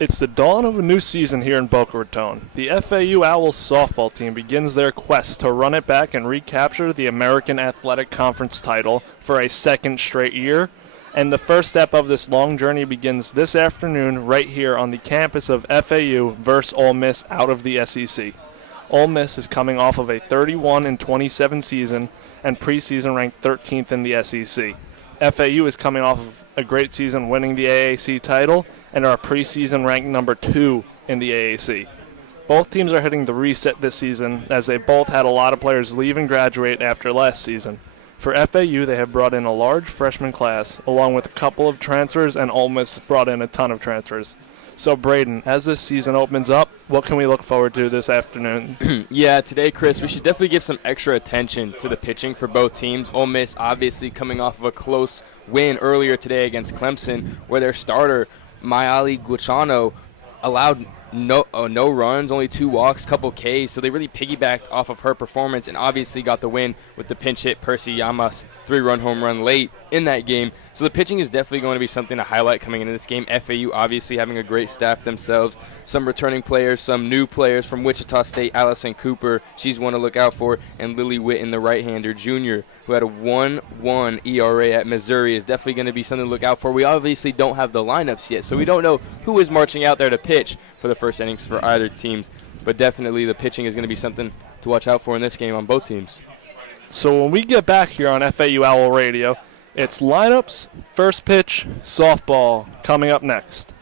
It's the dawn of a new season here in Boca Raton. The FAU Owls Softball team begins their quest to run it back and recapture the American Athletic Conference title for a second straight year. And the first step of this long journey begins this afternoon right here on the campus of FAU versus Ole Miss out of the SEC. Ole Miss is coming off of a 31-27 season and preseason ranked 13th in the SEC. FAU is coming off of a great season winning the AAC title and are preseason ranked number 2 in the AAC. Both teams are hitting the reset this season as they both had a lot of players leave and graduate after last season. For FAU, they have brought in a large freshman class along with a couple of transfers, and Ole Miss brought in a ton of transfers. So, Brayden, as this season opens up, what can we look forward to this afternoon? Yeah, today, Chris, we should definitely give some extra attention to the pitching for both teams. Ole Miss obviously coming off of a close win earlier today against Clemson, where their starter, Mayali Guachano, allowed no runs, only 2 walks, couple Ks, so they really piggybacked off of her performance and obviously got the win with the pinch hit Percy Yamas 3-run home run late in that game. So the pitching is definitely going to be something to highlight coming into this game. FAU obviously having a great staff themselves, some returning players, some new players from Wichita State, Allison Cooper, she's one to look out for, and Lily Witten, the right-hander junior, who had a 1.1 ERA at Missouri, is definitely going to be something to look out for. We obviously don't have the lineups yet, so we don't know who is marching out there to pitch for the first innings for either teams, but definitely the pitching is going to be something to watch out for in this game on both teams. So when we get back here on FAU Owl Radio, it's lineups, first pitch, softball coming up next.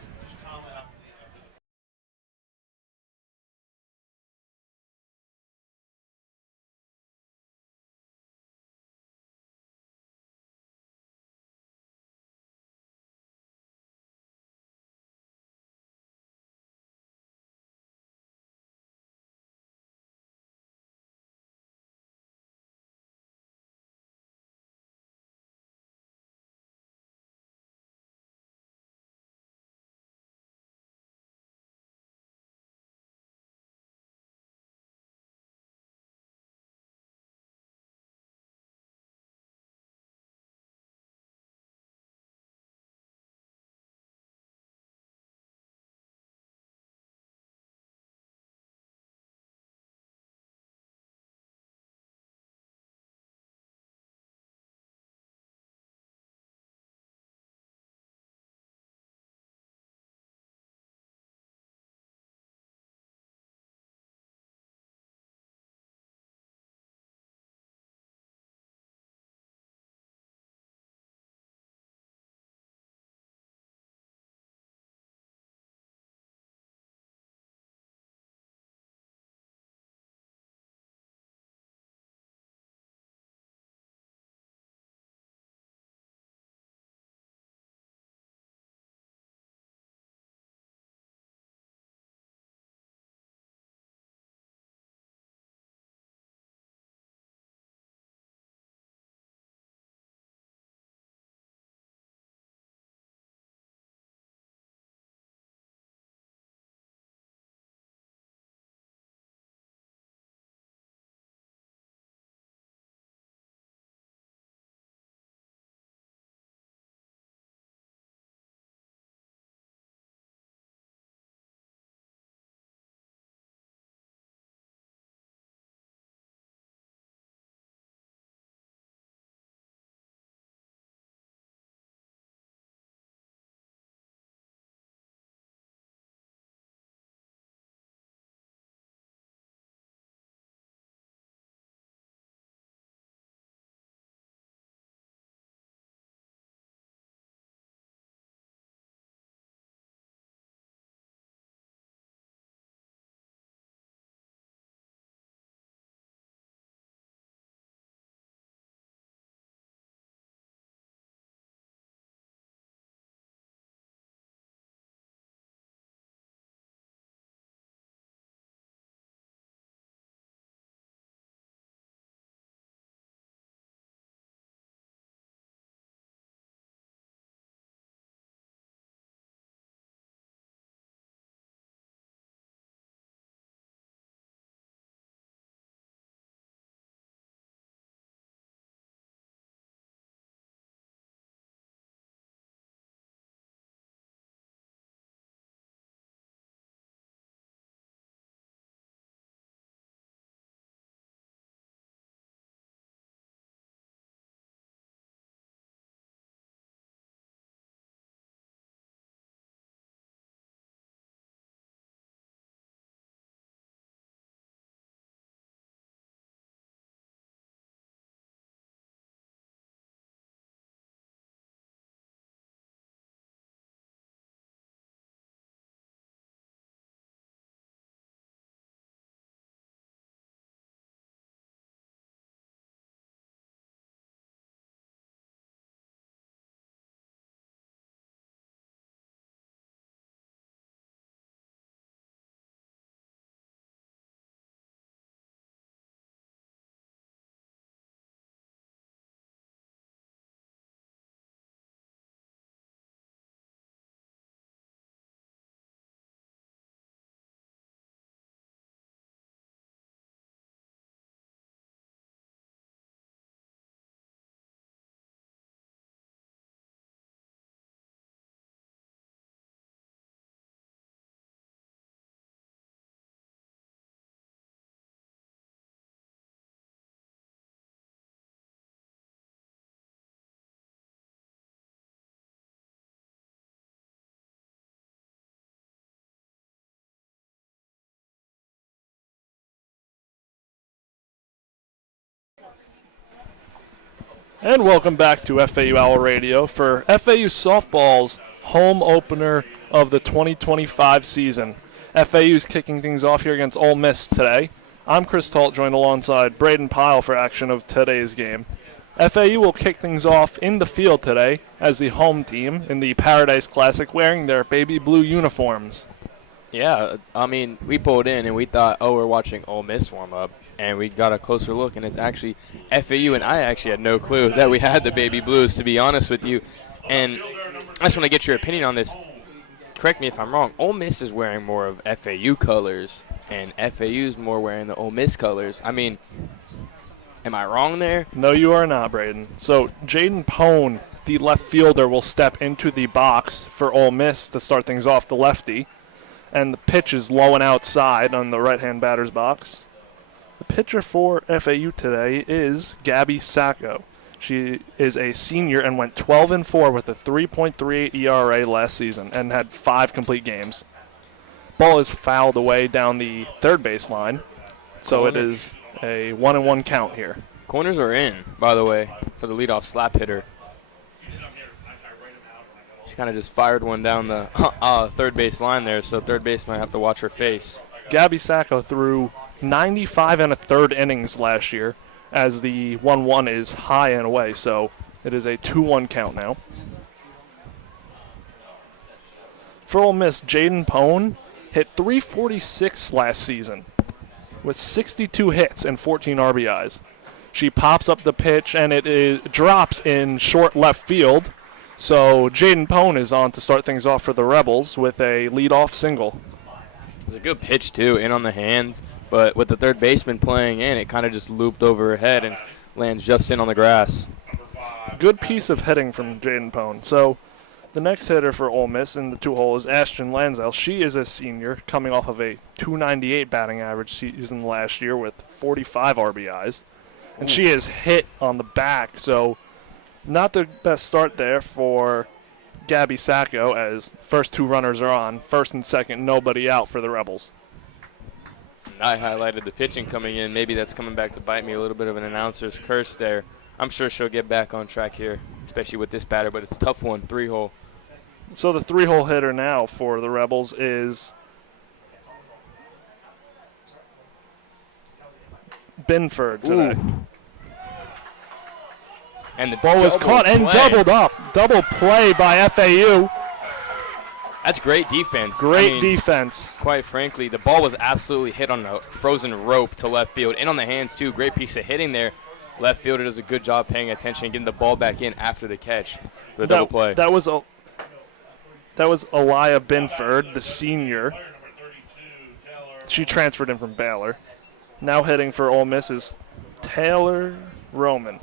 And welcome back to FAU Owl Radio for FAU Softball's home opener of the 2025 season. FAU's kicking things off here against Ole Miss today. I'm Chris Talt, joined alongside Brayden Pyle for action of today's game. FAU will kick things off in the field today as the home team in the Paradise Classic wearing their baby blue uniforms. Yeah, I mean, we pulled in and we thought, we're watching Ole Miss warm up. And we got a closer look, and it's actually FAU, and I actually had no clue that we had the baby blues, to be honest with you. And I just want to get your opinion on this. Correct me if I'm wrong. Ole Miss is wearing more of FAU colors, and FAU's more wearing the Ole Miss colors. I mean, am I wrong there? No, you are not, Brayden. So Jaden Pone, the left fielder, will step into the box for Ole Miss to start things off, the lefty. And the pitch is low and outside on the right-hand batter's box. The pitcher for FAU today is Gabby Sacco. She is a senior and went 12-4 with a 3.38 ERA last season and had 5 complete games. Ball is fouled away down the third base line, so it is a 1-1 count here. Corners are in, by the way, for the leadoff slap hitter. She kind of just fired one down the third base line there, so third base might have to watch her face. Gabby Sacco threw 95 and a third innings last year, as the 1-1 is high and away, so it is a 2-1 count now. For Ole Miss, Jaden Pone hit .346 last season with 62 hits and 14 RBIs. She pops up the pitch and it drops in short left field, so Jaden Pone is on to start things off for the Rebels with a leadoff single. It's a good pitch, too, in on the hands. But with the third baseman playing in, it kind of just looped over her head and lands just in on the grass. Good piece of hitting from Jaden Pone. So the next hitter for Ole Miss in the 2-hole is Ashton Lansdale. She is a senior coming off of a .298 batting average season last year with 45 RBIs. And she is hit on the back, so not the best start there for Gabby Sacco, as first 2 runners are on. First and second, nobody out for the Rebels. I highlighted the pitching coming in. Maybe that's coming back to bite me, a little bit of an announcer's curse there. I'm sure she'll get back on track here, especially with this batter, but it's a tough one, 3-hole. So the 3-hole hitter now for the Rebels is Binford today. Ooh. And the ball was caught and doubled up. Double play by FAU. That's great defense. Great defense. Quite frankly, the ball was absolutely hit on a frozen rope to left field. In on the hands, too. Great piece of hitting there. Left fielder does a good job paying attention and getting the ball back in after the catch for the double play. That was Aliyah Binford, the senior. She transferred in from Baylor. Now hitting for Ole Miss is Taylor Roman.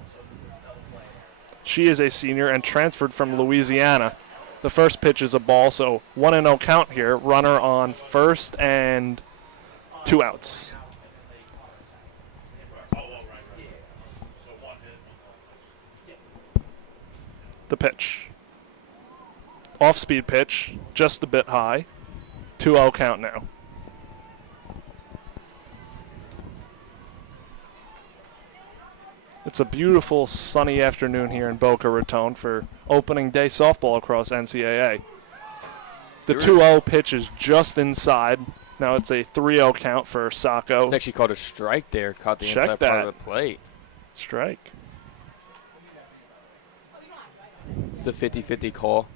She is a senior and transferred from Louisiana. The first pitch is a ball, so 1-0 count here. Runner on first and 2 outs. The pitch. Off-speed pitch, just a bit high. 2-0 count now. It's a beautiful sunny afternoon here in Boca Raton for opening day softball across NCAA. The 2-0 pitch is just inside. Now it's a 3-0 count for Sacco. It's actually called a strike there. Caught the inside part of the plate. Strike. It's a 50-50 call.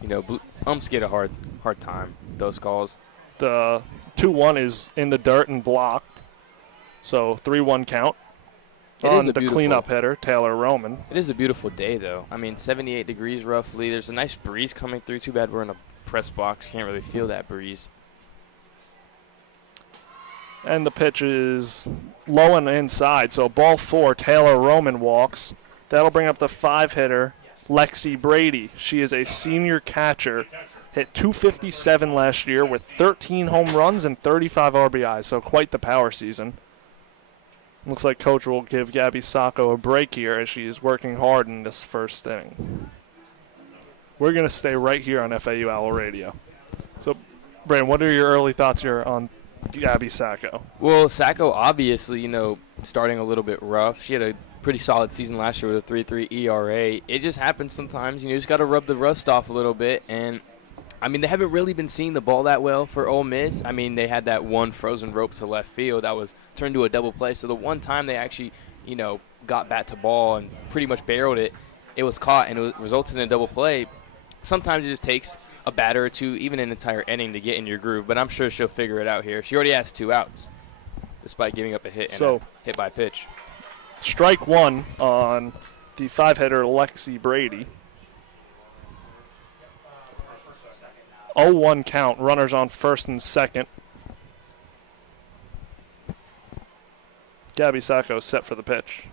You know, umps get a hard time with those calls. The 2-1 is in the dirt and blocked. So 3-1 count. On the cleanup hitter, Taylor Roman. It is a beautiful day, though. I mean, 78 degrees roughly. There's a nice breeze coming through. Too bad we're in a press box. Can't really feel that breeze. And the pitch is low and inside. So ball 4, Taylor Roman walks. That'll bring up the 5-hitter, Lexi Brady. She is a senior catcher. Hit .257 last year with 13 home runs and 35 RBIs. So quite the power season. Looks like Coach will give Gabby Sacco a break here as she is working hard in this first inning. We're going to stay right here on FAU Owl Radio. So, Brayden, what are your early thoughts here on Gabby Sacco? Well, Sacco obviously, starting a little bit rough. She had a pretty solid season last year with a 3.3 ERA. It just happens sometimes. You just got to rub the rust off a little bit. And, I mean, they haven't really been seeing the ball that well for Ole Miss. I mean, they had that one frozen rope to left field that was turned to a double play. So the one time they actually, got bat to ball and pretty much barreled it, it was caught and it resulted in a double play. Sometimes it just takes a batter or two, even an entire inning, to get in your groove. But I'm sure she'll figure it out here. She already has 2 outs, despite giving up a hit and a hit by pitch. Strike one on the 5-hitter Lexi Brady. 0-1 count. Runners on first and second. Gabby Sacco set for the pitch.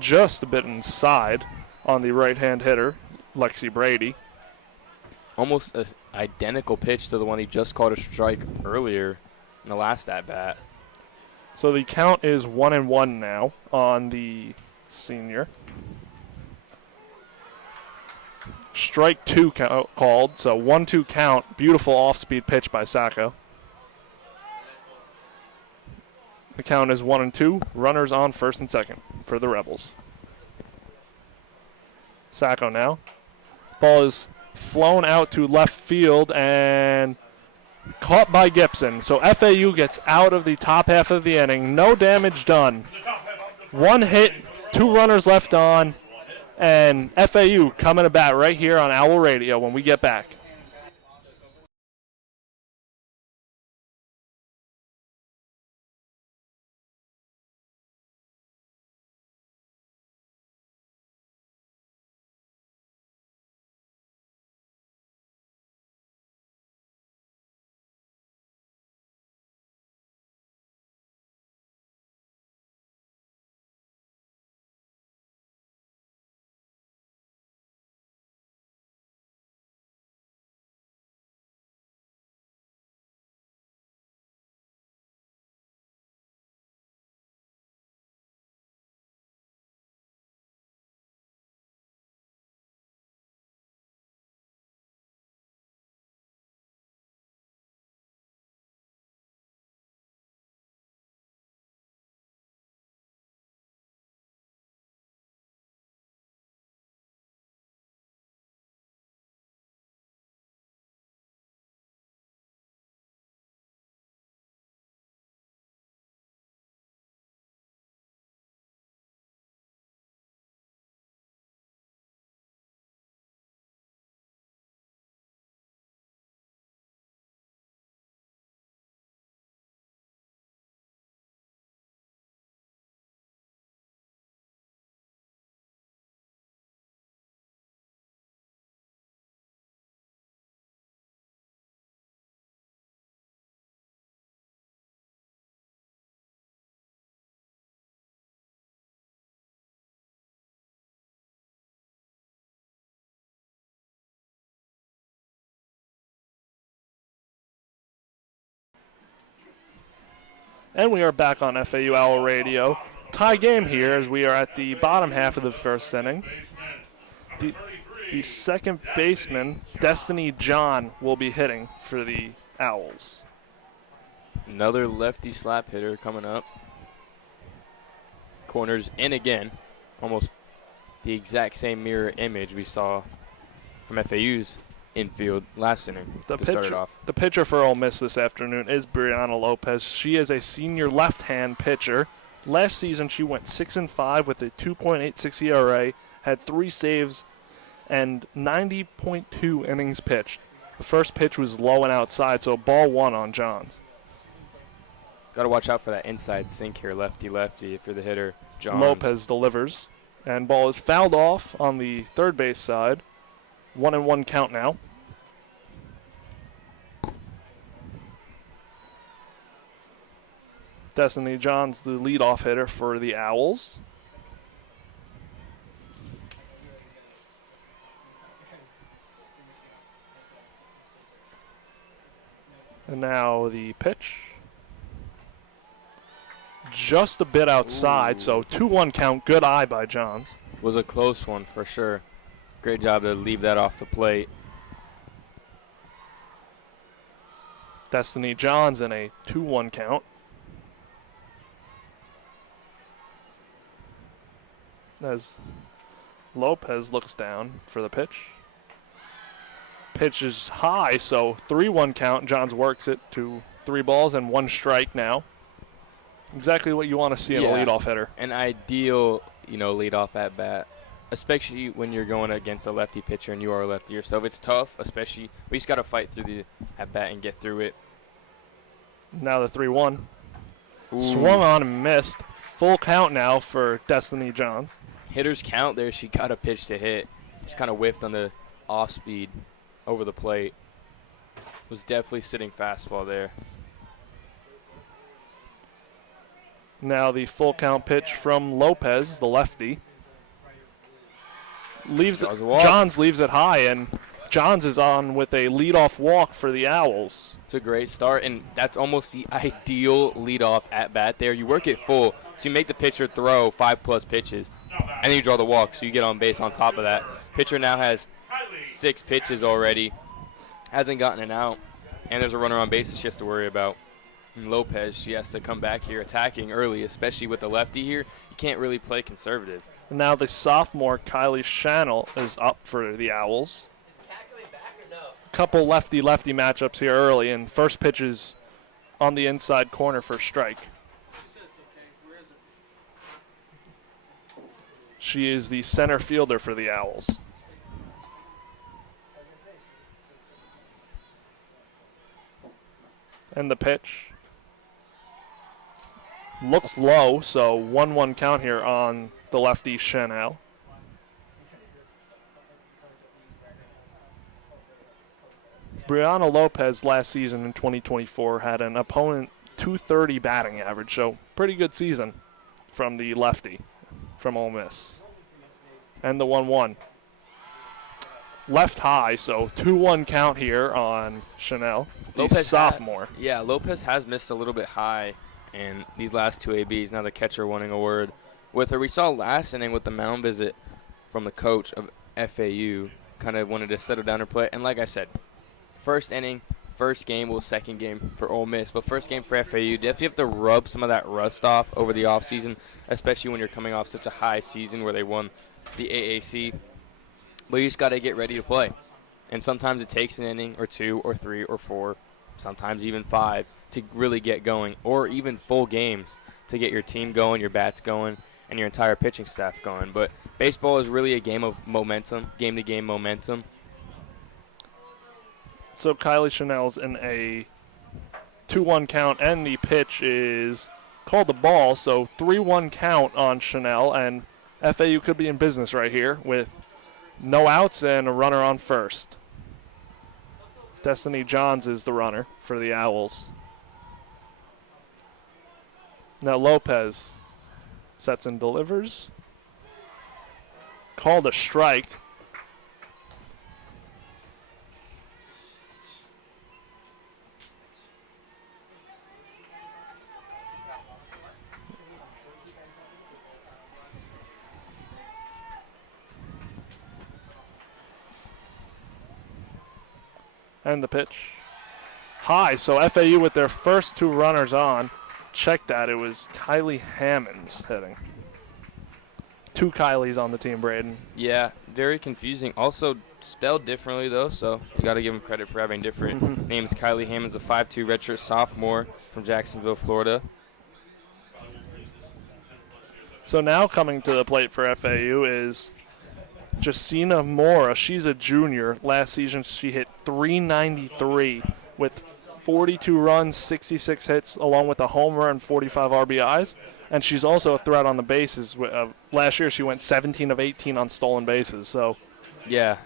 Just a bit inside on the right-hand hitter, Lexi Brady. Almost an identical pitch to the one he just called a strike earlier in the last at-bat. So the count is 1-1 now on the senior. Strike 2 called, so 1-2 count. Beautiful off-speed pitch by Sacco. The count is 1-2. Runners on first and second for the Rebels. Sacco now. Ball is flown out to left field and caught by Gibson. So FAU gets out of the top half of the inning. No damage done. 1 hit, 2 runners left on, and FAU coming to bat right here on Owl Radio when we get back. And we are back on FAU Owl Radio. Tie game here as we are at the bottom half of the first inning. The second baseman, Destiny John, will be hitting for the Owls. Another lefty slap hitter coming up. Corners in again. Almost the exact same mirror image we saw from FAU's infield last inning to start it off. The pitcher for Ole Miss this afternoon is Brianna Lopez. She is a senior left-hand pitcher. Last season, she went 6-5 with a 2.86 ERA, had 3 saves, and 90.2 innings pitched. The first pitch was low and outside, so ball 1 on Johns. Got to watch out for that inside sink here, lefty-lefty, if you're the hitter. Johns. Lopez delivers, and ball is fouled off on the third base side. 1-1 count now. Destiny John's the leadoff hitter for the Owls. And now the pitch. Just a bit outside, so 2-1 count. Good eye by Johns. Was a close one for sure. Great job to leave that off the plate. Destiny Johns in a 2-1 count. as Lopez looks down for the pitch. Pitch is high, so 3-1 count. Johns works it to 3 balls and 1 strike now. Exactly what you want to see in a leadoff hitter. An ideal, leadoff at bat, especially when you're going against a lefty pitcher and you are a lefty yourself. It's tough, especially. We just got to fight through the at bat and get through it. Now the 3-1. Swung on and missed. Full count now for Destiny Johns. Hitter's count there. She got a pitch to hit. Just kind of whiffed on the off speed over the plate. Was definitely sitting fastball there. Now the full count pitch from Lopez, the lefty. Johns leaves it high, and Johns is on with a leadoff walk for the Owls. It's a great start, and that's almost the ideal leadoff at bat there. You work it full, so you make the pitcher throw 5+ pitches, and then you draw the walk, so you get on base on top of that. Pitcher now has 6 pitches already, hasn't gotten an out, and there's a runner on base that she has to worry about. And Lopez, she has to come back here attacking early, especially with the lefty here. You can't really play conservative. And now the sophomore Kylie Channel is up for the Owls. Couple lefty-lefty matchups here early, and first pitch is on the inside corner for a strike. She is the center fielder for the Owls. And the pitch looks low, so 1-1 count here on the lefty Chanel. Brianna Lopez last season in 2024 had an opponent 230 batting average, so pretty good season from the lefty from Ole Miss. And the 1-1. Left high, so 2-1 count here on Chanel, the sophomore. Lopez has missed a little bit high in these last 2 ABs. Now the catcher wanting a word with her. We saw last inning with the mound visit from the coach of FAU, kind of wanted to settle down her play. And like I said, first inning, first game, second game for Ole Miss, but first game for FAU. Definitely have to rub some of that rust off over the offseason, especially when you're coming off such a high season where they won the AAC. But you just got to get ready to play. And sometimes it takes an inning or 2 or 3 or 4, sometimes even 5 to really get going, or even full games to get your team going, your bats going, and your entire pitching staff going. But baseball is really a game of momentum, game-to-game momentum. So Kylie Chanel's in a 2-1 count, and the pitch is called the ball, so 3-1 count on Chanel, and FAU could be in business right here with no outs and a runner on first. Destiny Johns is the runner for the Owls. Now Lopez sets and delivers. Called a strike. And the pitch. High, so FAU with their first 2 runners on. Check that, it was Kylie Hammonds hitting. 2 Kylies on the team, Brayden. Yeah, very confusing. Also spelled differently, though, so you got to give them credit for having different names. Kylie Hammonds, a 5'2" redshirt sophomore from Jacksonville, Florida. So now coming to the plate for FAU is Jacina Mora. She's a junior. Last season she hit .393 with 42 runs, 66 hits, along with a homer and 45 RBIs. And she's also a threat on the bases. Last year she went 17 of 18 on stolen bases. So, yeah,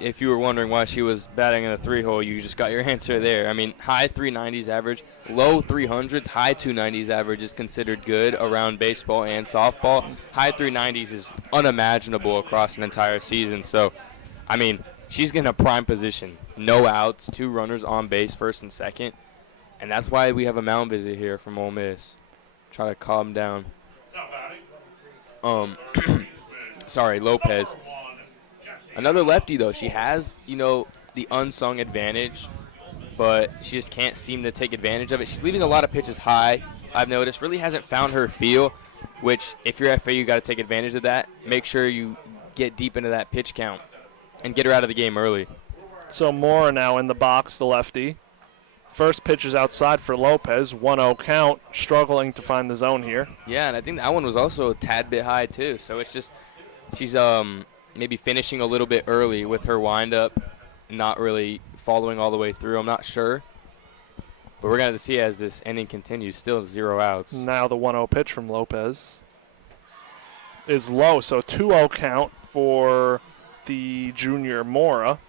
if you were wondering why she was batting in the 3-hole, you just got your answer there. I mean, high 390s average, low 300s, high 290s average is considered good around baseball and softball. High 390s is unimaginable across an entire season. So, I mean, she's in a prime position. No outs, 2 runners on base, first and second. And that's why we have a mound visit here from Ole Miss. Try to calm down. Sorry, Lopez. Another lefty, though. She has, the unsung advantage, but she just can't seem to take advantage of it. She's leaving a lot of pitches high, I've noticed. Really hasn't found her feel. which if you're FAU, you got to take advantage of that. Make sure you get deep into that pitch count and get her out of the game early. So Mora now in the box, the lefty. First pitch is outside for Lopez. 1-0 count, struggling to find the zone here. Yeah, and I think that one was also a tad bit high too. So it's just she's maybe finishing a little bit early with her windup, not really following all the way through. I'm not sure. But we're going to see as this inning continues, still 0 outs. Now the 1-0 pitch from Lopez is low, so 2-0 count for the junior Mora.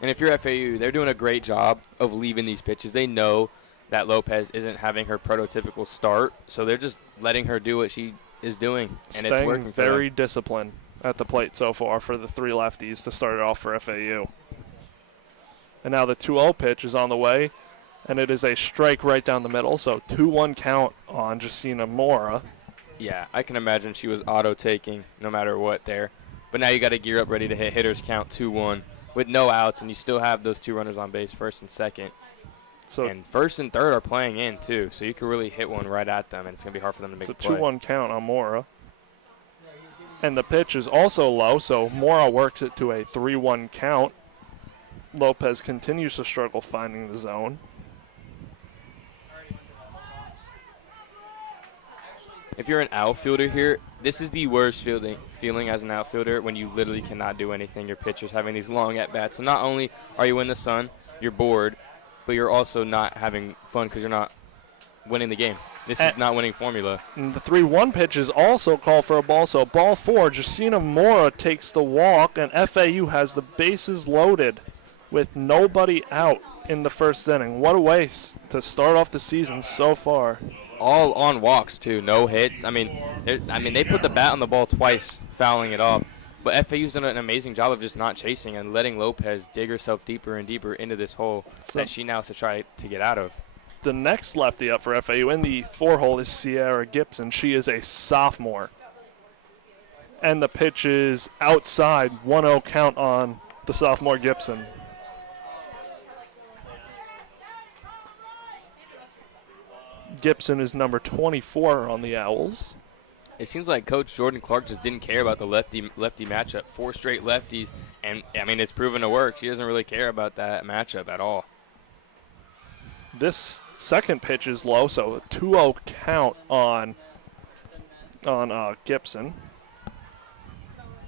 And if you're FAU, they're doing a great job of leaving these pitches. They know that Lopez isn't having her prototypical start, so they're just letting her do what she is doing, and it's working for them. Very disciplined at the plate so far for the three lefties to start it off for FAU. And now the 2-0 pitch is on the way. And it is a strike right down the middle, so 2-1 count on Justina Mora. Yeah, I can imagine she was auto-taking no matter what there. But now you got to gear up ready to hit hitters count 2-1 with no outs, and you still have those two runners on base, first and second. And first and third are playing in, too, so you can really hit one right at them, and it's going to be hard for them to make a play. It's a 2-1 count on Mora. And the pitch is also low, so Mora works it to a 3-1 count. Lopez continues to struggle finding the zone. If you're an outfielder here, this is the worst feeling as an outfielder when you literally cannot do anything. Your pitcher's having these long at-bats. So not only are you in the sun, you're bored, but you're also not having fun because you're not winning the game. This is not winning formula. And the 3-1 pitch is also called for a ball. So ball 4, Justina Mora takes the walk, and FAU has the bases loaded with nobody out in the first inning. What a way to start off the season so far. All on walks, too. No hits. I mean, they put the bat on the ball twice, fouling it off. But FAU's done an amazing job of just not chasing and letting Lopez dig herself deeper and deeper into this hole that she now has to try to get out of. The next lefty up for FAU in the 4-hole is Sierra Gibson. She is a sophomore. And the pitch is outside. 1-0 count on the sophomore Gibson. Gibson is number 24 on the Owls. It seems like Coach Jordan Clark just didn't care about the lefty matchup. 4 straight lefties, and, I mean, it's proven to work. She doesn't really care about that matchup at all. This second pitch is low, so a 2-0 count on Gibson.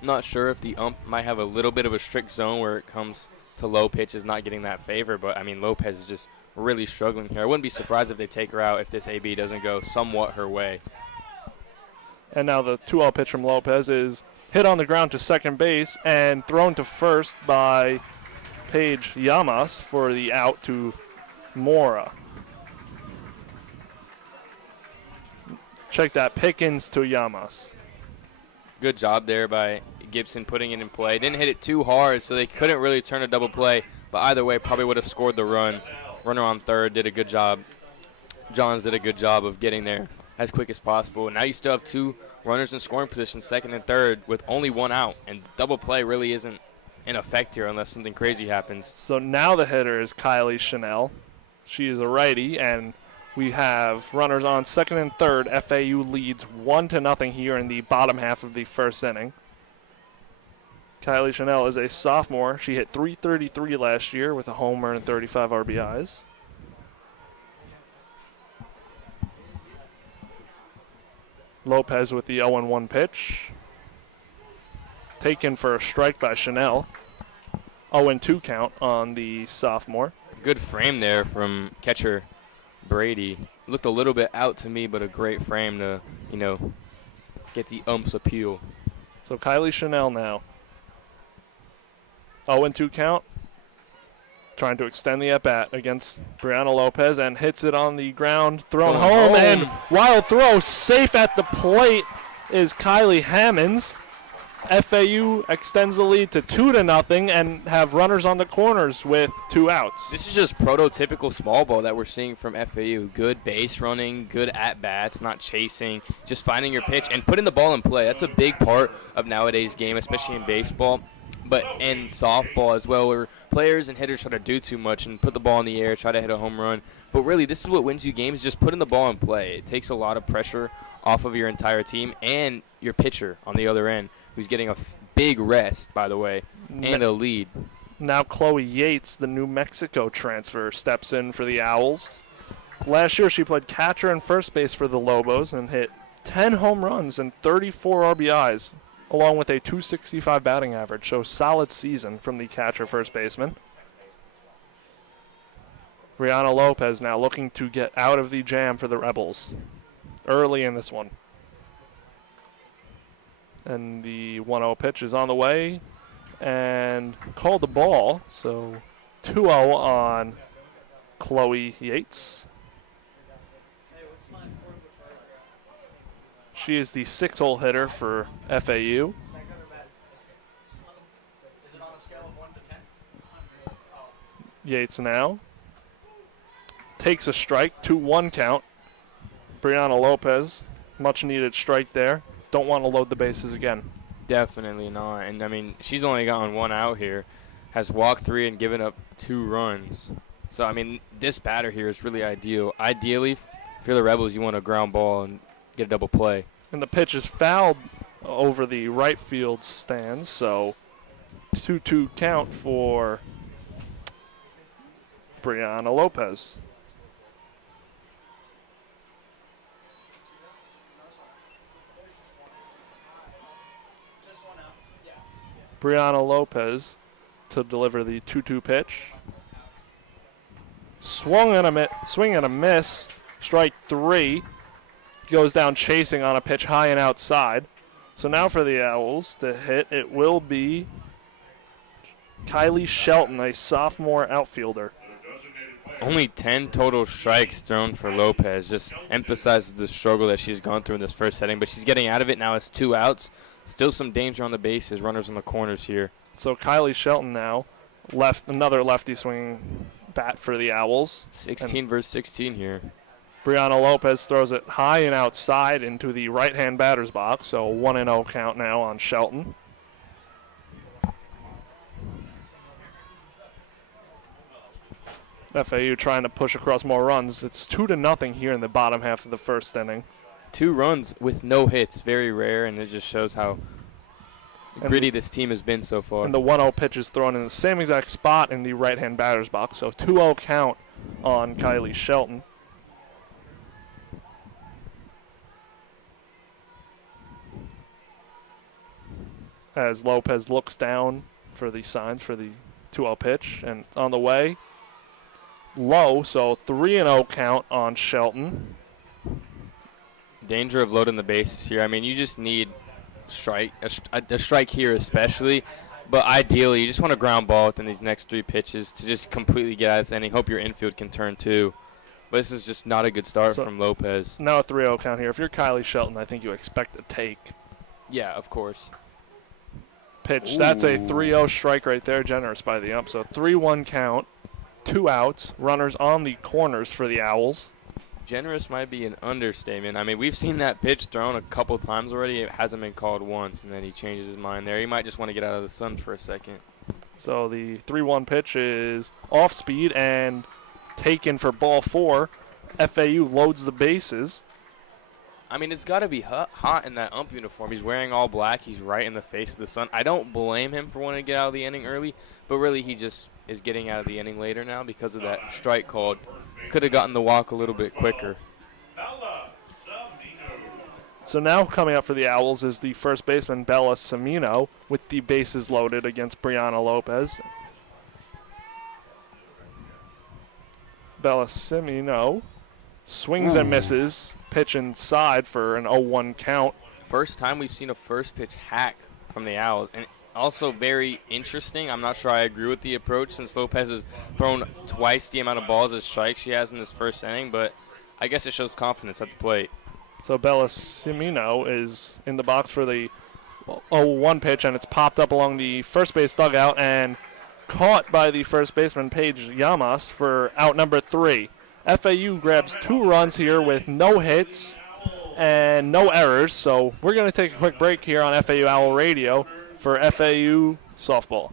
I'm not sure if the ump might have a little bit of a strict zone where it comes to low pitches not getting that favor, but, I mean, Lopez is just really struggling here. I wouldn't be surprised if they take her out if this AB doesn't go somewhat her way. And now the 2-0 pitch from Lopez is hit on the ground to second base and thrown to first by Paige Llamas for the out to Mora. Check that, Pickens to Llamas. Good job there by Gibson putting it in play. Didn't hit it too hard, so they couldn't really turn a double play, but either way probably would have scored the run. Runner on third did a good job. Johns did a good job of getting there as quick as possible. Now you still have 2 runners in scoring position, second and third, with only 1 out. And double play really isn't in effect here unless something crazy happens. So now the hitter is Kylie Chanel. She is a righty, and we have runners on second and third. FAU leads 1-0 here in the bottom half of the first inning. Kylie Chanel is a sophomore. She hit .333 last year with a homer and 35 RBIs. Lopez with the 0-1 pitch. Taken for a strike by Chanel. 0-2 count on the sophomore. Good frame there from catcher Brady. Looked a little bit out to me, but a great frame to, get the ump's appeal. So Kylie Chanel now. 0-2 count. Trying to extend the at-bat against Brianna Lopez and hits it on the ground. Thrown home, and wild throw. Safe at the plate is Kylie Hammonds. FAU extends the lead to 2-0 and have runners on the corners with 2 outs. This is just prototypical small ball that we're seeing from FAU. Good base running, good at-bats, not chasing, just finding your pitch and putting the ball in play. That's a big part of nowadays game, especially in baseball. but in softball as well, where players and hitters try to do too much and put the ball in the air, try to hit a home run. But really, this is what wins you games, just putting the ball in play. It takes a lot of pressure off of your entire team and your pitcher on the other end, who's getting a big rest, by the way, and a lead. Now Chloe Yates, the New Mexico transfer, steps in for the Owls. Last year, she played catcher and first base for the Lobos and hit 10 home runs and 34 RBIs, along with a .265 batting average. So solid season from the catcher first baseman. Brianna Lopez now looking to get out of the jam for the Rebels early in this one. And the 1-0 pitch is on the way and called the ball. So 2-0 on Chloe Yates. She is the 6-hole hitter for FAU. Yates now takes a strike, 2-1 count. Brianna Lopez, much needed strike there. Don't want to load the bases again. Definitely not. And, I mean, she's only gotten one out here, has walked 3 and given up 2 runs. So, I mean, this batter here is really ideal. Ideally, if you're the Rebels, you want a ground ball and get a double play. And the pitch is fouled over the right field stands, so 2-2 count for Brianna Lopez. Brianna Lopez to deliver the 2-2 pitch. Swing and a miss. Strike 3. Goes down chasing on a pitch high and outside. So now for the Owls to hit, it will be Kylie Shelton, a sophomore outfielder. Only 10 total strikes thrown for Lopez. Just emphasizes the struggle that she's gone through in this first setting. But she's getting out of it now. It's 2 outs. Still some danger on the bases, runners on the corners here. So Kylie Shelton now, another lefty swinging bat for the Owls. 16 versus 16 here. Brianna Lopez throws it high and outside into the right-hand batter's box, so 1-0 count now on Shelton. FAU trying to push across more runs. It's 2-0 here in the bottom half of the first inning. 2 runs with no hits, very rare, and it just shows how gritty this team has been so far. And the 1-0 pitch is thrown in the same exact spot in the right-hand batter's box, so 2-0 count on Kylie Shelton. As Lopez looks down for the signs for the 2-0 pitch, and on the way, low, so 3-0 count on Shelton. Danger of loading the bases here. I mean, you just need a strike here especially, but ideally you just want a ground ball within these next 3 pitches to just completely get out of this inning. Hope your infield can turn too. But this is just not a good start from Lopez. Now a 3-0 count here. If you're Kylie Shelton, I think you expect a take. Yeah, of course. Pitch. Ooh. That's a 3-0 strike right there, generous by the ump. So 3-1 count, 2 outs, runners on the corners for the Owls. Generous might be an understatement. I mean, we've seen that pitch thrown a couple times already. It hasn't been called once, and then he changes his mind there. He might just want to get out of the sun for a second. So the 3-1 pitch is off speed and taken for ball 4. FAU loads the bases. I mean, it's got to be hot in that ump uniform. He's wearing all black. He's right in the face of the sun. I don't blame him for wanting to get out of the inning early, but really he just is getting out of the inning later now because of that strike called. Could have gotten the walk a little bit quicker. So now coming up for the Owls is the first baseman, Bella Semino, with the bases loaded against Brianna Lopez. Bella Semino swings and misses. Pitch inside for an 0-1 count. First time we've seen a first pitch hack from the Owls. And also very interesting. I'm not sure I agree with the approach since Lopez has thrown twice the amount of balls as strikes she has in this first inning. But I guess it shows confidence at the plate. So Bella Semino is in the box for the 0-1 pitch, and it's popped up along the first base dugout and caught by the first baseman, Paige Llamas, for out number 3. FAU grabs 2 runs here with no hits and no errors. So we're going to take a quick break here on FAU Owl Radio for FAU Softball.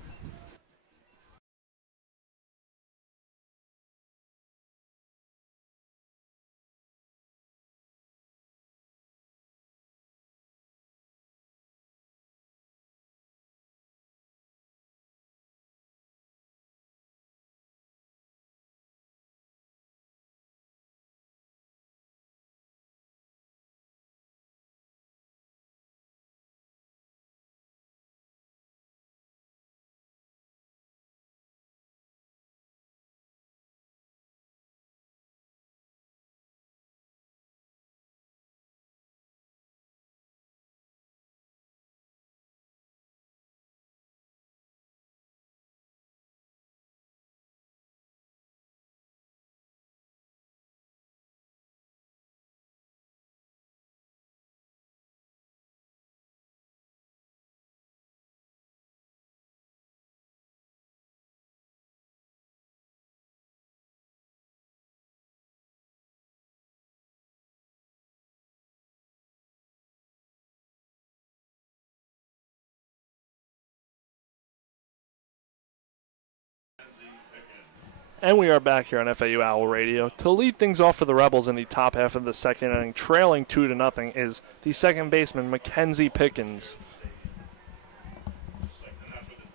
And we are back here on FAU Owl Radio. To lead things off for the Rebels in the top half of the second inning, trailing 2-0, is the second baseman, Mackenzie Pickens,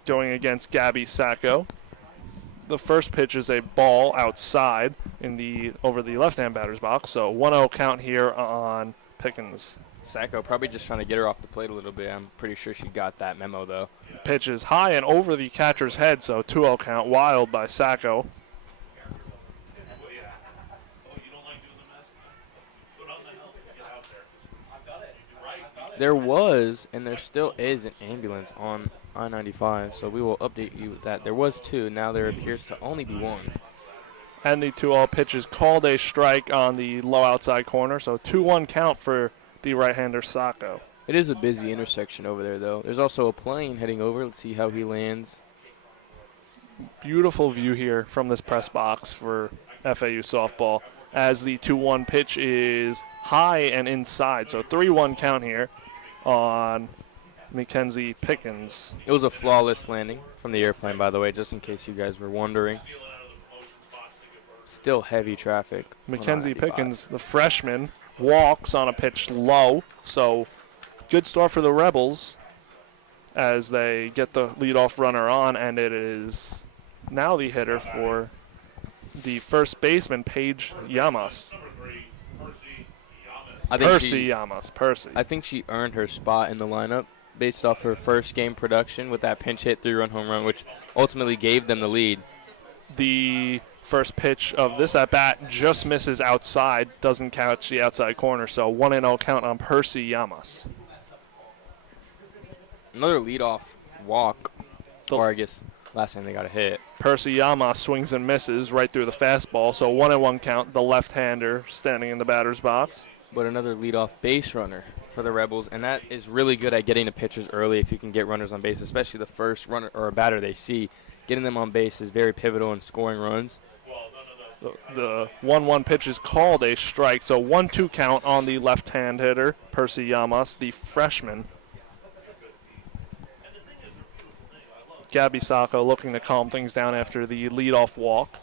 going against Gabby Sacco. The first pitch is a ball outside over the left-hand batter's box, so 1-0 count here on Pickens. Sacco probably just trying to get her off the plate a little bit. I'm pretty sure she got that memo, though. Pitch is high and over the catcher's head, so 2-0 count, wild by Sacco. There was, and there still is, an ambulance on I-95, so we will update you with that. There was 2, now there appears to only be 1. And the 2-0 pitch is called a strike on the low outside corner, so 2-1 count for the right-hander Sacco. It is a busy intersection over there, though. There's also a plane heading over. Let's see how he lands. Beautiful view here from this press box for FAU softball, as the 2-1 pitch is high and inside, so 3-1 count here on Mackenzie Pickens. It was a flawless landing from the airplane, by the way, just in case you guys were wondering. Still heavy traffic. Mackenzie Pickens, the freshman, walks on a pitch low, so good start for the Rebels as they get the leadoff runner on, and it is now the hitter for the first baseman, Paige Llamas. Percy. I think she earned her spot in the lineup based off her first game production with that pinch hit 3-run home run, which ultimately gave them the lead. The first pitch of this at-bat just misses outside, doesn't catch the outside corner, so 1-0 count on Percy Llamas. Another leadoff walk, or I guess last time they got a hit. Percy Llamas swings and misses right through the fastball, so 1-1 count, the left-hander standing in the batter's box. But another leadoff base runner for the Rebels, and that is really good at getting the pitchers early if you can get runners on base, especially the first runner or a batter they see. Getting them on base is very pivotal in scoring runs. The 1-1 pitch is called a strike, so 1-2 count on the left-hand hitter, Percy Llamas, the freshman. Gabby Sacco looking to calm things down after the leadoff walk.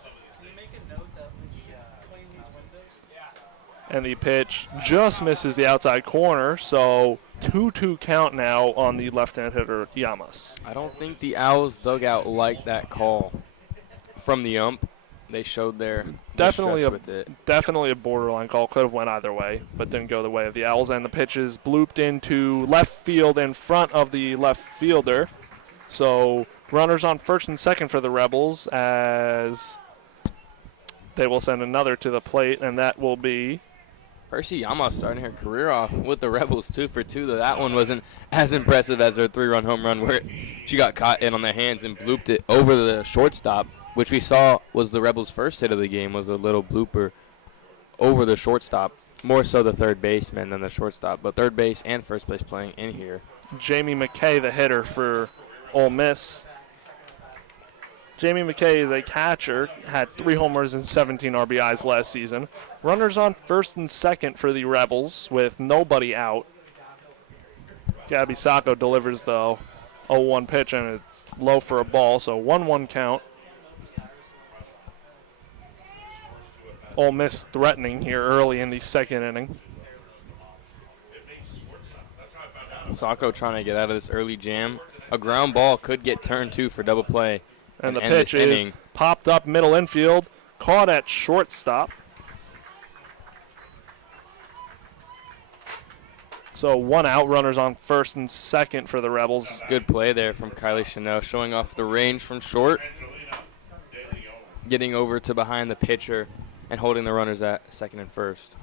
And the pitch just misses the outside corner, so 2-2 count now on the left-hand hitter, Llamas. I don't think the Owls dugout liked that call from the ump. They showed their distress with it. Definitely a borderline call. Could have went either way, but didn't go the way of the Owls. And the pitch is blooped into left field in front of the left fielder. So runners on first and second for the Rebels as they will send another to the plate, and that will be Percy Llamas starting her career off with the Rebels 2 for 2, though that one wasn't as impressive as her 3-run home run where she got caught in on the hands and blooped it over the shortstop, which we saw was the Rebels' first hit of the game, was a little blooper over the shortstop, more so the third baseman than the shortstop, but third base and first base playing in here. Jamie McKay, the hitter for Ole Miss. Jamie McKay is a catcher, had 3 homers and 17 RBIs last season. Runners on first and second for the Rebels with nobody out. Gabby Sacco delivers, though, 0-1 pitch, and it's low for a ball, so 1-1 count. Ole Miss threatening here early in the second inning. Sacco trying to get out of this early jam. A ground ball could get turned two for double play. And the pitch is popped up middle infield, caught at shortstop. So 1 out, runners on first and second for the Rebels. Good play there from Kylie Chanel, showing off the range from short, getting over to behind the pitcher, and holding the runners at second and first.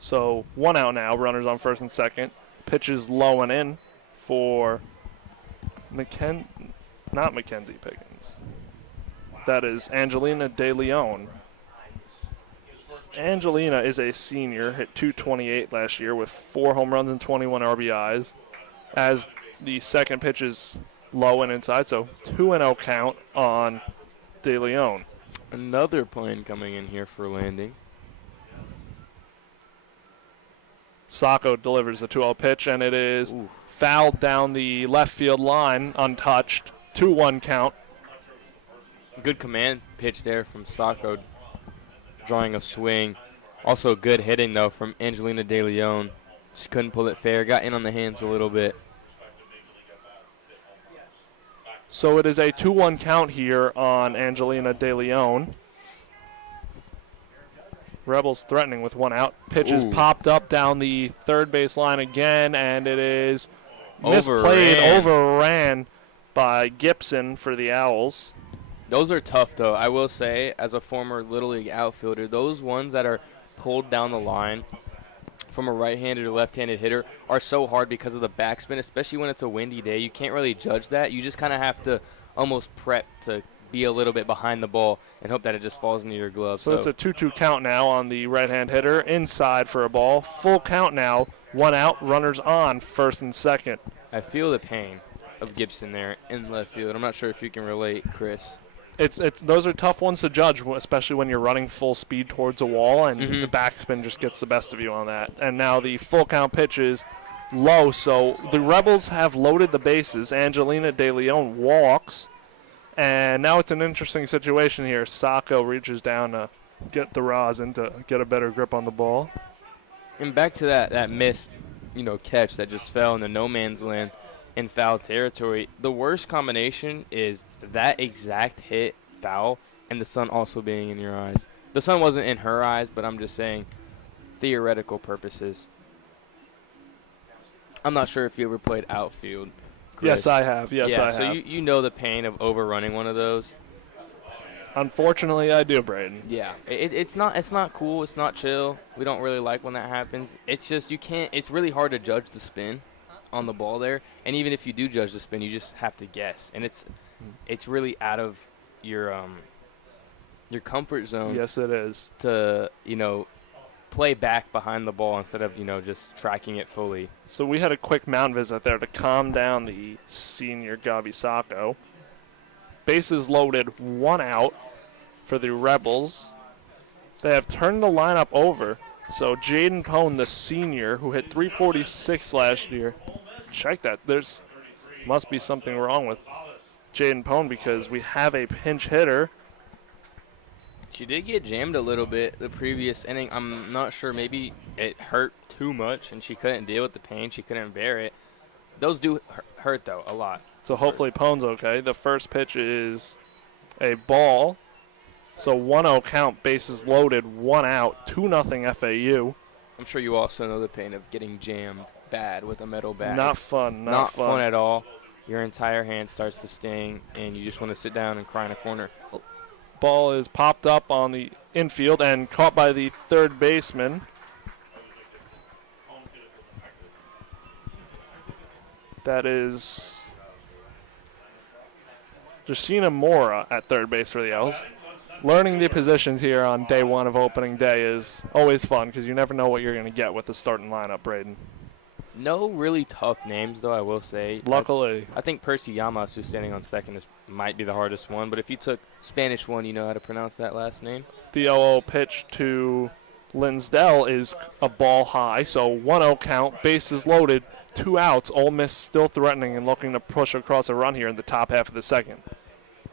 So 1 out now, runners on first and second. Pitch is low and in for not Mackenzie Pickens. That is Angelina De Leon. Angelina is a senior, hit .228 last year with 4 home runs and 21 RBIs. As the second pitch is low and inside, so 2-0 count on De Leon. Another plane coming in here for landing. Sacco delivers the 2-0 pitch, and it is fouled down the left field line, untouched. 2-1 count. Good command pitch there from Sacco, drawing a swing. Also good hitting, though, from Angelina De Leon. She couldn't pull it fair, got in on the hands a little bit. So it is a 2-1 count here on Angelina De Leon. Rebels threatening with 1 out. Pitch is popped up down the third base line again, and it is misplayed, overran by Gibson for the Owls. Those are tough, though. I will say, as a former Little League outfielder, those ones that are pulled down the line from a right-handed or left-handed hitter are so hard because of the backspin, especially when it's a windy day. You can't really judge that. You just kind of have to almost prep to be a little bit behind the ball and hope that it just falls into your glove. So it's a 2-2 count now on the right-hand hitter. Inside for a ball. Full count now. 1 out. Runners on first and second. I feel the pain of Gibson there in left field. I'm not sure if you can relate, Chris. Those are tough ones to judge, especially when you're running full speed towards a wall and the backspin just gets the best of you on that. And now the full count pitch is low, so the Rebels have loaded the bases. Angelina De Leon walks, and now it's an interesting situation here. Sacco reaches down to get the rosin to get a better grip on the ball. And back to that missed, catch that just fell into no man's land in foul territory. The worst combination is that exact hit foul and the sun also being in your eyes. The sun wasn't in her eyes, but I'm just saying theoretical purposes. I'm not sure if you ever played outfield, Chris. Yes, I have. I have. So you know the pain of overrunning one of those. Unfortunately, I do, Brayden. Yeah, it's not cool. It's not chill. We don't really like when that happens. It's just you can't. It's really hard to judge the spin on the ball there, and even if you do judge the spin, you just have to guess, and it's really out of your comfort zone. Yes, it is. To play back behind the ball instead of just tracking it fully. So we had a quick mound visit there to calm down the senior Gabi Sacco. Bases loaded, 1 out for the Rebels. They have turned the lineup over. So Jaden Pone, the senior, who hit .346 last year. Check that. There's must be something wrong with Jaden Pone because we have a pinch hitter. She did get jammed a little bit the previous inning. I'm not sure. Maybe it hurt too much and she couldn't deal with the pain. She couldn't bear it. Those do hurt, though, a lot. So hopefully Pone's okay. The first pitch is a ball. So 1-0 count, bases loaded, 1 out, 2-0 FAU. I'm sure you also know the pain of getting jammed bad with a metal bat. Not fun. Not fun at all. Your entire hand starts to sting, and you just want to sit down and cry in a corner. Ball is popped up on the infield and caught by the third baseman. That is Justina Mora at third base for the Owls. Learning the positions here on day 1 of opening day is always fun because you never know what you're going to get with the starting lineup, Brayden. No really tough names, though, I will say. Luckily. I think Percy Yamas, who's standing on second, might be the hardest one. But if you took Spanish 1, you know how to pronounce that last name? The 0-0 pitch to Linsdell is a ball high, so 1-0 count, bases loaded, 2 outs. Ole Miss still threatening and looking to push across a run here in the top half of the second.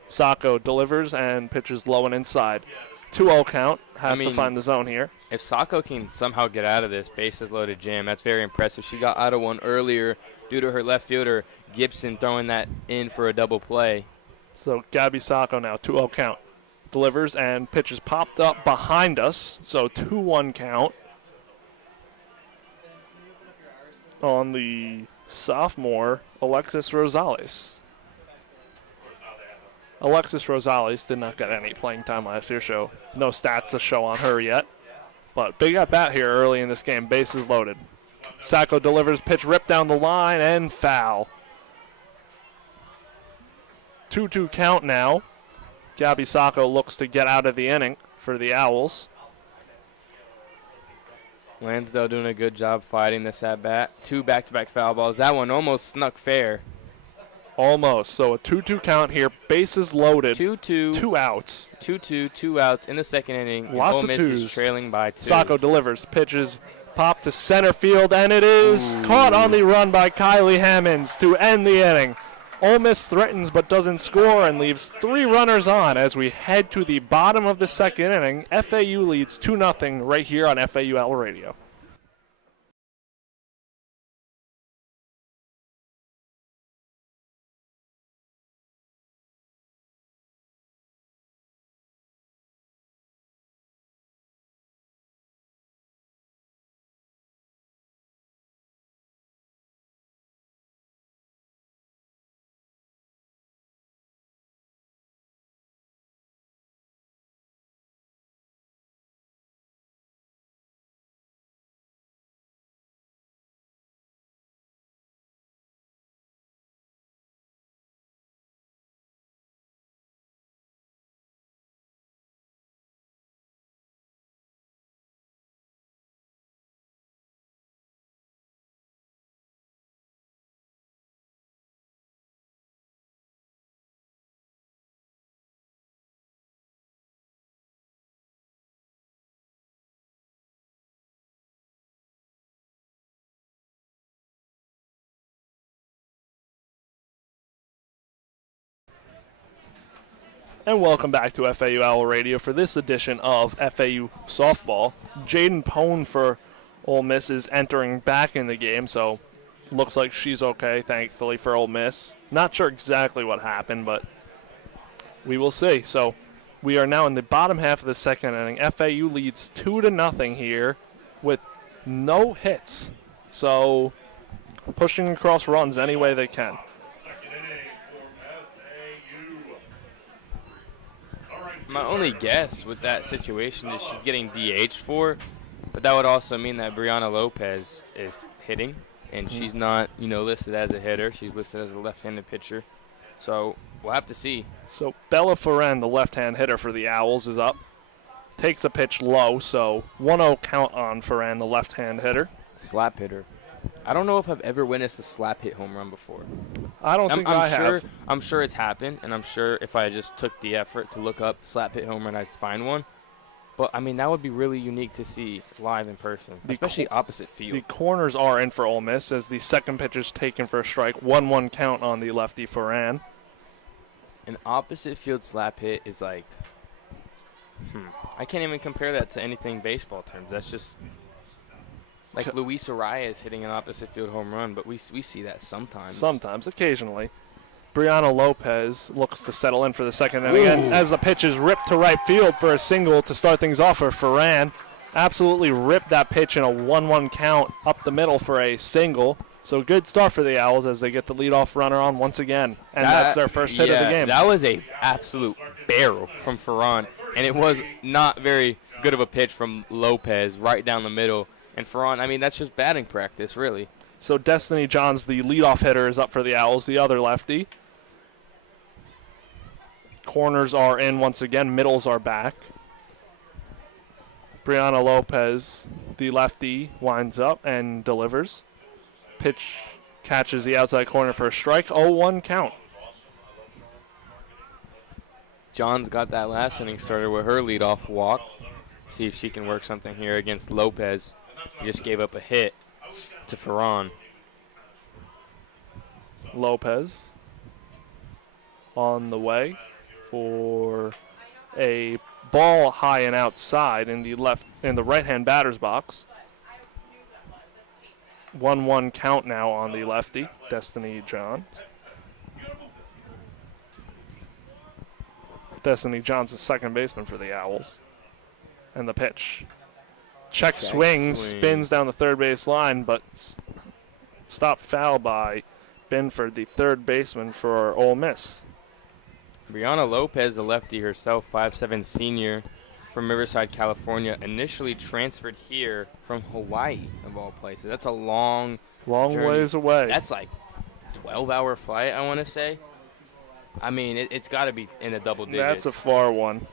Sacco delivers and pitches low and inside. 2-0 count, has to find the zone here. If Sacco can somehow get out of this bases loaded jam, that's very impressive. She got out of one earlier due to her left fielder, Gibson, throwing that in for a double play. So Gabby Sacco now, 2-0 count. Delivers and pitches popped up behind us, so 2-1 count on the sophomore Alexis Rosales. Alexis Rosales did not get any playing time last year, so no stats to show on her yet. But big at bat here early in this game, bases loaded. Sacco delivers, pitch ripped down the line, and foul. 2-2 count now. Gabby Sacco looks to get out of the inning for the Owls. Lansdale doing a good job fighting this at bat. 2 back-to-back foul balls. That one almost snuck fair. Almost. So a 2-2 count here. Bases loaded. 2-2. 2 outs. 2-2. 2 outs in the second inning. Lots Ole of Miss twos. is trailing by 2. Sacco delivers. Pitches pop to center field, and it is caught on the run by Kylie Hammonds to end the inning. Ole Miss threatens but doesn't score and leaves 3 runners on as we head to the bottom of the second inning. FAU leads 2-0 right here on FAU Owl Radio. And welcome back to FAU Owl Radio for this edition of FAU Softball. Jaden Pone for Ole Miss is entering back in the game, so looks like she's okay, thankfully, for Ole Miss. Not sure exactly what happened, but we will see. So we are now in the bottom half of the second inning. FAU leads 2-0 here with no hits. So pushing across runs any way they can. My only guess with that situation is she's getting DH'd for, but that would also mean that Brianna Lopez is hitting, and she's not, listed as a hitter. She's listed as a left-handed pitcher. So we'll have to see. So Bella Ferren, the left-hand hitter for the Owls, is up. Takes a pitch low, so 1-0 count on Ferren, the left-hand hitter. Slap hitter. I don't know if I've ever witnessed a slap hit home run before. I don't think I have. I'm sure it's happened, and I'm sure if I just took the effort to look up slap hit home run, I'd find one. But, that would be really unique to see live in person, especially opposite field. The corners are in for Ole Miss as the second pitch is taken for a strike. 1-1 count on the lefty Ferran. An opposite field slap hit is like, I can't even compare that to anything baseball terms. That's just like Luis Arias hitting an opposite field home run, but we see that sometimes. Sometimes, occasionally. Brianna Lopez looks to settle in for the second inning again as the pitch is ripped to right field for a single to start things off for Ferran. Absolutely ripped that pitch in a 1-1 count up the middle for a single. So good start for the Owls as they get the leadoff runner on once again. And that's their first hit of the game. That was a absolute barrel from Ferran, and it was not very good of a pitch from Lopez right down the middle. And Ferran, that's just batting practice, really. So Destiny Johns, the leadoff hitter, is up for the Owls, the other lefty. Corners are in once again. Middles are back. Brianna Lopez, the lefty, winds up and delivers. Pitch catches the outside corner for a strike. 0-1 count. Johns got that last inning started with her leadoff walk. See if she can work something here against Lopez. He just gave up a hit to Ferran. Lopez on the way for a ball high and outside in the right-hand batter's box. 1-1 count now on the lefty, Destiny John. Destiny John's the second baseman for the Owls. And the pitch. Check swing, spins down the third base line, but stopped foul by Binford, the third baseman for Ole Miss. Brianna Lopez, the lefty herself, 5'7" senior from Riverside, California, initially transferred here from Hawaii, of all places. That's a long journey. Ways away. That's like 12-hour flight, I want to say. I mean, it's got to be in the double digits. That's a far one.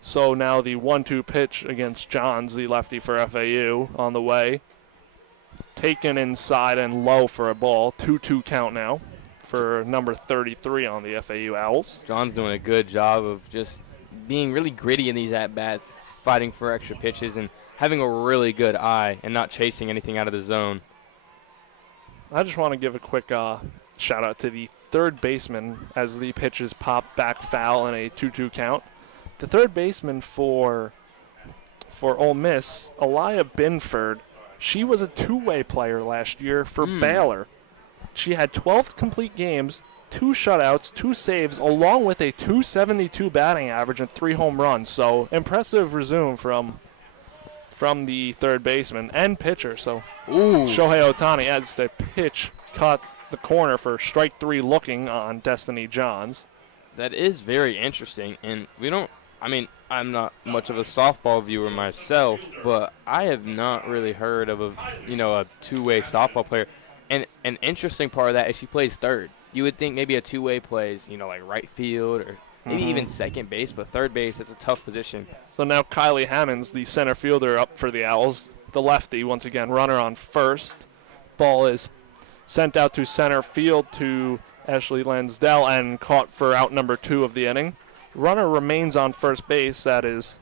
So now the 1-2 pitch against Johns, the lefty for FAU, on the way. Taken inside and low for a ball. 2-2 count now for number 33 on the FAU Owls. John's doing a good job of just being really gritty in these at-bats, fighting for extra pitches, and having a really good eye and not chasing anything out of the zone. I just want to give a quick shout-out to the third baseman as the pitches pop back foul in a 2-2 count. The third baseman for Ole Miss, Elia Binford, she was a two-way player last year for Baylor. She had 12 complete games, 2 shutouts, 2 saves, along with a .272 batting average and 3 home runs. So impressive resume from the third baseman and pitcher. So Shohei Ohtani, as the pitch caught the corner for strike 3 looking on Destiny Johns. That is very interesting, and I'm not much of a softball viewer myself, but I have not really heard of a two-way softball player. And an interesting part of that is she plays third. You would think maybe a two-way plays, like right field or maybe even second base, but third base, it's a tough position. So now Kylie Hammonds, the center fielder up for the Owls, the lefty, once again, runner on first. Ball is sent out to center field to Ashley Lansdell and caught for out number 2 of the inning. Runner remains on first base, that is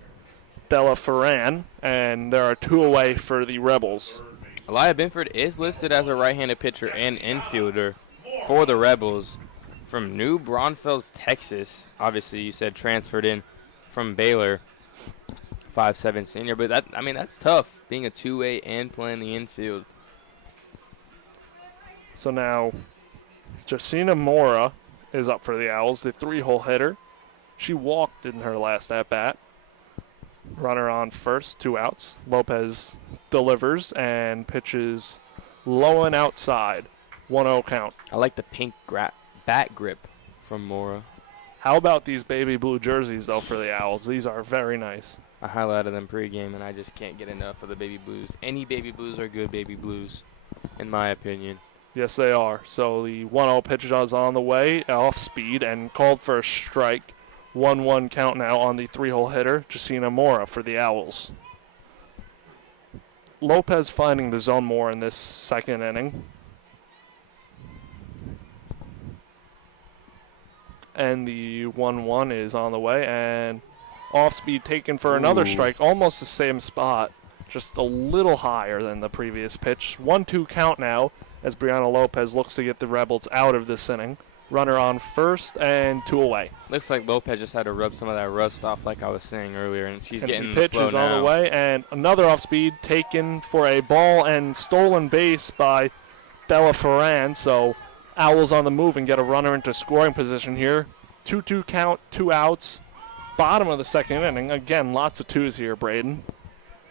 Bella Ferran, and there are 2 away for the Rebels. Elia Binford is listed as a right-handed pitcher and infielder for the Rebels from New Braunfels, Texas. Obviously, you said transferred in from Baylor, 5'7" senior. But that's tough, being a two-way and playing the infield. So now Jacina Mora is up for the Owls, the 3-hole hitter. She walked in her last at-bat. Runner on first, 2 outs. Lopez delivers and pitches low and outside. 1-0 count. I like the pink bat grip from Mora. How about these baby blue jerseys, though, for the Owls? These are very nice. I highlighted them pregame, and I just can't get enough of the baby blues. Any baby blues are good baby blues, in my opinion. Yes, they are. So the 1-0 pitch is on the way, off speed, and called for a strike. 1-1 count now on the 3-hole hitter, Jacina Mora for the Owls. Lopez finding the zone more in this second inning. And the 1-1 is on the way, and off speed taken for another strike, almost the same spot, just a little higher than the previous pitch. 1-2 count now as Brianna Lopez looks to get the Rebels out of this inning. Runner on first and 2 away. Looks like Lopez just had to rub some of that rust off, like I was saying earlier, and she's getting the pitch flow is now. on the way, and another off speed taken for a ball and stolen base by Bella Ferran. So Owls on the move and get a runner into scoring position here. 2-2 count, 2 outs. Bottom of the second inning. Again, lots of 2s here, Brayden.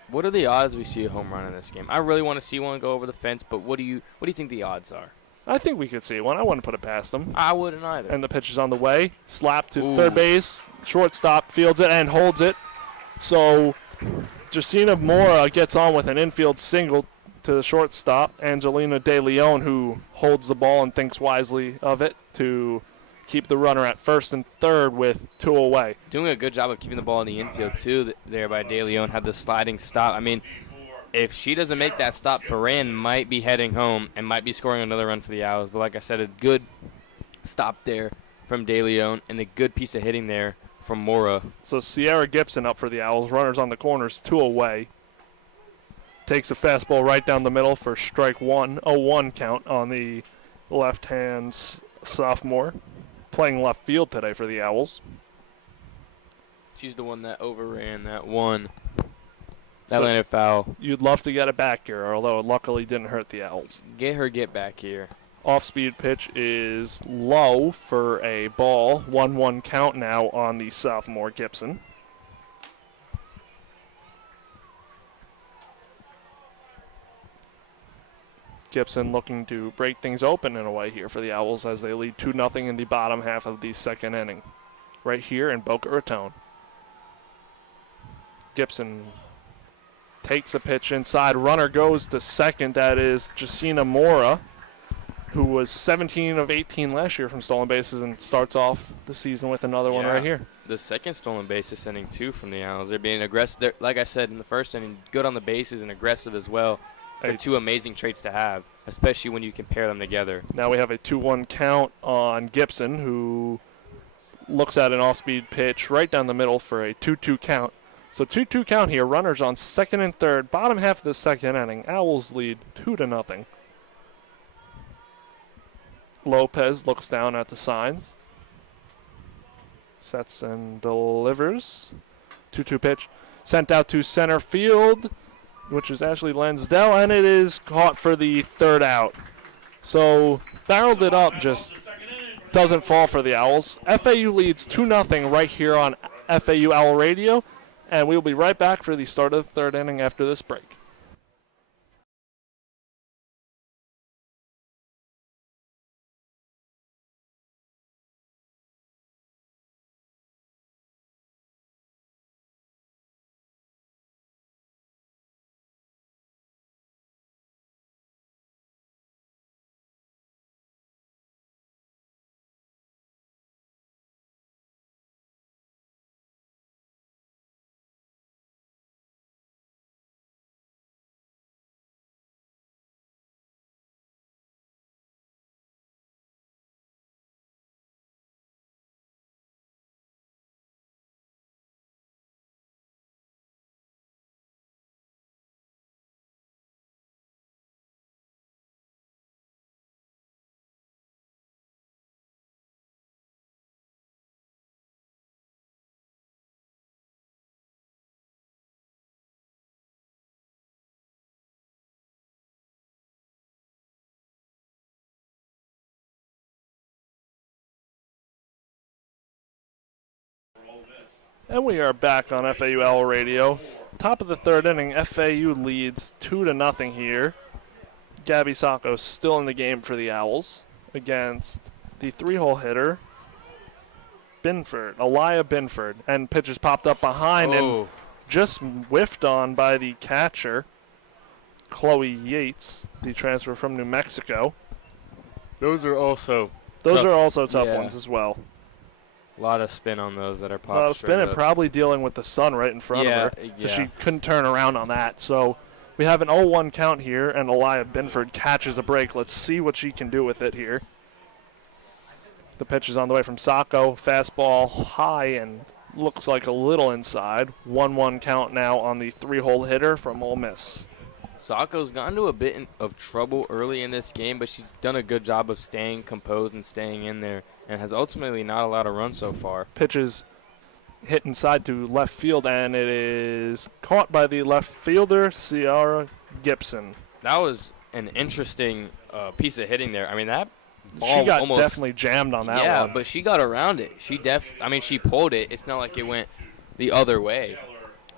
What are the odds we see a home run in this game? I really want to see one go over the fence, but what do you think the odds are? I think we could see one. I wouldn't put it past them. I wouldn't either. And the pitch is on the way. Slap to third base. Shortstop fields it and holds it. So Jacina Mora gets on with an infield single to the shortstop. Angelina De Leon, who holds the ball and thinks wisely of it to keep the runner at first and third with 2 away. Doing a good job of keeping the ball in the infield, too, there by De Leon. Had the sliding stop. I mean, if she doesn't make that stop, Ferran might be heading home and might be scoring another run for the Owls. But like I said, a good stop there from De Leon and a good piece of hitting there from Mora. So Sierra Gibson up for the Owls. Runners on the corners, 2 away. Takes a fastball right down the middle for strike 1. 0-1 count on the left-hand sophomore. Playing left field today for the Owls. She's the one that overran that one. That landed foul. You'd love to get it back here, although it luckily didn't hurt the Owls. Get back here. Off-speed pitch is low for a ball. 1-1 count now on the sophomore Gibson. Gibson looking to break things open in a way here for the Owls as they lead 2-0 in the bottom half of the second inning. Right here in Boca Raton. Gibson takes a pitch inside. Runner goes to second. That is Jacina Mora, who was 17 of 18 last year from stolen bases and starts off the season with another one right here. The second stolen bases inning, too, from the Owls. They're being aggressive. They're, like I said in the first inning, good on the bases and aggressive as well. They're two amazing traits to have, especially when you can pair them together. Now we have a 2-1 count on Gibson, who looks at an off-speed pitch right down the middle for a 2-2 count. So 2-2 count here. Runners on second and third. Bottom half of the second inning. Owls lead 2-0. Lopez looks down at the signs. Sets and delivers. 2-2 pitch. Sent out to center field, which is Ashley Lansdell, and it is caught for the third out. So barreled it up, just doesn't fall for the Owls. FAU leads 2-0 right here on FAU Owl Radio, and we'll be right back for the start of the third inning after this break. And we are back on FAU Owl Radio. Top of the third inning, FAU leads 2-0 here. Gabby Sacco still in the game for the Owls against the three-hole hitter, Binford, Elia Binford. And pitches popped up behind and just whiffed on by the catcher, Chloe Yates, the transfer from New Mexico. Those are also tough ones as well. A lot of spin on those that are popped. A lot of spin and probably dealing with the sun right in front of her. Because she couldn't turn around on that. So we have an 0-1 count here, and Elia Binford catches a break. Let's see what she can do with it here. The pitch is on the way from Sacco. Fastball high and looks like a little inside. 1-1 count now on the three-hole hitter from Ole Miss. Sacco's gotten into a bit of trouble early in this game, but she's done a good job of staying composed and staying in there, and has ultimately not allowed a run so far. Pitches hit inside to left field, and it is caught by the left fielder, Sierra Gibson. That was an interesting piece of hitting there. I mean, that ball she got almost definitely jammed on that one. Yeah, but she got around it. She pulled it. It's not like it went the other way.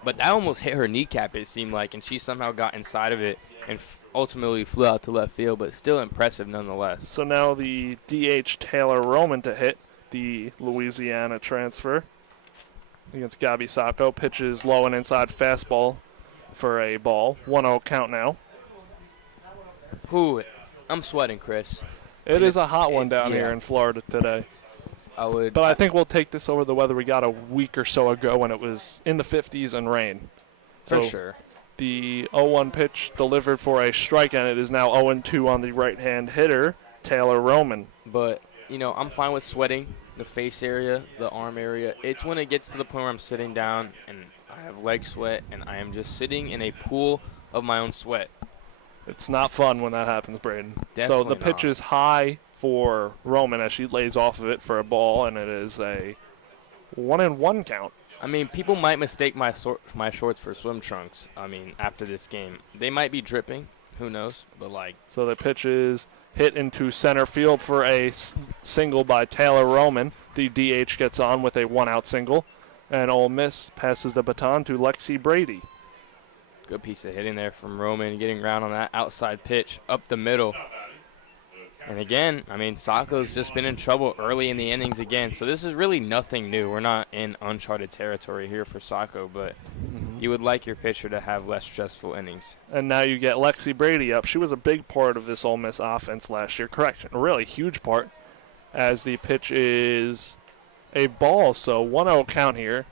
But that almost hit her kneecap, it seemed like, and she somehow got inside of it and ultimately flew out to left field, but still impressive nonetheless. So now the DH Taylor Roman to hit, the Louisiana transfer against Gabby Sacco. Pitches low and inside fastball for a ball. 1-0 count now. Ooh, I'm sweating, Chris. It is a hot one down here in Florida today. But I think we'll take this over the weather we got a week or so ago when it was in the 50s and rain. For sure. The 0-1 pitch delivered for a strike, and it is now 0-2 on the right-hand hitter, Taylor Roman. But, I'm fine with sweating the face area, the arm area. It's when it gets to the point where I'm sitting down and I have leg sweat and I am just sitting in a pool of my own sweat. It's not fun when that happens, Brayden. Definitely so the pitch not. is high for Roman as she lays off of it for a ball, and it is a 1-1 count. I mean, people might mistake my shorts for swim trunks. I mean, after this game. They might be dripping. Who knows? But, like. So the pitch is hit into center field for a single by Taylor Roman. The DH gets on with a one-out single, and Ole Miss passes the baton to Lexi Brady. Good piece of hitting there from Roman, getting around on that outside pitch up the middle. And again, I mean, Sacco's just been in trouble early in the innings again. So this is really nothing new. We're not in uncharted territory here for Sacco, but you would like your pitcher to have less stressful innings. And now you get Lexi Brady up. She was a big part of this Ole Miss offense last year. Correction, a really huge part, as the pitch is a ball. So 1-0 count here.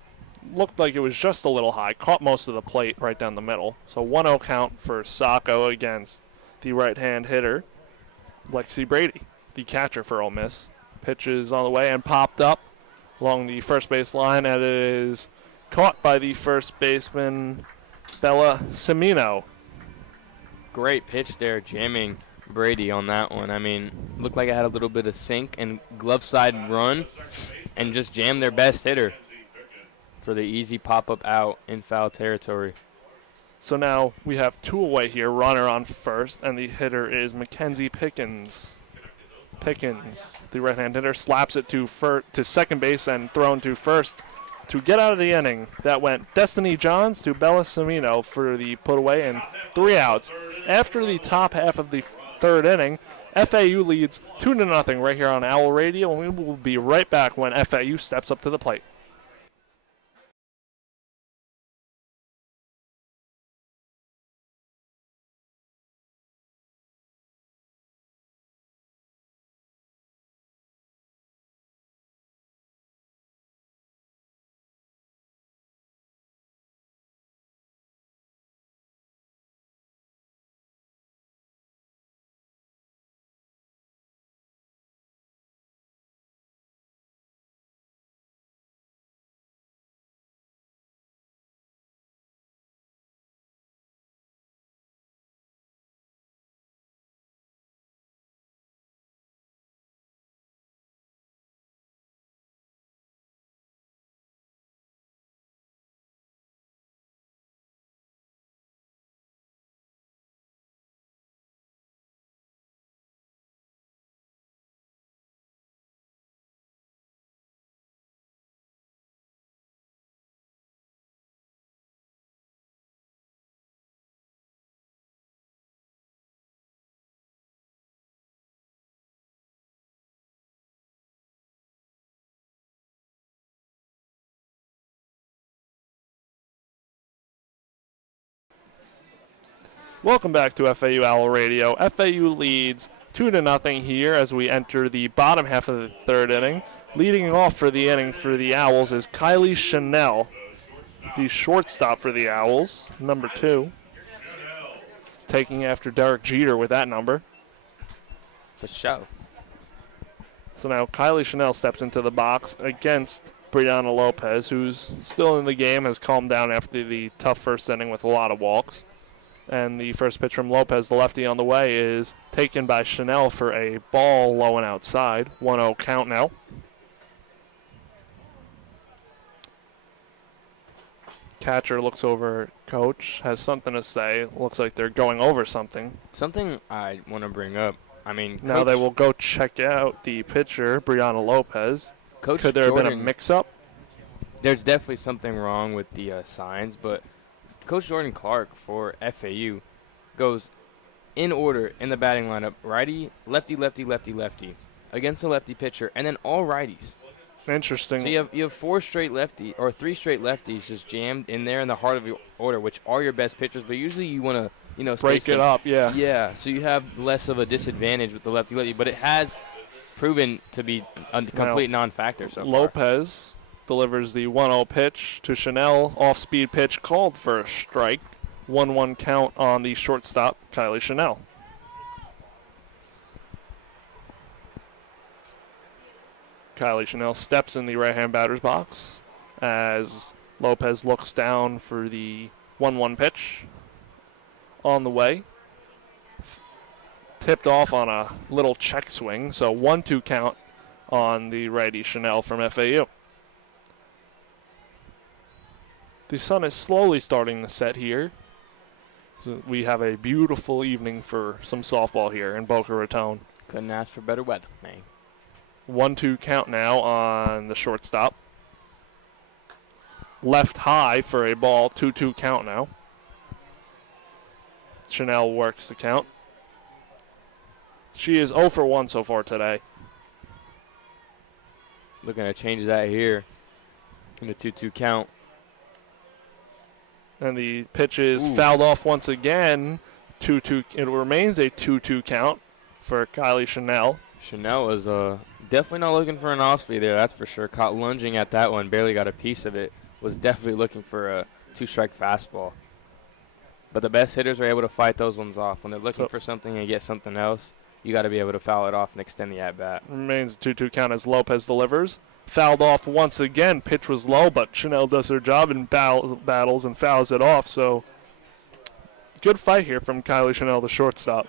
Looked like it was just a little high. Caught most of the plate right down the middle. So 1-0 count for Sacco against the right-hand hitter, Lexi Brady, the catcher for Ole Miss. Pitch is on the way and popped up along the first base line, and it is caught by the first baseman, Bella Semino. Great pitch there, jamming Brady on that one. I mean, looked like it had a little bit of sink and glove side run and just jammed their best hitter for the easy pop-up out in foul territory. So now we have two away here, runner on first, and the hitter is Mackenzie Pickens. Pickens, the right-hand hitter, slaps it to second base and thrown to first to get out of the inning. That went Destiny Johns to Bella Semino for the put away and 3 outs. After the top half of the third inning, FAU leads 2-0 right here on Owl Radio, and we will be right back when FAU steps up to the plate. Welcome back to FAU Owl Radio. FAU leads 2-0 here as we enter the bottom half of the third inning. Leading off for the inning for the Owls is Kylie Chanel, the shortstop for the Owls, number 2. Taking after Derek Jeter with that number. For sure. So now Kylie Chanel steps into the box against Brianna Lopez, who's still in the game, has calmed down after the tough first inning with a lot of walks. And the first pitch from Lopez, the lefty on the way, is taken by Chanel for a ball low and outside. 1-0 count now. Catcher looks over, coach, has something to say. Looks like they're going over something. Something I want to bring up. I mean, now they will go check out the pitcher, Brianna Lopez. Coach Could there have been a mix-up? There's definitely something wrong with the signs, but Coach Jordan Clark for FAU goes in order in the batting lineup: righty, lefty, lefty, lefty, lefty, against the lefty pitcher, and then all righties. Interesting. So you have 3 straight lefties just jammed in there in the heart of your order, which are your best pitchers. But usually you want to break it up. Yeah. Yeah. So you have less of a disadvantage with the lefty, but it has proven to be a complete non-factor so far. Lopez delivers the 1-0 pitch to Chanel. Off-speed pitch called for a strike. 1-1 count on the shortstop, Kylie Chanel. Kylie Chanel steps in the right-hand batter's box as Lopez looks down for the 1-1 pitch on the way. Tipped off on a little check swing, so 1-2 count on the righty Chanel from FAU. The sun is slowly starting to set here. So we have a beautiful evening for some softball here in Boca Raton. Couldn't ask for better weather, man. 1-2 count now on the shortstop. Left high for a ball, 2-2 count now. Chanel works the count. She is 0 for 1 so far today. Looking to change that here in the 2-2 count. And the pitch is fouled off once again. 2-2. It remains a 2-2 count for Kylie Chanel. Chanel was definitely not looking for an off-speed there, that's for sure. Caught lunging at that one, barely got a piece of it. Was definitely looking for a 2-strike fastball. But the best hitters are able to fight those ones off. When they're looking for something and get something else, you got to be able to foul it off and extend the at-bat. Remains a 2-2 count as Lopez delivers. Fouled off once again. Pitch was low, but Chanel does her job and battles and fouls it off. So good fight here from Kylie Chanel, the shortstop.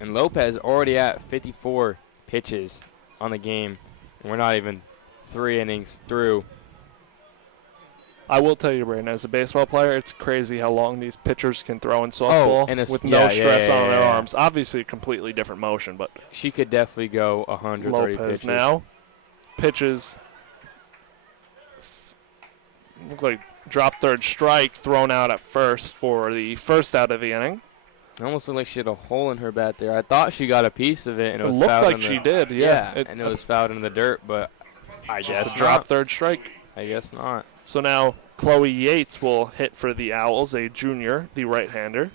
And Lopez already at 54 pitches on the game. And we're not even 3 innings through. I will tell you, Brayden, as a baseball player, it's crazy how long these pitchers can throw in softball with no stress on their arms. Obviously, a completely different motion, but she could definitely go 130 Lopez pitches. Now pitches look like drop third strike, thrown out at first for the first out of the inning. It almost looked like she had a hole in her bat there. I thought she got a piece of it, and it was looked fouled like in she did. Yeah, and it was fouled in the dirt, but I guess just a drop third strike. I guess not. So now Chloe Yates will hit for the Owls, a junior, the right-hander.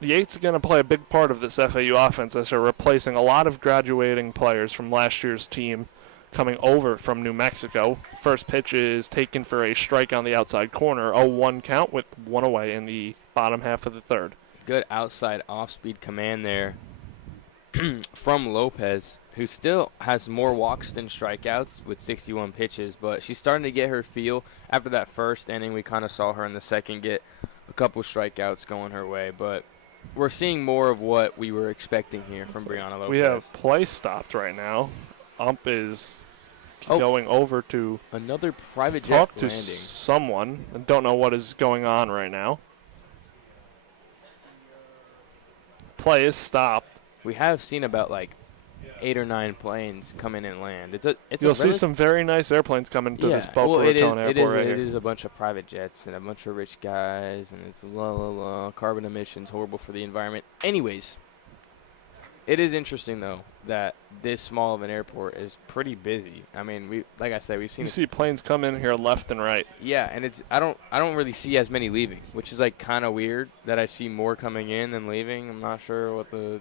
Yates is going to play a big part of this FAU offense as they're replacing a lot of graduating players from last year's team coming over from New Mexico. First pitch is taken for a strike on the outside corner, 0-1 count with one away in the bottom half of the third. Good outside off-speed command there from Lopez, who still has more walks than strikeouts with 61 pitches, but she's starting to get her feel. After that first inning, we kind of saw her in the second get a couple strikeouts going her way, but we're seeing more of what we were expecting here from Brianna Lopez. We have play stopped right now. Ump is going over to another private jet talk to landing. Someone. I don't know what is going on right now. Play is stopped. We have seen about like 8 or 9 planes come in and land. You'll see some very nice airplanes coming to this Boca Raton airport right here. It is a bunch of private jets and a bunch of rich guys, and it's carbon emissions, horrible for the environment. Anyways, it is interesting though that this small of an airport is pretty busy. I mean, like I said, we've seen. You see planes come in here left and right. Yeah, and I don't really see as many leaving, which is like kind of weird that I see more coming in than leaving. I'm not sure what the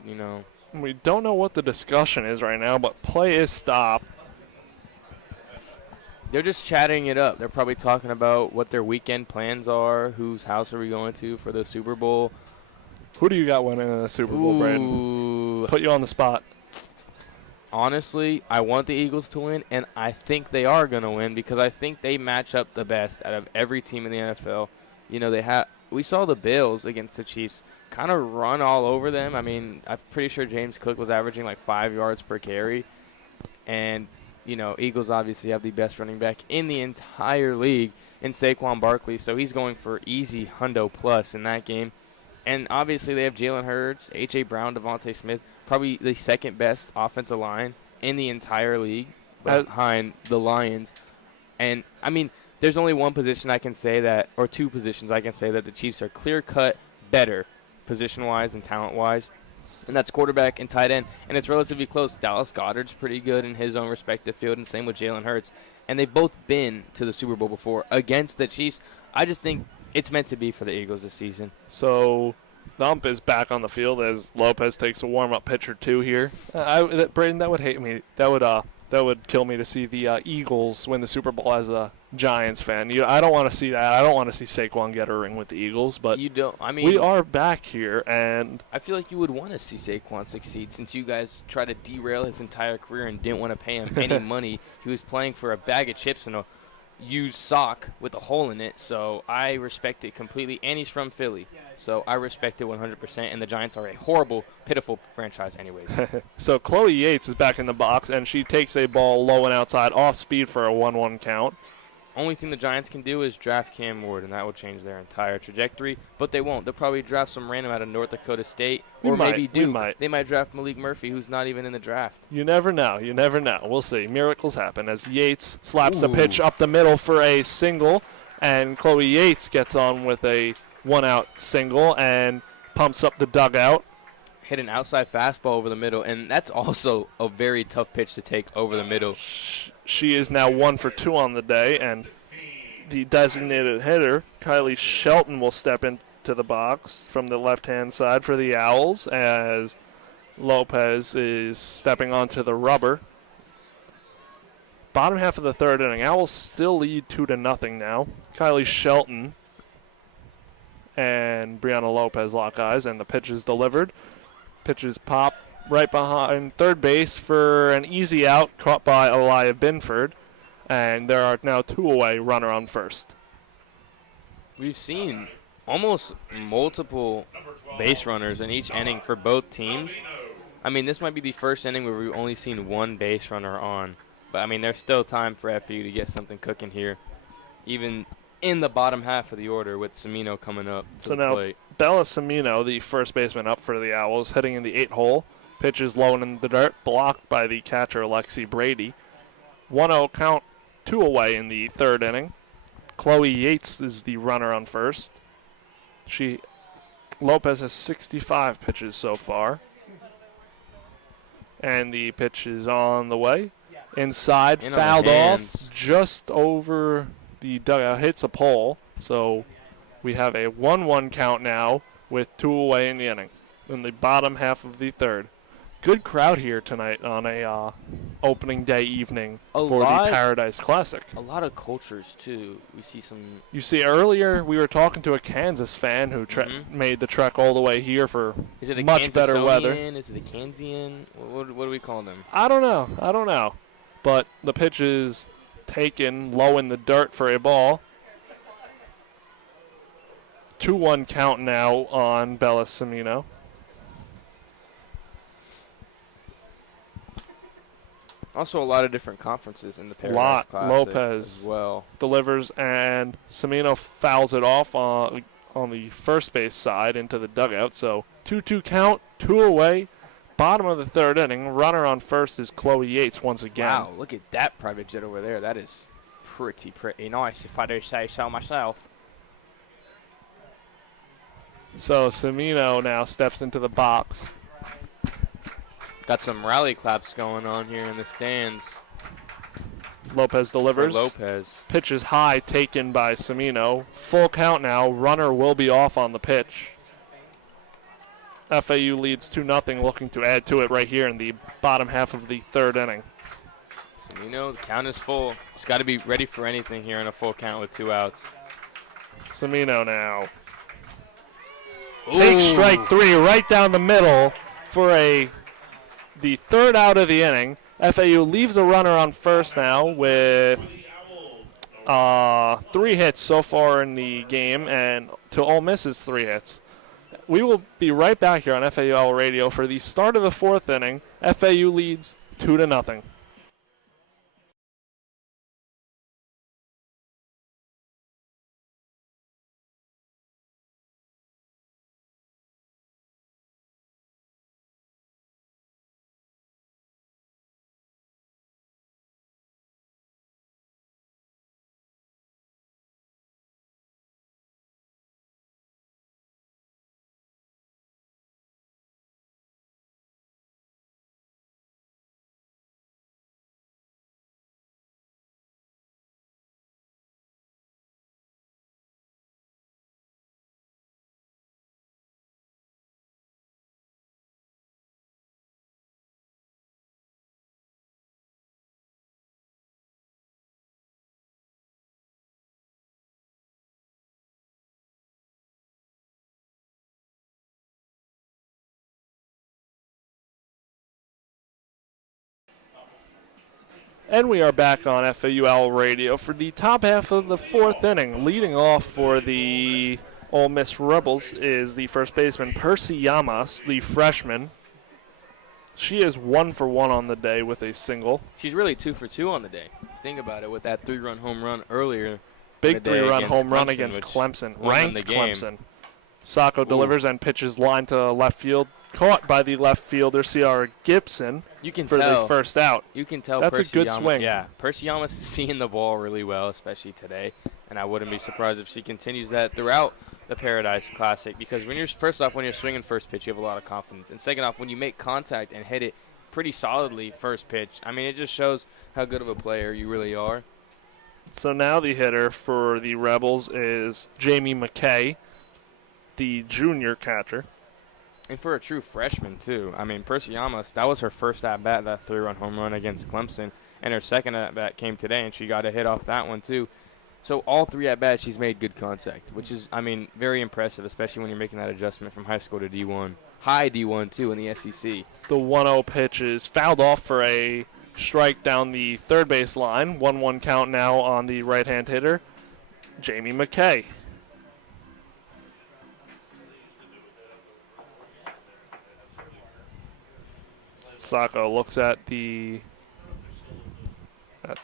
We don't know what the discussion is right now, but play is stopped. They're just chatting it up. They're probably talking about what their weekend plans are, whose house are we going to for the Super Bowl. Who do you got winning in the Super Bowl, Brayden? Put you on the spot. Honestly, I want the Eagles to win, and I think they are going to win because I think they match up the best out of every team in the NFL. We saw the Bills against the Chiefs kind of run all over them. I mean, I'm pretty sure James Cook was averaging like 5 yards per carry. And, Eagles obviously have the best running back in the entire league in Saquon Barkley. So he's going for easy hundo plus in that game. And obviously they have Jalen Hurts, A.J. Brown, Devontae Smith, probably the second best offensive line in the entire league behind the Lions. And, I mean, there's only one position I can say that, or two positions I can say that the Chiefs are clear-cut better position-wise and talent-wise, and that's quarterback and tight end, and it's relatively close. Dallas Goedert's pretty good in his own respective field, and same with Jalen Hurts, and they've both been to the Super Bowl before against the Chiefs. I just think it's meant to be for the Eagles this season. So Thump is back on the field as Lopez takes a warm-up pitch or two here. Brayden, that would hate me. That would That would kill me to see the Eagles win the Super Bowl as a Giants fan. I don't want to see that. I don't want to see Saquon get a ring with the Eagles, but You don't. I mean, we are back here, and I feel like you would want to see Saquon succeed since you guys tried to derail his entire career and didn't want to pay him any money. He was playing for a bag of chips and a used sock with a hole in it, so I respect it completely. And he's from Philly, so I respect it 100%. And the Giants are a horrible, pitiful franchise anyways. so Chloe Yates is back in the box, and she takes a ball low and outside off speed for a 1-1 count. Only thing the Giants can do is draft Cam Ward, and that will change their entire trajectory. But they won't. They'll probably draft some random out of North Dakota State, or maybe Duke. They might draft Malik Murphy, who's not even in the draft. You never know. You never know. We'll see. Miracles happen as Yates slaps a pitch up the middle for a single, and Chloe Yates gets on with a one-out single and pumps up the dugout. Hit an outside fastball over the middle, and that's also a very tough pitch to take over the middle. She is now 1 for 2 on the day, and the designated hitter, Kylie Shelton, will step into the box from the left-hand side for the Owls as Lopez is stepping onto the rubber. Bottom half of the third inning, Owls still lead 2-0 now. Kylie Shelton and Brianna Lopez lock eyes, and the pitch is delivered. Pitches pop right behind third base for an easy out caught by Elia Binford, and there are now 2 away, runner on first. We've seen almost multiple base runners in each inning for both teams. I mean, this might be the first inning where we've only seen 1 base runner on, but I mean, there's still time for FAU to get something cooking here, even in the bottom half of the order with Semino coming up to the plate. Bella Semino, the first baseman up for the Owls, heading in the 8 hole. Pitch is low in the dirt, blocked by the catcher, Lexi Brady. 1-0 count, 2 away in the third inning. Chloe Yates is the runner on first. Lopez has 65 pitches so far. And the pitch is on the way. Inside, fouled off, just over the dugout, hits a pole. So we have a 1-1 count now with 2 away in the inning in the bottom half of the third. Good crowd here tonight on a opening day evening for the Paradise Classic. A lot of cultures, too. We see some. You see, earlier we were talking to a Kansas fan who made the trek all the way here for much better weather. Is it a Kansian? What do we call them? I don't know. But the pitch is taken low in the dirt for a ball. 2-1 count now on Bella Semino. Also, a lot of different conferences in the Paradise Classic. Lopez as well delivers, and Semino fouls it off on the first base side into the dugout. So 2-2 count, 2 away. Bottom of the third inning, runner on first is Chloe Yates once again. Wow, look at that private jet over there. That is pretty nice, if I do say so myself. So Semino now steps into the box. Got some rally claps going on here in the stands. Lopez delivers. Lopez. Pitch is high, taken by Semino. Full count now. Runner will be off on the pitch. FAU leads 2-0, looking to add to it right here in the bottom half of the third inning. Semino, the count is full. He's got to be ready for anything here in a full count with 2 outs. Semino now. Takes strike 3 right down the middle for the third out of the inning. FAU leaves a runner on first now with 3 hits so far in the game, and to Ole Miss's 3 hits. We will be right back here on FAU Owl Radio for the start of the fourth inning. FAU leads 2-0. And we are back on FAU Owl Radio for the top half of the fourth inning. Leading off for the Ole Miss Rebels is the first baseman, Percy Yamas, the freshman. She is 1 for 1 on the day with a single. She's really 2 for 2 on the day. Think about it, with that 3-run home run earlier. Big 3-run home run against Clemson. Ranked Clemson. Sacco delivers and pitches line to left field. Caught by the left fielder, Ciara Gibson, for the first out. You can tell that's Percy a good swing. Yeah, Percy Yamas is seeing the ball really well, especially today. And I wouldn't be surprised if she continues that throughout the Paradise Classic, because when you're swinging first pitch, you have a lot of confidence. And second off, when you make contact and hit it pretty solidly first pitch, I mean, it just shows how good of a player you really are. So now the hitter for the Rebels is Jamie McKay, the junior catcher. And for a true freshman, too. I mean, Percy Yamas, that was her first at-bat, that 3-run home run against Clemson. And her second at-bat came today, and she got a hit off that one, too. So all 3 at-bats, she's made good contact, which is, I mean, very impressive, especially when you're making that adjustment from high school to D1. High D1, too, in the SEC. The 1-0 pitch is fouled off for a strike down the third base line. 1-1 count now on the right-hand hitter, Jamie McKay. Sacco looks at the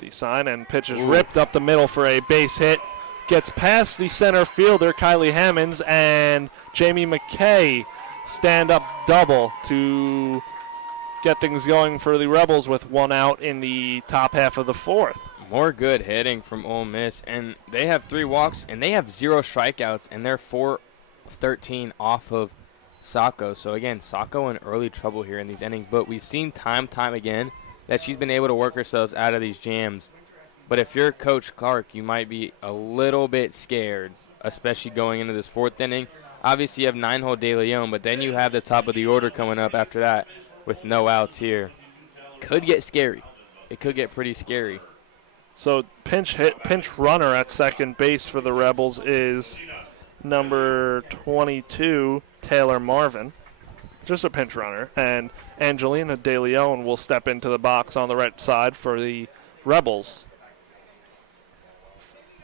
sign and pitches ripped up the middle for a base hit. Gets past the center fielder, Kylie Hammonds, and Jamie McKay stand up double to get things going for the Rebels with 1 out in the top half of the fourth. More good hitting from Ole Miss, and they have 3 walks, and they have 0 strikeouts, and they're 4 of 13 off of Sacco. So again, Sacco in early trouble here in these innings, but we've seen time again that she's been able to work herself out of these jams. But if you're Coach Clark, you might be a little bit scared, especially going into this 4th inning. Obviously, you have 9-hole De Leon, but then you have the top of the order coming up after that with no outs here. Could get scary. It could get pretty scary. So pinch runner at second base for the Rebels is number 22, Taylor Marvin, just a pinch runner. And Angelina De Leon will step into the box on the right side for the Rebels.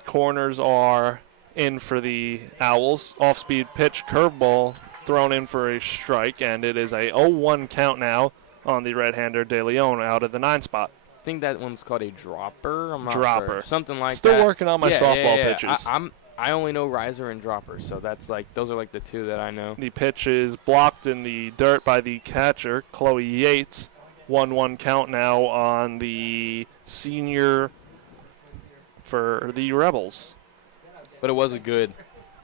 Corners are in for the Owls. Off-speed pitch, curveball thrown in for a strike, and it is a 0-1 count now on the right-hander De Leon out of the 9 spot. I think that one's called a dropper. I'm not dropper. Sure. Something like Still that. Still working on my softball pitches. I only know riser and dropper, so those are like the 2 that I know. The pitch is blocked in the dirt by the catcher, Chloe Yates. 1-1 count now on the senior for the Rebels. But it was a good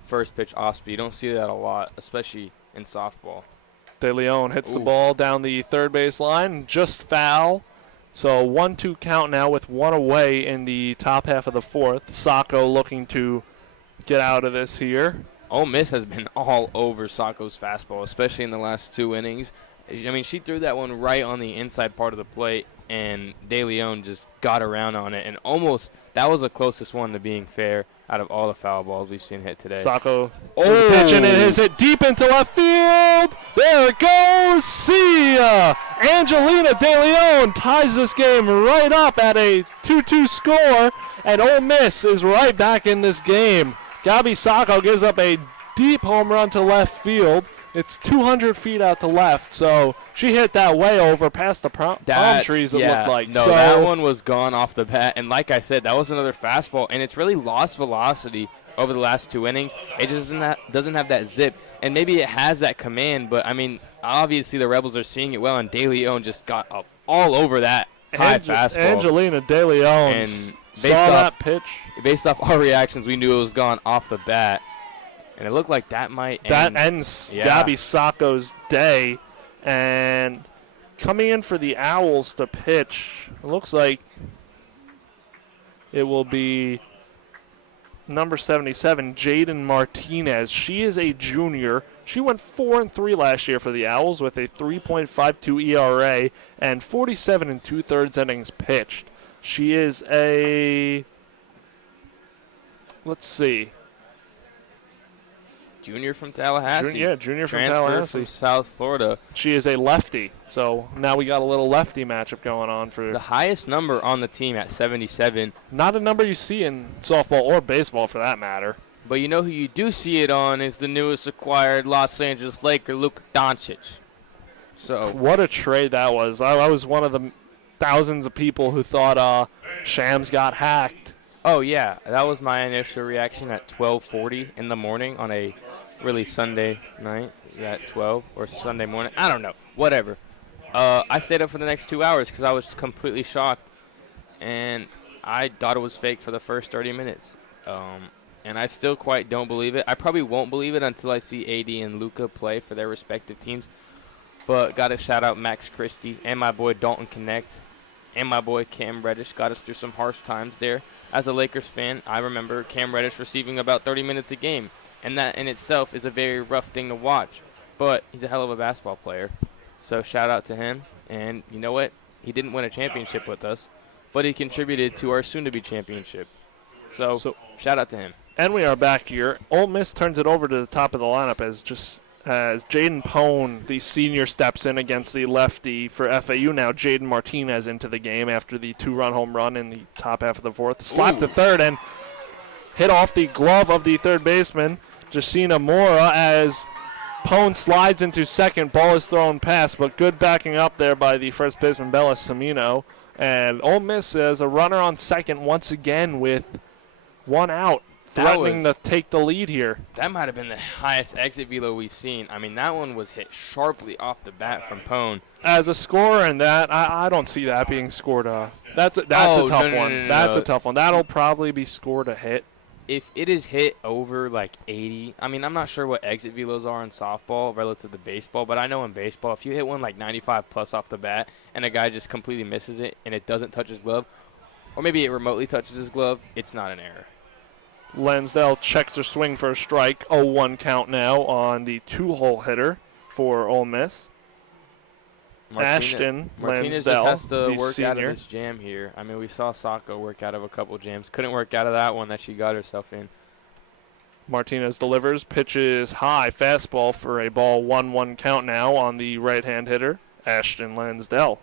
first pitch off speed. You don't see that a lot, especially in softball. De Leon hits the ball down the third base line, just foul. So 1-2 count now with 1 away in the top half of the fourth. Sacco looking to get out of this here. Ole Miss has been all over Sacco's fastball, especially in the last 2 innings. I mean, she threw that one right on the inside part of the plate, and De Leon just got around on it. And almost, that was the closest one to being fair out of all the foul balls we've seen hit today. Sacco pitch, and it is hit deep into left field. There it goes. See ya. Angelina De Leon ties this game right up at a 2-2 score, and Ole Miss is right back in this game. Gabi Sacco gives up a deep home run to left field. It's 200 feet out to left, so she hit that way over past the palm trees, it looked like. No, that one was gone off the bat, and like I said, that was another fastball, and it's really lost velocity over the last 2 innings. It just doesn't have that zip, and maybe it has that command, but, I mean, obviously the Rebels are seeing it well, and De Leon just got up all over that high fastball. Angelina De Leon saw that pitch. Based off our reactions, we knew it was gone off the bat. And it looked like that might end. That ends Gabi Sacco's day. And coming in for the Owls to pitch, it looks like it will be number 77, Jaden Martinez. She is a junior. She went 4-3 last year for the Owls with a 3.52 ERA and 47 2/3 innings pitched. She is a, let's see, junior from Tallahassee. Junior from Transfer Tallahassee. from South Florida. She is a lefty, so now we got a little lefty matchup going on for the highest number on the team at 77. Not a number you see in softball or baseball for that matter. But you know who you do see it on is the newest acquired Los Angeles Laker, Luka Doncic. So what a trade that was. I was one of the thousands of people who thought Shams got hacked. Oh, yeah. That was my initial reaction at 12:40 in the morning on a really Sunday night at 12 or Sunday morning. I don't know. Whatever. I stayed up for the next 2 hours because I was completely shocked. And I thought it was fake for the first 30 minutes. And I still quite don't believe it. I probably won't believe it until I see AD and Luka play for their respective teams. But got to shout out Max Christie and my boy Dalton Connect and my boy Cam Reddish. Got us through some harsh times there. As a Lakers fan, I remember Cam Reddish receiving about 30 minutes a game. And that in itself is a very rough thing to watch. But he's a hell of a basketball player. So shout out to him. And you know what? He didn't win a championship with us, but he contributed to our soon-to-be championship. So shout out to him. And we are back here. Ole Miss turns it over to the top of the lineup as Jaden Pone, the senior, steps in against the lefty for FAU. Now Jaden Martinez into the game after the 2-run home run in the top half of the fourth. Slapped to third and hit off the glove of the third baseman, Jacina Mora, as Pone slides into second. Ball is thrown past, but good backing up there by the first baseman, Bella Semino. And Ole Miss has a runner on second once again with one out, threatening to take the lead here. That might have been the highest exit velo we've seen. I mean, that one was hit sharply off the bat from Pone. As a scorer in that, I don't see that being scored. That's a tough one. That's a tough one. That'll probably be scored a hit. If it is hit over like 80, I mean, I'm not sure what exit velos are in softball relative to baseball, but I know in baseball, if you hit one like 95 plus off the bat and a guy just completely misses it and it doesn't touch his glove, or maybe it remotely touches his glove, it's not an error. Lansdale checks her swing for a strike. 0-1 count now on the 2-hole hitter for Ole Miss. Martinez Lansdale, just has to work senior. out of this jam here. I mean, we saw Sacco work out of a couple jams. Couldn't work out of that one that she got herself in. Martinez delivers, pitches high, fastball for a ball. 1-1 count now on the right-hand hitter, Ashton Lansdale.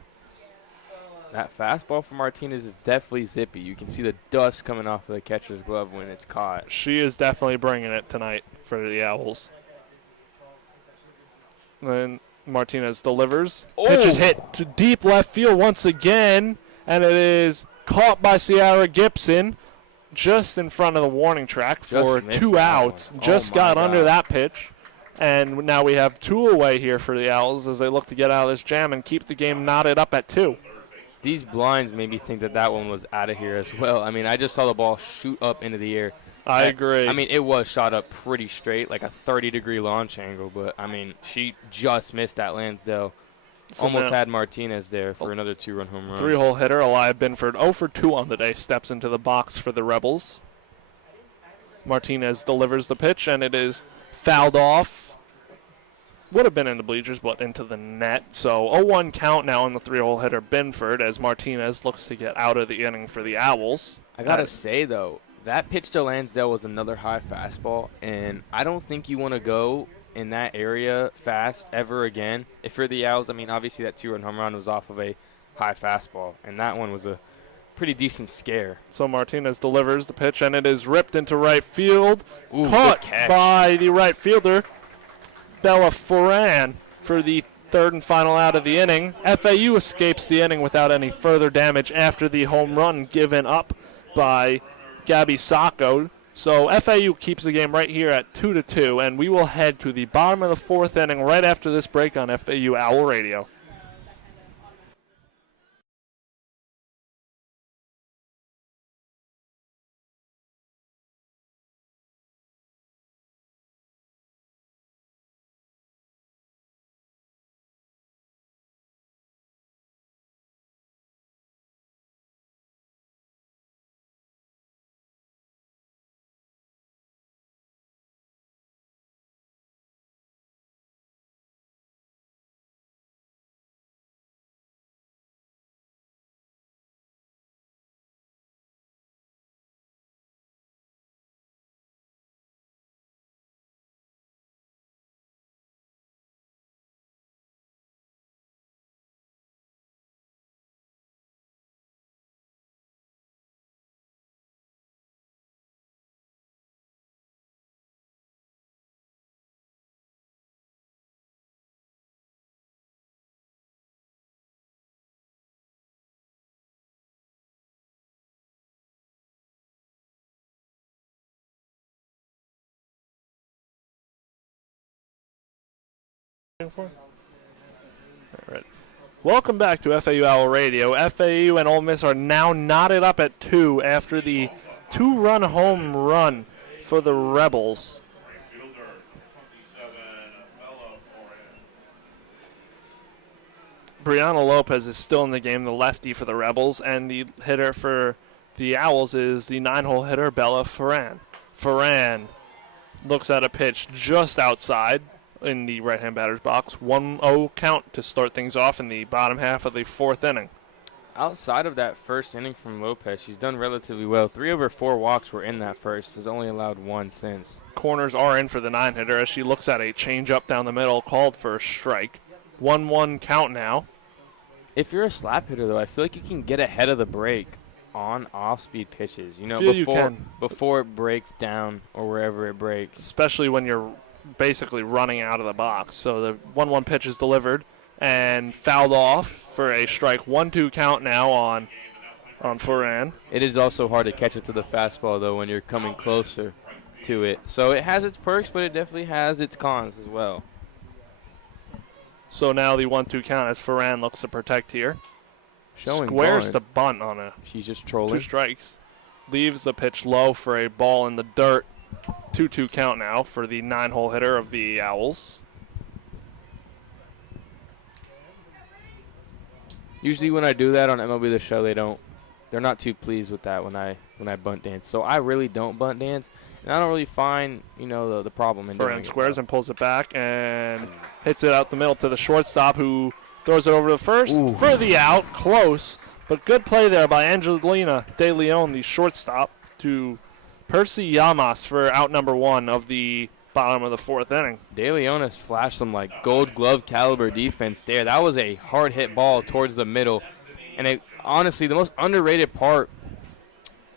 That fastball for Martinez is definitely zippy. You can see the dust coming off of the catcher's glove when it's caught. She is definitely bringing it tonight for the Owls. Then Martinez delivers. Pitch is hit to deep left field once again, and it is caught by Ciara Gibson just in front of the warning track for 2 outs. Just got under that pitch. And now we have 2 away here for the Owls as they look to get out of this jam and keep the game knotted up at 2. These blinds made me think that that one was out of here as well. I mean, I just saw the ball shoot up into the air. I agree. I mean, it was shot up pretty straight, like a 30-degree launch angle. But, I mean, she just missed that Lansdale. Almost had Martinez there for another 2-run home run. 3-hole hitter, Elia Binford, 0 for 2 on the day, steps into the box for the Rebels. Martinez delivers the pitch, and it is fouled off. Would have been in the bleachers, but into the net. So 0-1 count now on the 3-hole hitter, Binford, as Martinez looks to get out of the inning for the Owls. I got to say, though, that pitch to Lansdale was another high fastball, and I don't think you want to go in that area fast ever again. If you're the Owls, I mean, obviously that 2-run home run was off of a high fastball, and that one was a pretty decent scare. So Martinez delivers the pitch, and it is ripped into right field. Caught by the right fielder, Bella Foran, for the 3rd and final out of the inning. FAU escapes the inning without any further damage after the home run given up by Gabby Sacco. So FAU keeps the game right here at 2-2, and we will head to the bottom of the 4th inning right after this break on FAU Owl Radio. All right. Welcome back to FAU Owl Radio. FAU and Ole Miss are now knotted up at 2 after the 2-run home run for the Rebels. Brianna Lopez is still in the game, the lefty for the Rebels, and the hitter for the Owls is the 9-hole hitter, Bella Ferran. Ferran looks at a pitch just outside in the right-hand batter's box. 1-0 count to start things off in the bottom half of the 4th inning. Outside of that first inning from Lopez, she's done relatively well. 3 over 4 walks were in that first. Has only allowed 1 since. Corners are in for the 9-hitter as she looks at a changeup down the middle, called for a strike. 1-1 count now. If you're a slap hitter, though, I feel like you can get ahead of the break on off-speed pitches. You know, before it breaks down or wherever it breaks. Especially when you're basically running out of the box. So the 1-1 pitch is delivered and fouled off for a strike. 1-2 count now on Ferran. It is also hard to catch it to the fastball, though, when you're coming closer to it. So it has its perks, but it definitely has its cons as well. So now the 1-2 count as Ferran looks to protect here. Showing Squares bunt. the bunt on a She's just trolling. 2 strikes. Leaves the pitch low for a ball in the dirt. 2-2 count now for the 9-hole hitter of the Owls. Usually when I do that on MLB The Show, they're not too pleased with that when I bunt dance. So I really don't bunt dance, and I don't really find the problem in doing it. Ferran squares and pulls it back and hits it out the middle to the shortstop, who throws it over to first. Ooh. For the out. Close, but good play there by Angelina De Leon, the shortstop, to Percy Yamas for out number 1 of the bottom of the 4th inning. De Leon has flashed some gold glove caliber defense there. That was a hard hit ball towards the middle, and honestly, the most underrated part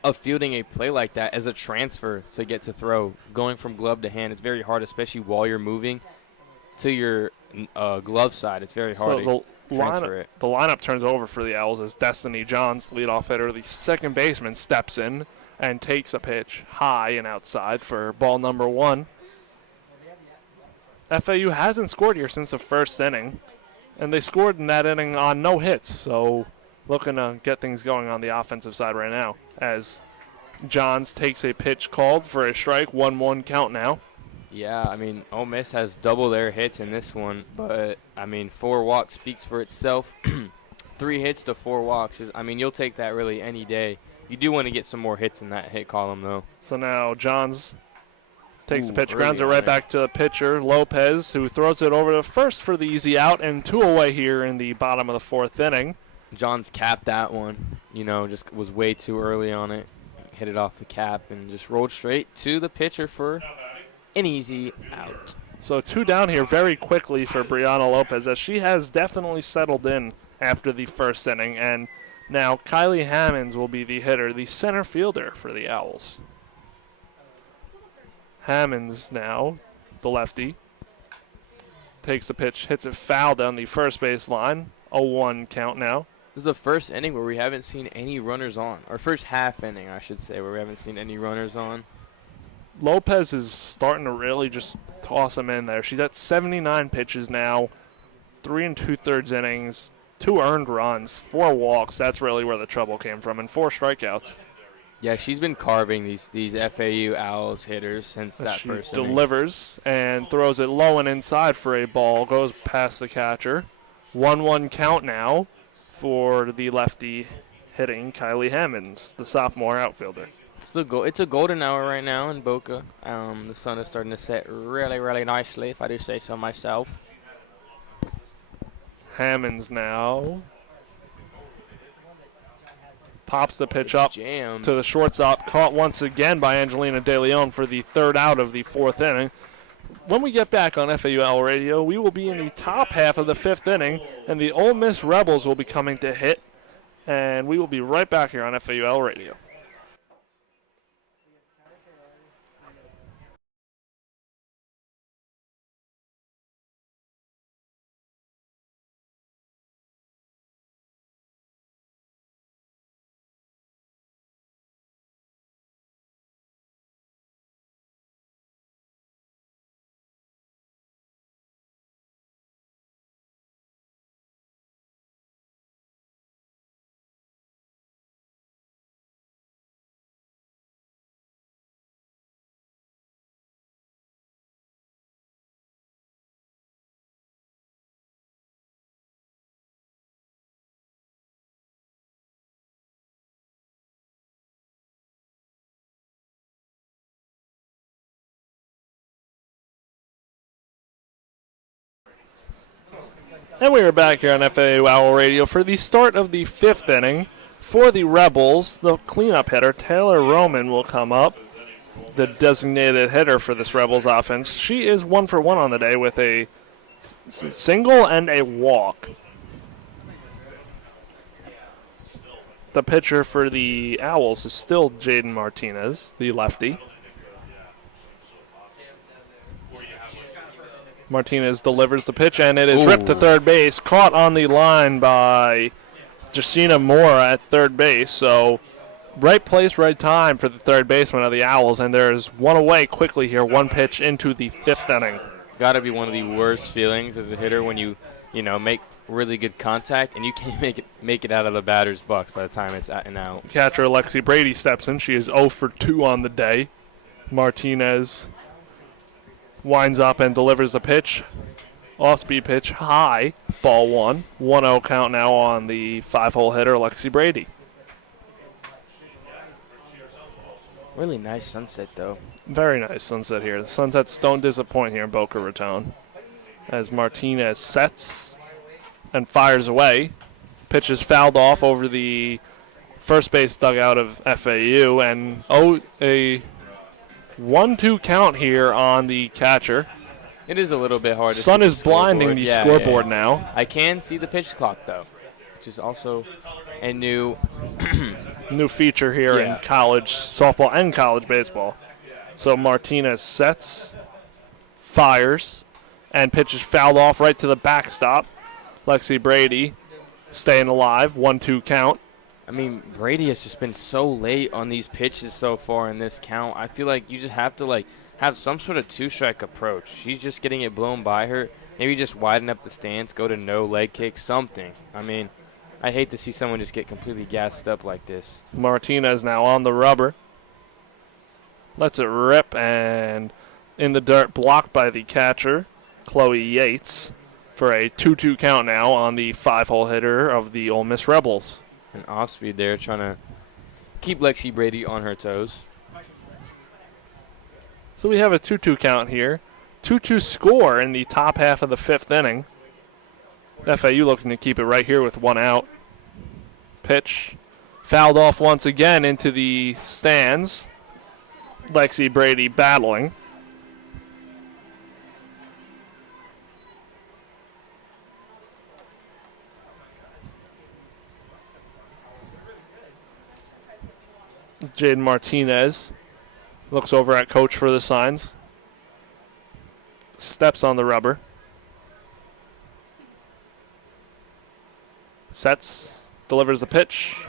of fielding a play like that is a transfer to get to throw. Going from glove to hand, it's very hard, especially while you're moving to your glove side. It's very hard to transfer it. The lineup turns over for the Owls as Destiny Johns, leadoff hitter, the second baseman, steps in and takes a pitch high and outside for ball number 1. FAU hasn't scored here since the first inning, and they scored in that inning on no hits, so looking to get things going on the offensive side right now as Johns takes a pitch called for a strike. 1-1 count now. Yeah, I mean, Ole Miss has double their hits in this one, but, 4 walks speaks for itself. 3 hits to 4 walks you'll take that really any day. You do want to get some more hits in that hit column, though. So now Johns takes the pitch, grounds it right back to the pitcher, Lopez, who throws it over to first for the easy out, and 2 away here in the bottom of the 4th inning. Johns capped that one, just was way too early on it. Hit it off the cap and just rolled straight to the pitcher for an easy out. So 2 down here very quickly for Brianna Lopez, as she has definitely settled in after the first inning, and now Kylie Hammonds will be the hitter, the center fielder for the Owls. Hammonds now, the lefty, takes the pitch, hits it foul down the first base line. 0-1 count now. This is the first inning where we haven't seen any runners on. Or first half inning, I should say, where we haven't seen any runners on. Lopez is starting to really just toss him in there. She's at 79 pitches now, 3 2/3 innings, 2 earned runs, 4 walks. That's really where the trouble came from, and 4 strikeouts. Yeah, she's been carving these FAU Owls hitters since that first inning. Delivers and throws it low and inside for a ball. Goes past the catcher. 1-1 count now for the lefty hitting Kylie Hammonds, the sophomore outfielder. It's a golden hour right now in Boca. The sun is starting to set really, really nicely, if I do say so myself. Hammonds now pops the pitch up jammed to the shortstop, caught once again by Angelina De Leon for the 3rd out of the 4th inning. When we get back on FAU Owl Radio, we will be in the top half of the 5th inning, and the Ole Miss Rebels will be coming to hit, and we will be right back here on FAU Owl Radio. And we are back here on FAU Owl Radio for the start of the 5th inning. For the Rebels, the cleanup hitter, Taylor Roman, will come up, the designated hitter for this Rebels offense. She is 1 for 1 on the day with a single and a walk. The pitcher for the Owls is still Jaden Martinez, the lefty. Martinez delivers the pitch, and it is ripped to third base, caught on the line by Jacina Moore at third base. So right place, right time for the third baseman of the Owls, and there's one away quickly here, one pitch into the 5th inning. Got to be one of the worst feelings as a hitter when you make really good contact and you can't make it out of the batter's box by the time it's out and out. Catcher Lexi Brady steps in. She is 0 for 2 on the day. Martinez winds up and delivers the pitch. Off-speed pitch, high, ball 1. 1-0 count now on the 5-hole hitter, Lexi Brady. Really nice sunset, though. Very nice sunset here. The sunsets don't disappoint here in Boca Raton. As Martinez sets and fires away. Pitch is fouled off over the first base dugout of FAU, and a 1-2 count here on the catcher. It is a little bit hard. Sun is blinding the scoreboard now. I can see the pitch clock, though, which is also a new feature here in college softball and college baseball. So Martinez sets, fires, and pitches fouled off right to the backstop. Lexi Brady staying alive, 1-2 count. I mean, Brady has just been so late on these pitches so far in this count. I feel like you just have to have some sort of two-strike approach. She's just getting it blown by her. Maybe just widen up the stance, go to no leg kick, something. I mean, I hate to see someone just get completely gassed up like this. Martinez now on the rubber. Lets it rip, and in the dirt, blocked by the catcher, Chloe Yates, for a 2-2 count now on the 5-hole hitter of the Ole Miss Rebels. An off-speed there, trying to keep Lexi Brady on her toes. So we have a 2-2 count here. 2-2 score in the top half of the 5th inning. FAU looking to keep it right here with 1 out. Pitch fouled off once again into the stands. Lexi Brady battling. Jaden Martinez looks over at coach for the signs. Steps on the rubber. Sets, delivers the pitch.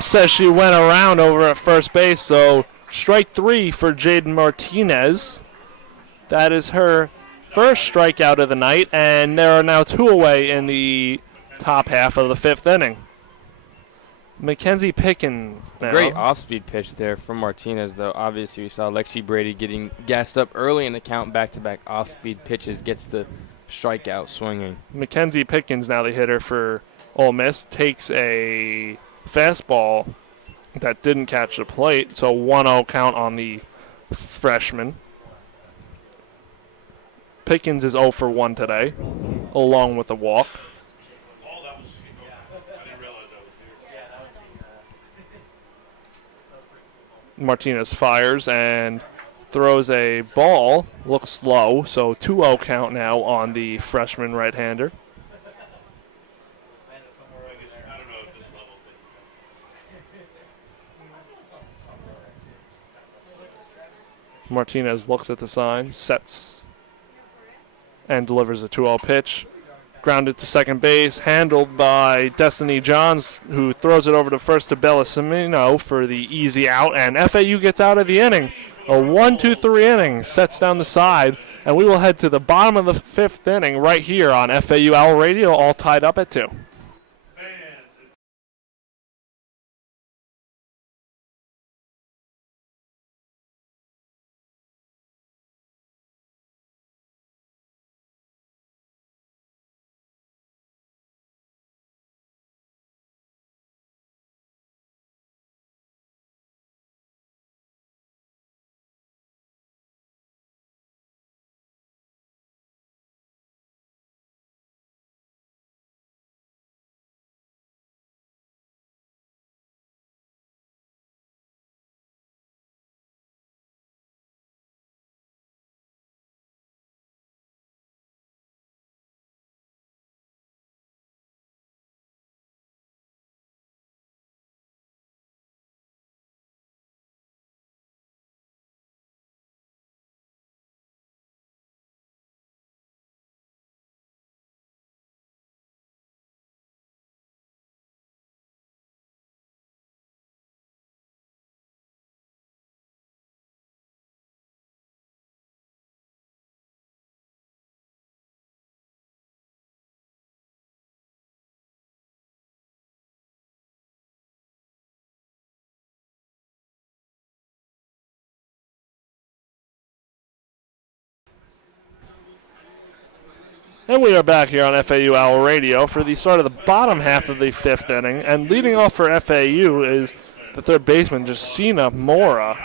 Says she went around over at first base, so strike 3 for Jaden Martinez. That is her first strikeout of the night, and there are now 2 away in the top half of the 5th inning. Mackenzie Pickens now. Great off-speed pitch there from Martinez, though. Obviously, we saw Lexi Brady getting gassed up early in the count, back-to-back off-speed pitches, gets the strikeout swinging. Mackenzie Pickens, now the hitter for Ole Miss, takes a fastball that didn't catch the plate, so 1-0 count on the freshman. Pickens is 0 for 1 today, along with a walk. Martinez fires and throws a ball, looks low, so 2-0 count now on the freshman right-hander. Martinez looks at the sign, sets, and delivers a 2-0 pitch. Grounded to second base, handled by Destiny Johns, who throws it over to first to Bellisamino for the easy out, and FAU gets out of the inning. A 1-2-3 inning, sets down the side, and we will head to the bottom of the 5th inning right here on FAU Owl Radio, all tied up at 2. And we are back here on FAU Owl Radio for the start of the bottom half of the 5th inning. And leading off for FAU is the third baseman, Jessiana Mora.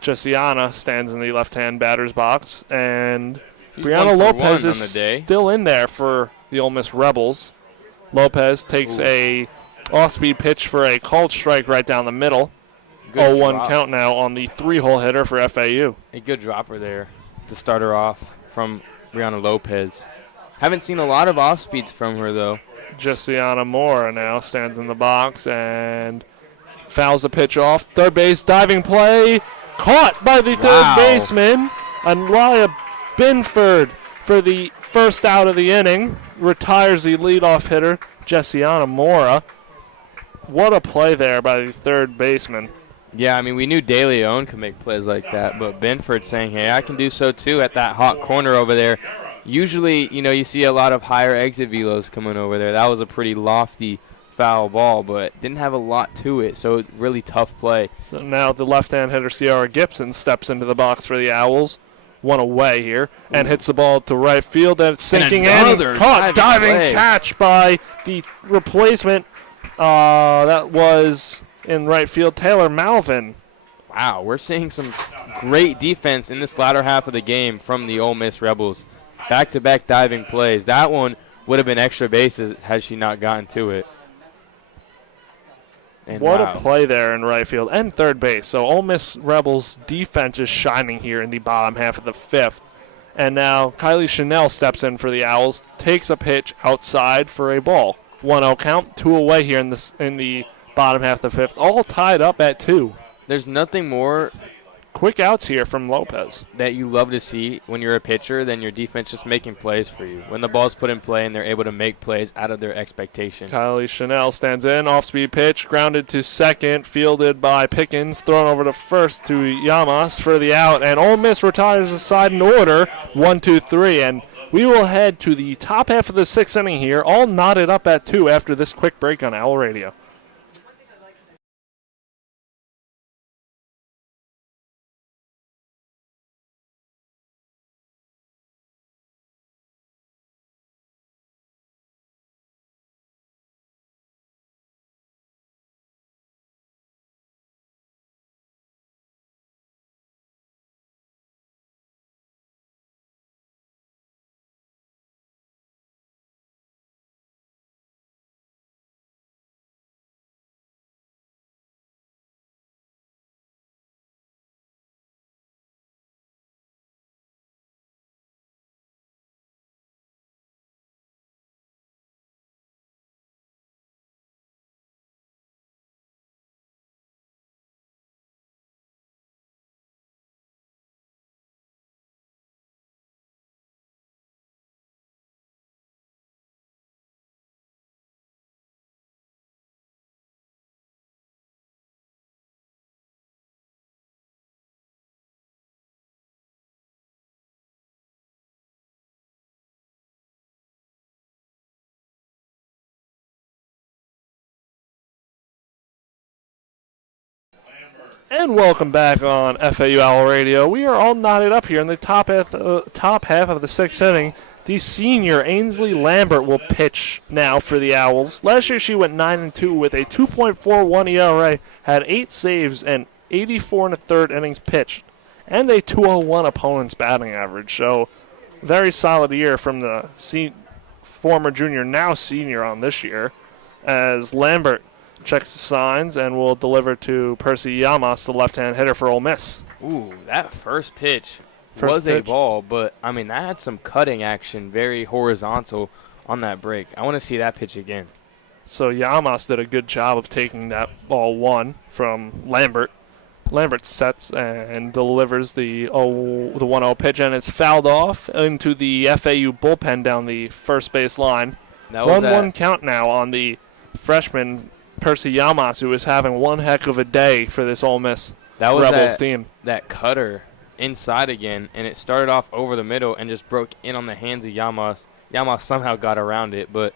Jessiana stands in the left-hand batter's box, and Brianna Lopez is still in there for the Ole Miss Rebels. Lopez takes a off-speed pitch for a called strike right down the middle. 0-1 count now on the 3-hole hitter for FAU. A good dropper there to start her off from Brianna Lopez. Haven't seen a lot of off-speeds from her, though. Jessiana Mora now stands in the box and fouls the pitch off. Third base, diving play, caught by the third baseman. Anwaya Binford for the first out of the inning. Retires the leadoff hitter, Jessiana Mora. What a play there by the third baseman. Yeah, I mean, we knew De Leon could make plays like that, but Binford saying, hey, I can do so too at that hot corner over there. Usually, you see a lot of higher exit velos coming over there. That was a pretty lofty foul ball, but didn't have a lot to it, so really tough play. So now the left-hand hitter, Ciara Gibson, steps into the box for the Owls. One away here, and hits the ball to right field, and it's sinking in. Caught, diving catch by the replacement. That was in right field, Taylor Malvin. Wow, we're seeing some great defense in this latter half of the game from the Ole Miss Rebels. Back-to-back diving plays. That one would have been extra bases had she not gotten to it. And what a play there in right field and third base. So Ole Miss Rebels defense is shining here in the bottom half of the 5th. And now Kylie Chanel steps in for the Owls, takes a pitch outside for a ball. 1-0 count, 2 away here in the bottom half of the 5th, all tied up at 2. There's nothing more quick outs here from Lopez that you love to see when you're a pitcher than your defense just making plays for you. When the ball's put in play and they're able to make plays out of their expectation. Kylie Chanel stands in, off-speed pitch, grounded to second, fielded by Pickens, thrown over to first to Llamas for the out, and Ole Miss retires the side in order, 1-2-3, and we will head to the top half of the 6th inning here, all knotted up at 2 after this quick break on Owl Radio. And welcome back on FAU Owl Radio. We are all knotted up here in the top half of the 6th inning. The senior Ainsley Lambert will pitch now for the Owls. Last year she went 9-2 with a 2.41 ERA, had 8 saves and 84 1/3 innings pitched, and a 201 opponent's batting average. So very solid year from the former junior, now senior on this year, as Lambert checks the signs and will deliver to Percy Llamas, the left-hand hitter for Ole Miss. Ooh, that first pitch was a ball, but, I mean, that had some cutting action, very horizontal on that break. I want to see that pitch again. So Llamas did a good job of taking that ball 1 from Lambert. Lambert sets and delivers the 1-0 pitch, and it's fouled off into the FAU bullpen down the first base line. 1-1 count now on the freshman Percy Llamas, who is having one heck of a day for this Ole Miss Rebels team. That cutter inside again, and it started off over the middle and just broke in on the hands of Llamas. Llamas somehow got around it, but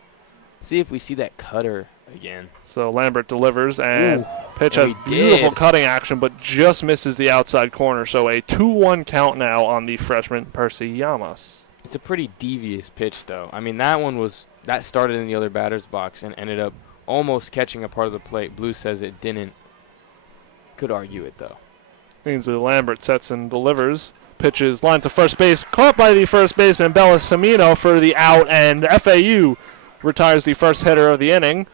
see if we see that cutter again. So Lambert delivers, and Pitch And has he beautiful did. cutting action, but just misses the outside corner. So a 2-1 count now on the freshman Percy Yamas. It's a pretty devious pitch, though. I mean, that started in the other batter's box and ended up almost catching a part of the plate. Blue says it didn't. Could argue it, though. Ainsley Lambert sets and delivers. Pitches line to first base, caught by the first baseman Bellassamino for the out, and FAU retires the first hitter of the inning.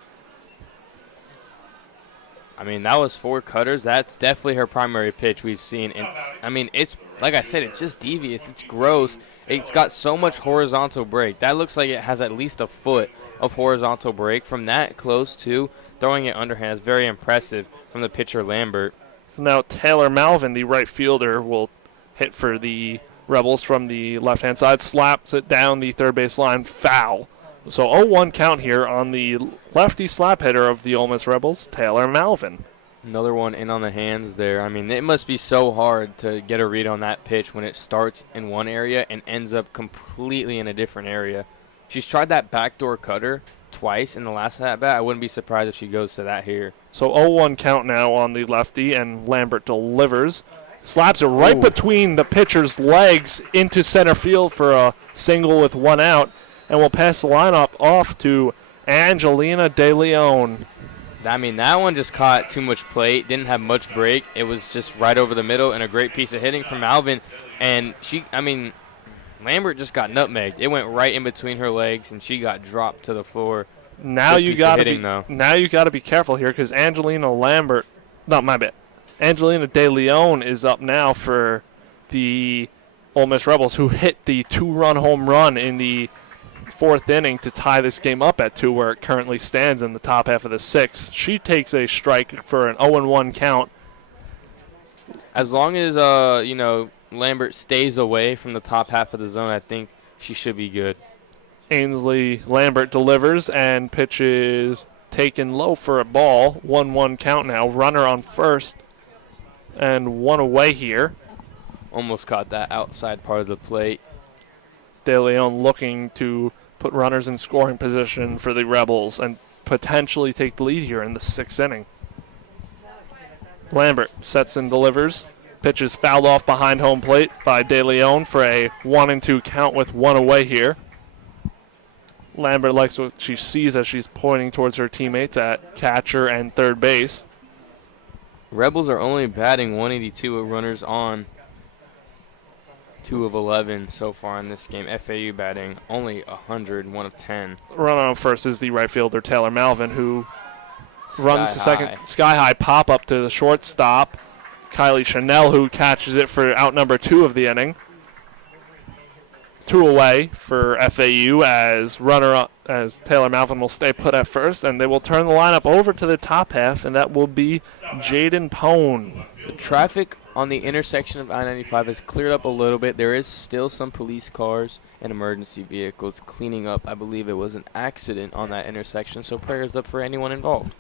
I mean, that was 4 cutters. That's definitely her primary pitch we've seen. And I mean, it's like I said, it's just devious. It's gross. It's got so much horizontal break. That looks like it has at least a foot of horizontal break. From that close to throwing it underhand is very impressive from the pitcher Lambert. So now Taylor Malvin, the right fielder, will hit for the Rebels from the left-hand side, slaps it down the third base line, foul. So 0-1 count here on the lefty slap hitter of the Ole Miss Rebels, Taylor Malvin. Another one in on the hands there. I mean, it must be so hard to get a read on that pitch when it starts in one area and ends up completely in a different area. She's tried that backdoor cutter twice in the last at-bat. I wouldn't be surprised if she goes to that here. So 0-1 count now on the lefty, and Lambert delivers. Slaps it right between the pitcher's legs into center field for a single with 1 out, and will pass the lineup off to Angelina De Leon. I mean, that one just caught too much plate, didn't have much break. It was just right over the middle and a great piece of hitting from Malvin. And Lambert just got nutmegged. It went right in between her legs, and she got dropped to the floor. Now Good you piece of got to hitting, be though. now you got to be careful here because Angelina De Leon is up now for the Ole Miss Rebels, who hit the 2-run home run in the 4th inning to tie this game up at 2, where it currently stands in the top half of the 6th. She takes a strike for an 0-1 count. As long as Lambert stays away from the top half of the zone, I think she should be good. Ainsley Lambert delivers and pitches taken low for a ball. 1-1 count now. Runner on first and 1 away here. Almost caught that outside part of the plate. De Leon looking to put runners in scoring position for the Rebels and potentially take the lead here in the 6th inning. Lambert sets and delivers. Pitches fouled off behind home plate by De Leon for a 1-2 count with 1 away here. Lambert likes what she sees as she's pointing towards her teammates at catcher and third base. Rebels are only batting 182 with runners on. 2 of 11 so far in this game. FAU batting only 100, 1 of 10. Runner on first is the right fielder Taylor Malvin, who runs the second high. sky-high pop-up to the shortstop, Kylie Chanel, who catches it for out number 2 of the inning. 2 away for FAU as Taylor Malvin will stay put at first, and they will turn the lineup over to the top half, and that will be Jaden Pone. The traffic on the intersection of I-95 has cleared up a little bit. There is still some police cars and emergency vehicles cleaning up. I believe it was an accident on that intersection, so prayers up for anyone involved.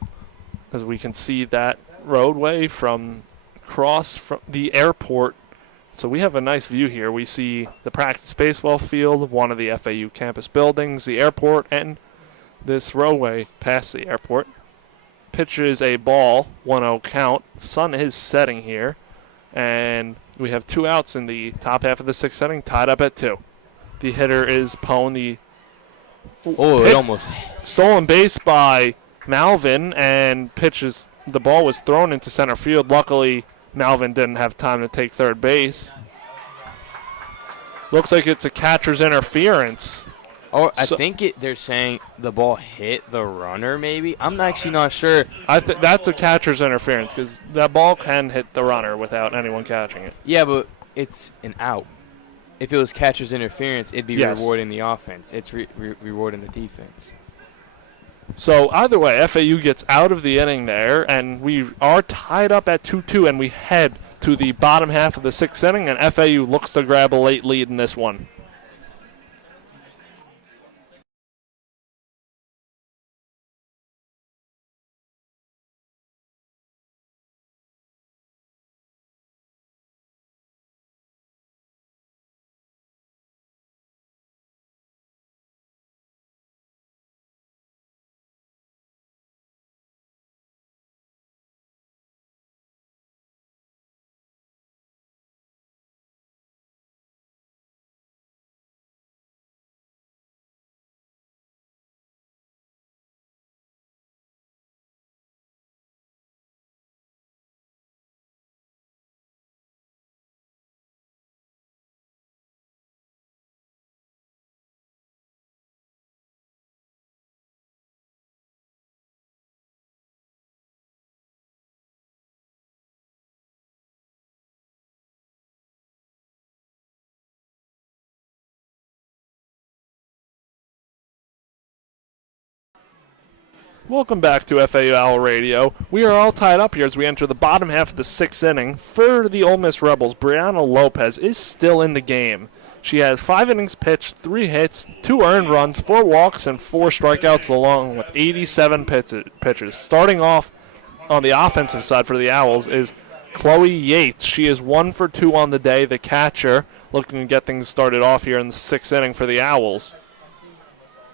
As we can see that roadway from across from the airport. So we have a nice view here. We see the practice baseball field, one of the FAU campus buildings, the airport, and this roadway past the airport. Pitches a ball, 1-0 count. Sun is setting here. And we have 2 outs in the top half of the 6th inning, tied up at 2. The hitter is Pone. The it almost. Stolen base by Malvin, and pitches. The ball was thrown into center field. Luckily, Malvin didn't have time to take third base. Looks like it's a catcher's interference. Oh, I think they're saying the ball hit the runner, maybe. I'm actually not sure. That's a catcher's interference because that ball can hit the runner without anyone catching it. Yeah, but it's an out. If it was catcher's interference, it'd be rewarding the offense. It's rewarding the defense. So either way, FAU gets out of the inning there, and we are tied up at 2-2, and we head to the bottom half of the 6th inning, and FAU looks to grab a late lead in this one. Welcome back to FAU Owl Radio. We are all tied up here as we enter the bottom half of the sixth inning. For the Ole Miss Rebels, Brianna Lopez is still in the game. She has 5 innings pitched, 3 hits, 2 earned runs, 4 walks, and 4 strikeouts along with 87 pitches. Starting off on the offensive side for the Owls is Chloe Yates. She is 1 for 2 on the day, the catcher, looking to get things started off here in the sixth inning for the Owls.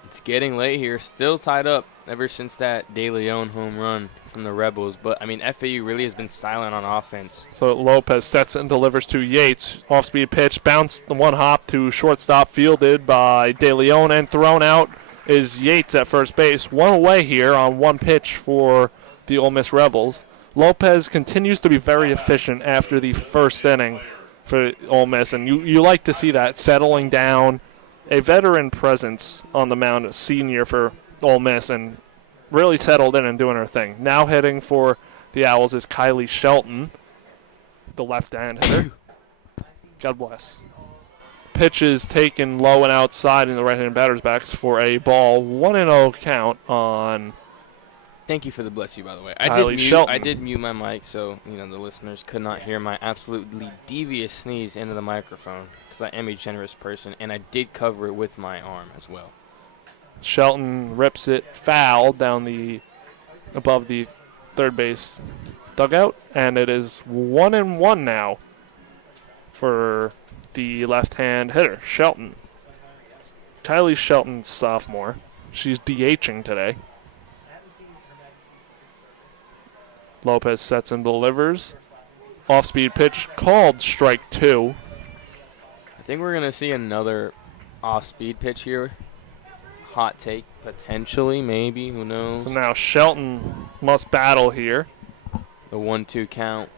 It's getting late here, still tied up ever since that De Leon home run from the Rebels. But, I mean, FAU really has been silent on offense. So Lopez sets and delivers to Yates. Off-speed pitch, bounced the one hop to shortstop, fielded by De Leon, and thrown out is Yates at first base. One away here on one pitch for the Ole Miss Rebels. Lopez continues to be very efficient after the first inning for Ole Miss, and you like to see that, settling down. A veteran presence on the mound, a senior for Ole Miss, and really settled in and doing her thing. Now hitting for the Owls is Kylie Shelton, the left-hand hitter. God bless. Pitch is taken low and outside in the right-hand batter's backs for a ball. 1-0 count on. Thank you for the bless you, by the way. Shelton. I did mute my mic so the listeners could not hear my absolutely devious sneeze into the microphone because I am a generous person, and I did cover it with my arm as well. Shelton rips it foul down above the third base dugout, and it is 1-1 now for the left-hand hitter, Shelton. Kylie Shelton, sophomore. She's DHing today. Lopez sets and delivers. Off-speed pitch called strike 2. I think we're going to see another off-speed pitch here. Hot take, potentially, maybe, who knows. So now Shelton must battle here. The 1-2 count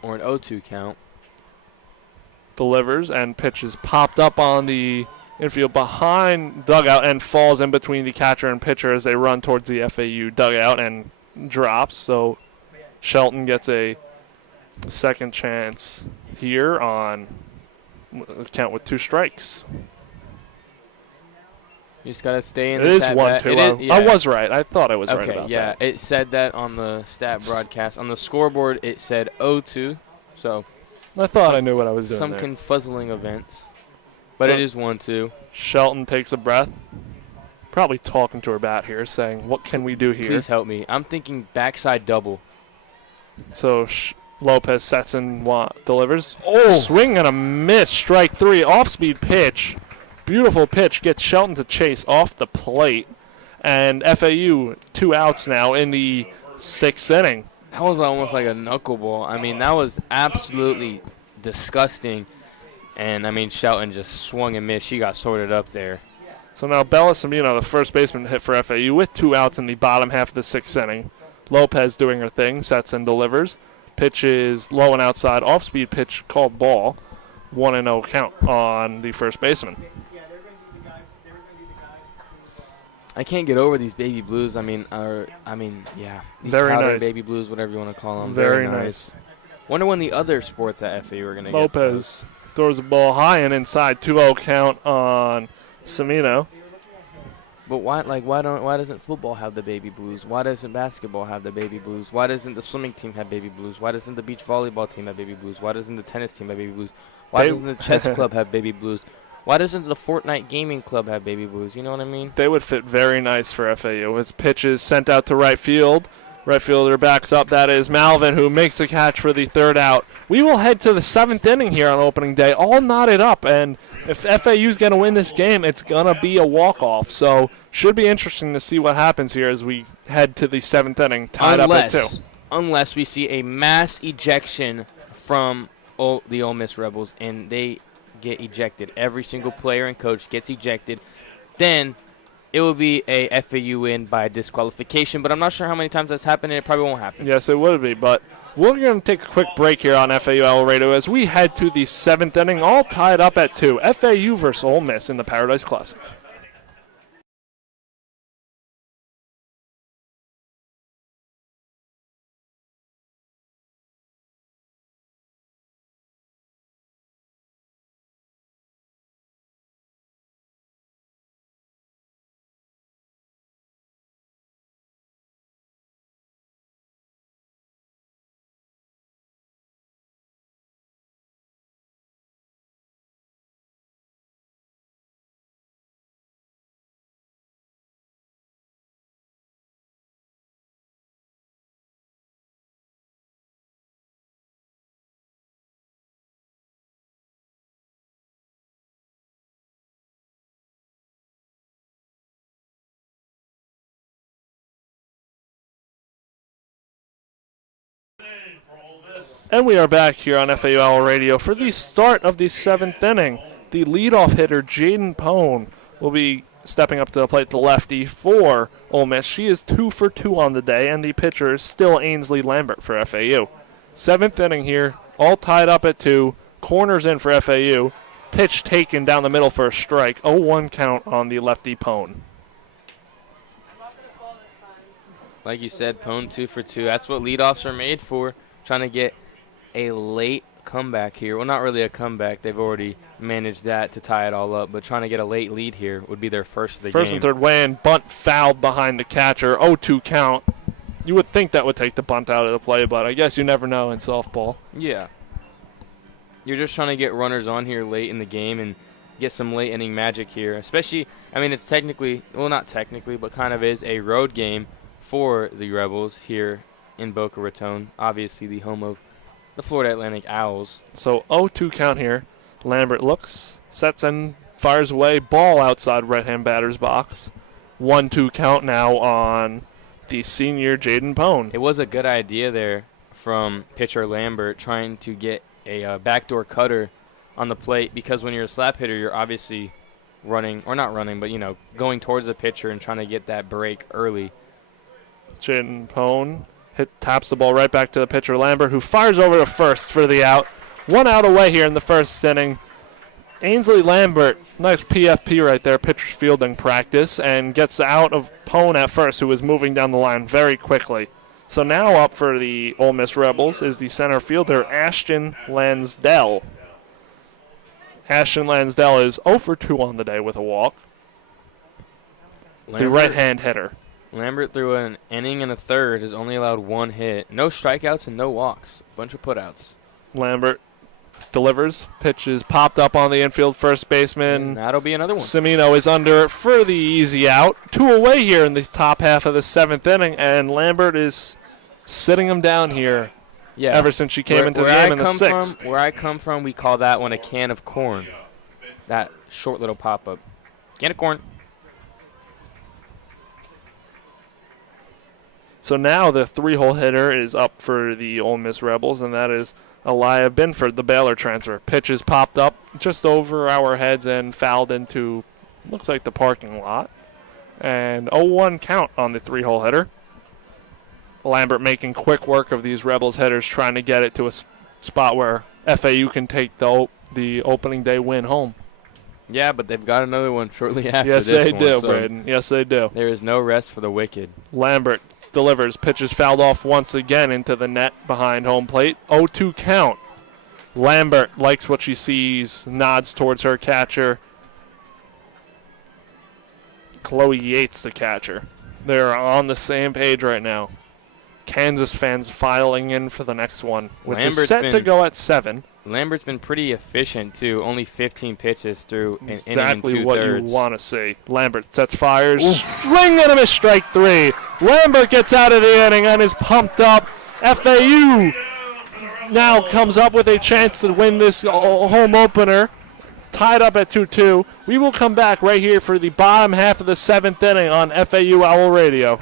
or an 0-2 count. Delivers, and pitches popped up on the infield behind dugout and falls in between the catcher and pitcher as they run towards the FAU dugout and drops. So Shelton gets a second chance here on a count with 2 strikes. You just got to stay in it the is stat 1-2. Yeah. I was right. I thought I was right okay, about yeah. that. It said that on the stat broadcast. On the scoreboard, it said 0-2. So I thought I knew what I was doing some there. confuzzling events. But So it is 1-2. Shelton takes a breath. Probably talking to her bat here, saying, what can we do here? Please help me. I'm thinking backside double. So Lopez sets and delivers. Oh! Swing and a miss. Strike 3. Off-speed pitch. Beautiful pitch. Gets Shelton to chase off the plate. And FAU 2 outs now in the 6th inning. That was almost like a knuckleball. I mean, that was absolutely disgusting. And, I mean, Shelton just swung and missed. She got sorted up there. So now Bella Samino, the first baseman, hit for FAU with 2 outs in the bottom half of the 6th inning. Lopez doing her thing, sets and delivers. Pitch is low and outside. Off-speed pitch called ball. 1-0 count on the first baseman. I can't get over these baby blues. Yeah. These Very powder nice. baby blues, whatever you want to call them. Very nice. Wonder when the other sports at FAU are going to get Lopez throws the ball high and inside. 2-0 count on Samino. But why doesn't football have the baby blues? Why doesn't basketball have the baby blues? Why doesn't the swimming team have baby blues? Why doesn't the beach volleyball team have baby blues? Why doesn't the tennis team have baby blues? Why doesn't the chess club have baby blues? Why doesn't the Fortnite gaming club have baby blues? You know what I mean? They would fit very nice for FAU. His pitch is sent out to right field. Right fielder backs up. That is Malvin, who makes a catch for the 3rd out. We will head to the 7th inning here on opening day, all knotted up. And if FAU's going to win this game, it's going to be a walk-off. So should be interesting to see what happens here as we head to the 7th inning, tied up at 2. Unless we see a mass ejection from the Ole Miss Rebels, and they get ejected. Every single player and coach gets ejected. Then it will be a FAU win by disqualification, but I'm not sure how many times that's happened, and it probably won't happen. Yes, it would be, but we're going to take a quick break here on FAU Owl Radio as we head to the 7th inning, all tied up at 2. FAU versus Ole Miss in the Paradise Classic. And we are back here on FAU Owl Radio for the start of the 7th inning. The leadoff hitter, Jaden Pone, will be stepping up to the plate, the lefty for Ole Miss. She is 2 for 2 on the day, and the pitcher is still Ainsley Lambert for FAU. 7th inning here, all tied up at 2. Corners in for FAU. Pitch taken down the middle for a strike. 0-1 count on the lefty Pone. Like you said, Pone 2 for 2. That's what leadoffs are made for, trying to get a late comeback here. Well, not really a comeback. They've already managed that to tie it all up, but trying to get a late lead here would be their first of the game. First and third way in, bunt fouled behind the catcher. 0-2 count. You would think that would take the bunt out of the play, but I guess you never know in softball. Yeah. You're just trying to get runners on here late in the game and get some late inning magic here, especially, I mean, it's technically, well, not technically, but kind of is a road game for the Rebels here in Boca Raton, obviously the home of the Florida Atlantic Owls. So 0-2 count here. Lambert looks, sets and fires away. Ball outside right-hand batter's box. 1-2 count now on the senior Jaden Pone. It was a good idea there from pitcher Lambert trying to get a backdoor cutter on the plate, because when you're a slap hitter, you're obviously running, or not running, but, you know, going towards the pitcher and trying to get that break early. Jaden Pone taps the ball right back to the pitcher Lambert, who fires over to first for the out. 1 out away here in the first inning. Ainsley Lambert, nice PFP right there, pitcher's fielding practice, and gets out of Pone at first, who was moving down the line very quickly. So now up for the Ole Miss Rebels is the center fielder, Ashton Lansdell. Ashton Lansdell is 0 for 2 on the day with a walk. The right-hand hitter. Lambert threw an inning and a third, has only allowed 1 hit. No strikeouts and no walks. Bunch of putouts. Lambert delivers. Pitch is popped up on the infield first baseman. And that'll be another one. Semino is under for the easy out. 2 away here in the top half of the 7th inning, and Lambert is sitting him down here ever since she came into the game in the 6th. Where I come from, we call that one a can of corn. That short little pop-up. Can of corn. So now the 3-hole hitter is up for the Ole Miss Rebels, and that is Elia Binford, the Baylor transfer. Pitch is popped up just over our heads and fouled into, looks like, the parking lot. And 0-1 count on the 3-hole hitter. Lambert making quick work of these Rebels hitters, trying to get it to a spot where FAU can take the opening day win home. Yeah, but they've got another one shortly after yes, this they one. do, So Brayden. Yes, they do. there is no rest for the wicked. Lambert delivers. Pitch is fouled off once again into the net behind home plate. 0-2 count. Lambert likes what she sees, nods towards her catcher. Chloe Yates, the catcher. They're on the same page right now. Kansas fans filing in for the next one, which is set to go at 7. Lambert's been pretty efficient, too. Only 15 pitches through an inning and 2/3. Exactly what you want to see. Lambert sets fires. Swing and a miss, strike 3. Lambert gets out of the inning and is pumped up. FAU now comes up with a chance to win this home opener. Tied up at 2-2. We will come back right here for the bottom half of the 7th inning on FAU Owl Radio.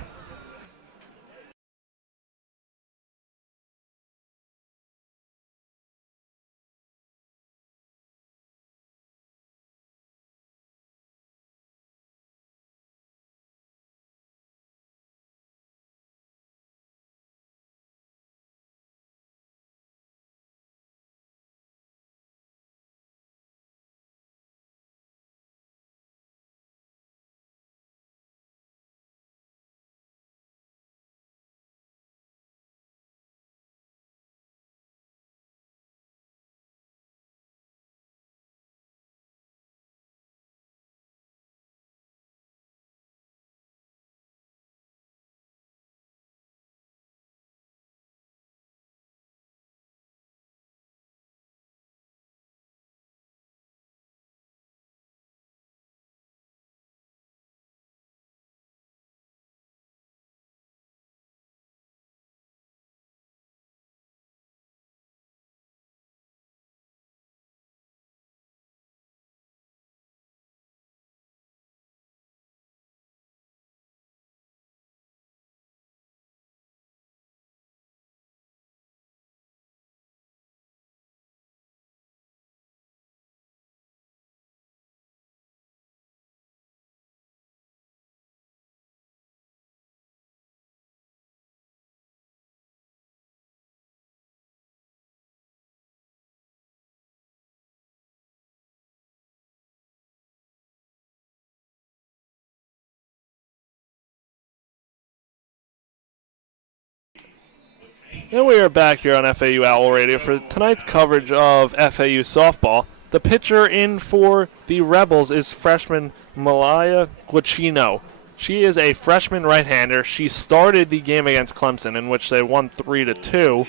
And we are back here on FAU Owl Radio for tonight's coverage of FAU softball. The pitcher in for the Rebels is freshman Malaya Guicino. She is a freshman right-hander. She started the game against Clemson, in which they won 3-2.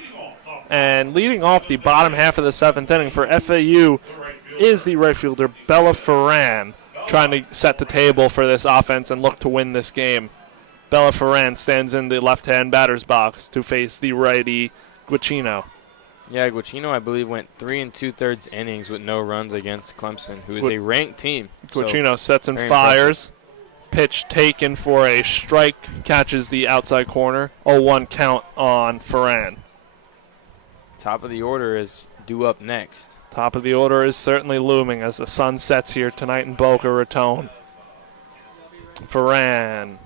And leading off the bottom half of the seventh inning for FAU is the right fielder Bella Ferran, trying to set the table for this offense and look to win this game. Bella Ferran stands in the left-hand batter's box to face the righty Guicino. Yeah, Guicino, I believe, went 3 2/3 innings with no runs against Clemson, who is a ranked team. Guicino sets and fires. Pitch taken for a strike, catches the outside corner. 0-1 count on Ferran. Top of the order is due up next. Top of the order is certainly looming as the sun sets here tonight in Boca Raton. Ferran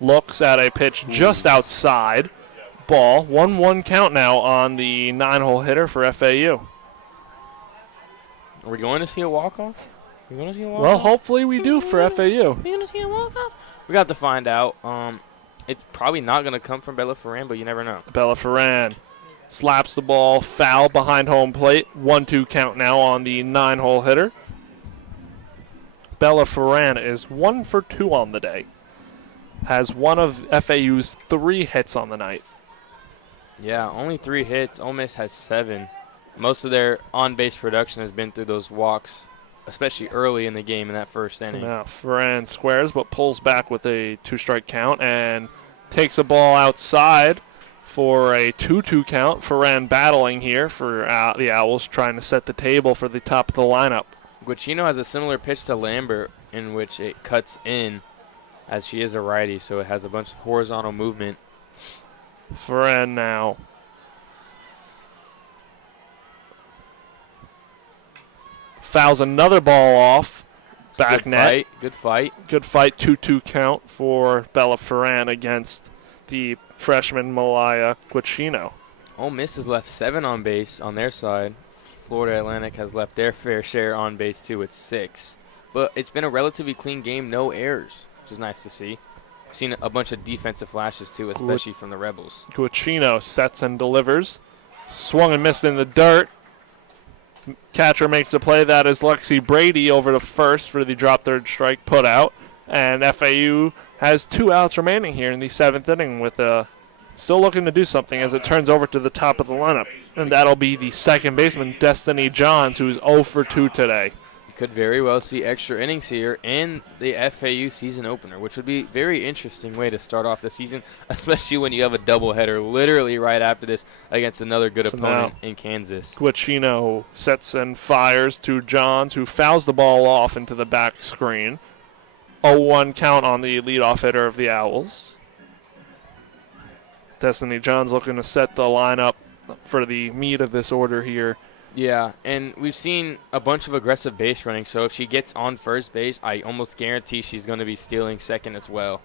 looks at a pitch just outside. Ball. 1-1 count now on the 9-hole hitter for FAU. Are we going to see a walk-off? Well, hopefully we do for FAU. Are we going to see a walk-off? We got to find out. It's probably not going to come from Bella Ferran, but you never know. Bella Ferran slaps the ball foul behind home plate. 1-2 count now on the 9-hole hitter. Bella Ferran is 1 for 2 on the day. Has one of FAU's 3 hits on the night. Yeah, only 3 hits. Ole Miss has 7. Most of their on-base production has been through those walks, especially early in the game in that first inning. So now Ferran squares but pulls back with a 2-strike count and takes a ball outside for a 2-2 count. Ferran battling here for the Owls, trying to set the table for the top of the lineup. Guicino has a similar pitch to Lambert in which it cuts in, as she is a righty, so it has a bunch of horizontal movement. Ferran now. Fouls another ball off. Back Good net. Fight. Good fight. Good fight. 2-2 count for Bella Ferran against the freshman Malaya Guicino. Ole Miss has left 7 on base on their side. Florida Atlantic has left their fair share on base too with 6. But it's been a relatively clean game, no errors, which is nice to see. We've seen a bunch of defensive flashes too, especially from the Rebels. Guicino sets and delivers. Swung and missed in the dirt. Catcher makes the play. That is Lexi Brady over to first for the drop third strike put out. And FAU has 2 outs remaining here in the 7th inning with still looking to do something as it turns over to the top of the lineup. And that'll be the second baseman, Destiny Johns, who's 0 for 2 today. Could very well see extra innings here in the FAU season opener, which would be a very interesting way to start off the season, especially when you have a doubleheader literally right after this against another good opponent in Kansas. Guicino sets and fires to Johns, who fouls the ball off into the back screen. 0-1 count on the leadoff hitter of the Owls. Destiny Johns looking to set the lineup for the meat of this order here. Yeah, and we've seen a bunch of aggressive base running, so if she gets on first base, I almost guarantee she's going to be stealing second as well.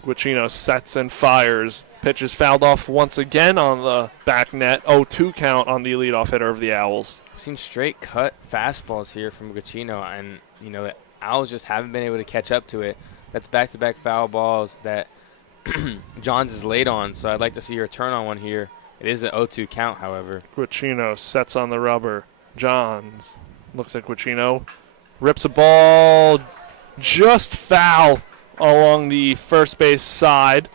Guicino sets and fires. Pitch is fouled off once again on the back net. 0-2 count on the leadoff hitter of the Owls. We've seen straight cut fastballs here from Guicino, and the Owls just haven't been able to catch up to it. That's back-to-back foul balls that Johns is late on, so I'd like to see her turn on one here. It is an 0-2 count, however. Guicino sets on the rubber. Johns looks at Guicino. Rips a ball just foul along the first base side.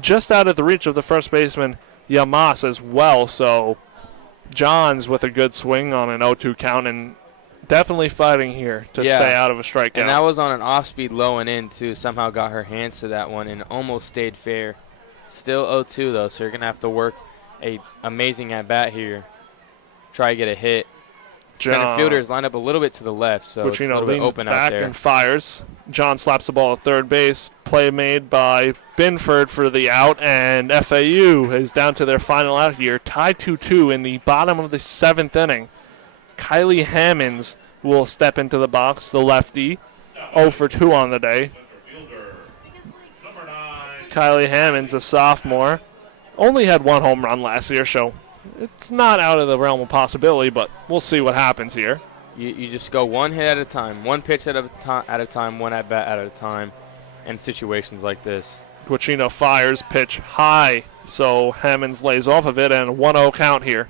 Just out of the reach of the first baseman, Yamas, as well. So Johns with a good swing on an 0-2 count and definitely fighting here to stay out of a strikeout. And that was on an off-speed low and in, too. Somehow got her hands to that one and almost stayed fair. Still 0-2, though, so you're going to have to work a amazing at-bat here. Try to get a hit. Center fielders line up a little bit to the left, so it's a little bit open out there. And fires. John slaps the ball at third base. Play made by Binford for the out, and FAU is down to their final out here. Tied 2-2 in the bottom of the 7th inning. Kylie Hammonds will step into the box, the lefty. 0 for 2 on the day. Kylie Hammonds, a sophomore. Only had 1 home run last year, so it's not out of the realm of possibility, but we'll see what happens here. You just go one hit at a time, one pitch at a time, one at-bat at a time, in situations like this. Guccino fires, pitch high, so Hammonds lays off of it, and a 1-0 count here.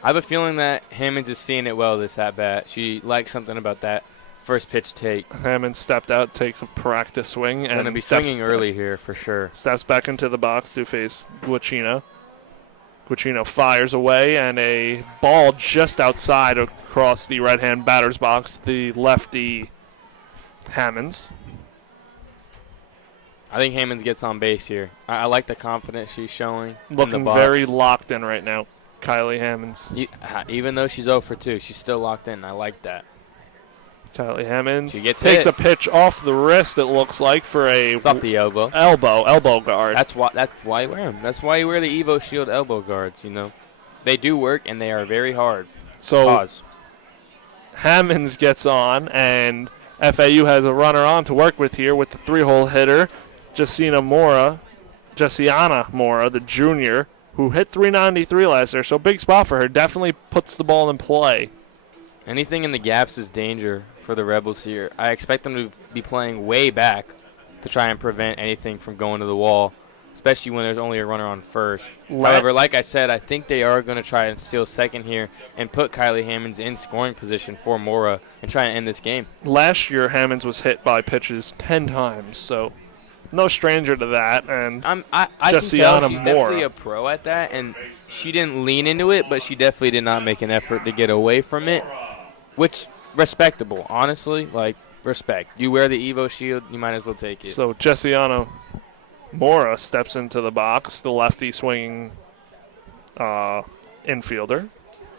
I have a feeling that Hammonds is seeing it well this at-bat. She likes something about that first pitch take. Hammond stepped out, takes a practice swing, and going to be swinging early here for sure. Steps back into the box to face Guccino. Guccino fires away, and a ball just outside across the right-hand batter's box, the lefty Hammonds. I think Hammonds gets on base here. I like the confidence she's showing. Looking very locked in right now, Kylie Hammonds. Even though she's 0 for 2, she's still locked in. I like that. Kylie Hammonds takes hit. A pitch off the wrist, it looks like, for a... It's off the elbow. Elbow guard. That's why you wear them. That's why you wear the Evo Shield elbow guards, you know. They do work, and they are very hard. So Pause. Hammonds gets on, and FAU has a runner on to work with here with the 3-hole hitter, Jessiana Mora, the junior, who hit .393 last year. So big spot for her. Definitely puts the ball in play. Anything in the gaps is danger for the Rebels here. I expect them to be playing way back to try and prevent anything from going to the wall, especially when there's only a runner on first. However, like I said, I think they are going to try and steal second here and put Kylie Hammonds in scoring position for Mora and try and end this game. Last year, Hammonds was hit by pitches 10 times, so no stranger to that. And I can tell she's definitely a pro at that, and she didn't lean into it, but she definitely did not make an effort to get away from it, which respectable, honestly. Like, respect. You wear the Evo Shield, you might as well take it. So Jessiana Mora steps into the box, the lefty swinging infielder.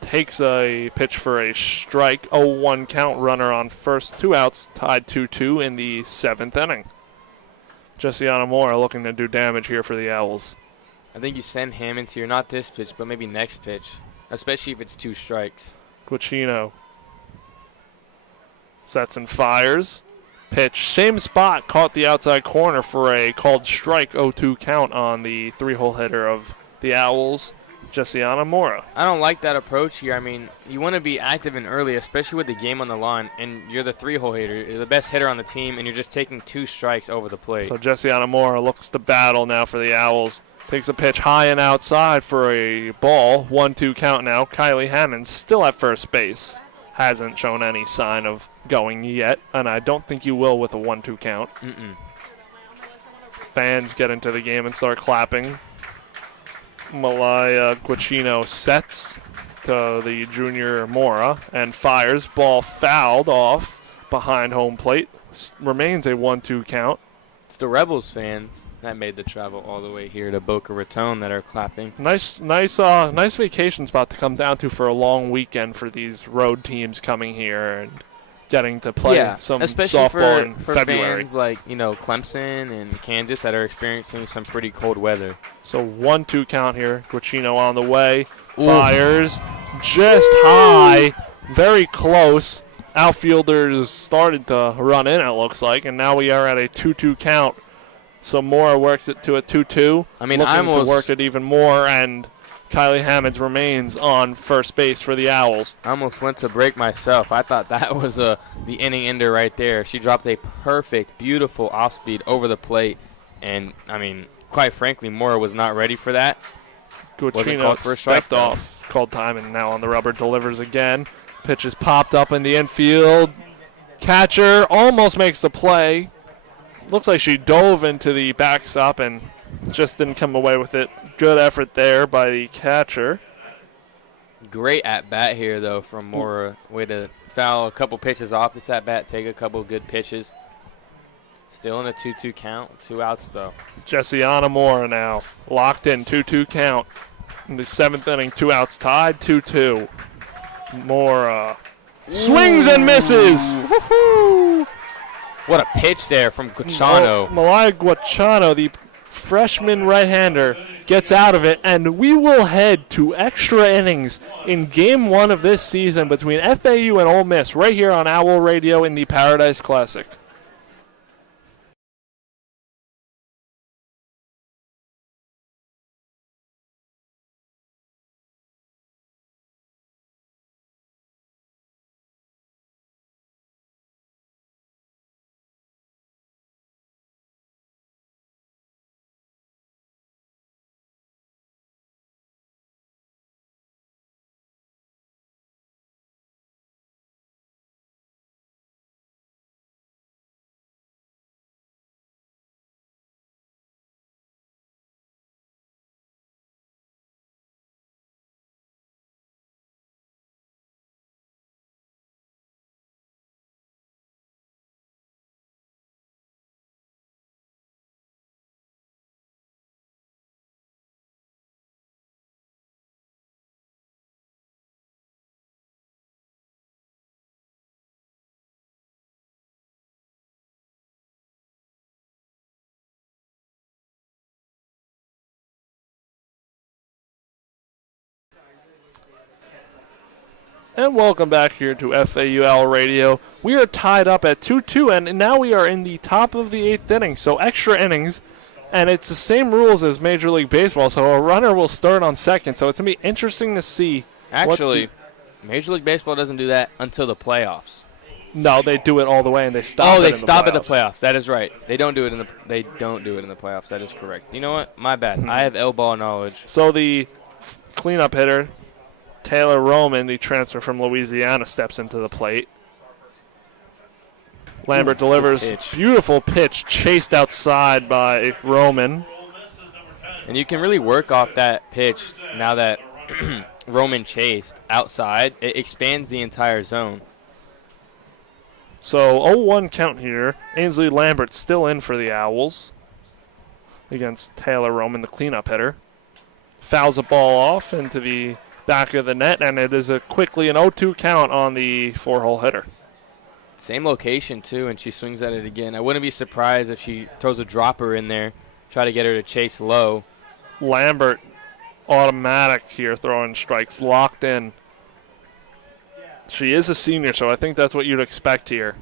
Takes a pitch for a strike, 0-1 count, runner on first, 2 outs, tied 2-2 in the 7th inning. Jessiana Mora looking to do damage here for the Owls. I think you send Hammonds here, not this pitch, but maybe next pitch, especially if it's 2 strikes. Guccino sets and fires. Pitch, same spot, caught the outside corner for a called strike, 0-2 count on the 3-hole hitter of the Owls, Jessiana Mora. I don't like that approach here. I mean, you want to be active and early, especially with the game on the line, and you're the 3-hole hitter. You're the best hitter on the team, and you're just taking 2 strikes over the plate. So Jessiana Mora looks to battle now for the Owls. Takes a pitch high and outside for a ball, 1-2 count now. Kylie Hammond still at first base. Hasn't shown any sign of going yet, and I don't think you will with a 1-2 count. Fans get into the game and start clapping. Malaya Guccino sets to the junior Mora and fires. Ball fouled off behind home plate. Remains a 1-2 count. It's the Rebels fans that made the travel all the way here to Boca Raton that are clapping. Nice vacation spot to come down to for a long weekend for these road teams coming here and getting to play some especially softball in for February. Fans like, you know, Clemson and Kansas that are experiencing some pretty cold weather. So 1-2 count here. Guccino on the way. Fires just high, very close. Outfielders started to run in, it looks like, and now we are at a 2-2 count. So Mora works it to a 2-2. I mean, looking to work it even more, and Kylie Hammonds remains on first base for the Owls. I almost went to break myself. I thought that was the inning ender right there. She dropped a perfect, beautiful off-speed over the plate, and, I mean, quite frankly, Mora was not ready for that. Guccino stepped off, called time, and now on the rubber, delivers again. Pitch is popped up in the infield. Catcher almost makes the play. Looks like she dove into the backstop and just didn't come away with it. Good effort there by the catcher. Great at-bat here, though, from Mora. Way to foul a couple pitches off this at-bat, take a couple good pitches. Still in a 2-2 count. 2 outs, though. Jessiana Mora now locked in, 2-2 count. In the 7th inning, 2 outs tied, 2-2. Mora swings and misses. Woohoo! What a pitch there from Guccino. Malaya Guccino, the freshman right-hander, gets out of it, and we will head to extra innings in Game 1 of this season between FAU and Ole Miss right here on Owl Radio in the Paradise Classic. And welcome back here to FAU Owl Radio. We are tied up at 2-2, and now we are in the top of the 8th inning, so extra innings. And it's the same rules as Major League Baseball, so a runner will start on second. So it's going to be interesting to see. Actually, Major League Baseball doesn't do that until the playoffs. No, they do it all the way, and they stop. Oh, they stop at the playoffs. That is right. They don't do it in the playoffs. That is correct. You know what? My bad. I have L-ball knowledge. So the cleanup hitter, Taylor Roman, the transfer from Louisiana, steps into the plate. Lambert delivers. Beautiful pitch, chased outside by Roman. And you can really work off that pitch now that Roman chased outside. It expands the entire zone. So 0-1 count here. Ainsley Lambert still in for the Owls against Taylor Roman, the cleanup hitter. Fouls a ball off into the back of the net, and it is quickly an 0-2 count on the 4-hole hitter. Same location, too, and she swings at it again. I wouldn't be surprised if she throws a dropper in there, try to get her to chase low. Lambert, automatic here, throwing strikes, locked in. She is a senior, so I think that's what you'd expect here.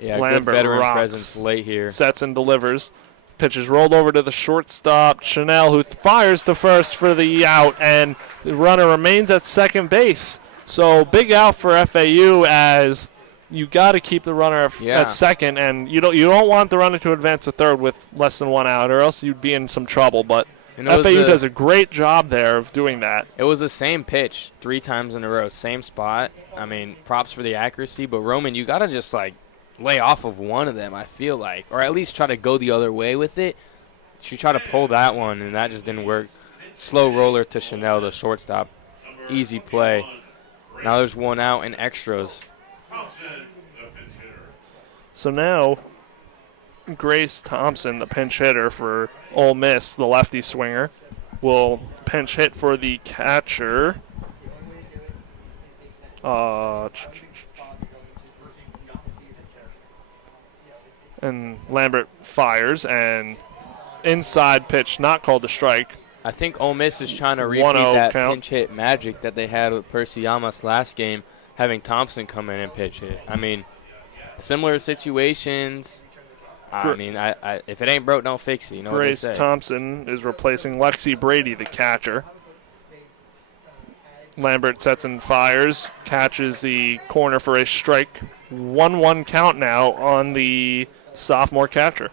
Yeah, Lambert good veteran rocks, presence late here. sets and delivers. Pitch is rolled over to the shortstop, Chanel, who fires to first for the out, and the runner remains at second base. So big out for FAU, as you got to keep the runner at second, and you don't want the runner to advance to third with less than one out, or else you'd be in some trouble. But FAU does a great job there of doing that. It was the same pitch 3 times in a row, same spot. I mean, props for the accuracy, but Roman, you got to just lay off of one of them, I feel like, or at least try to go the other way with it. She tried to pull that one, and that just didn't work. Slow roller to Chanel, the shortstop. Easy play. Now there's one out in extras. So now Grace Thompson, the pinch hitter for Ole Miss, the lefty swinger, will pinch hit for the catcher. And Lambert fires, and inside pitch, not called a strike. I think Ole Miss is trying to repeat that pinch hit magic that they had with Percy Yamas last game, having Thompson come in and pitch hit. I mean, similar situations. I mean, if it ain't broke, don't fix it. You know what they say. Grace Thompson is replacing Lexi Brady, the catcher. Lambert sets and fires, catches the corner for a strike. 1-1 count now on the sophomore catcher.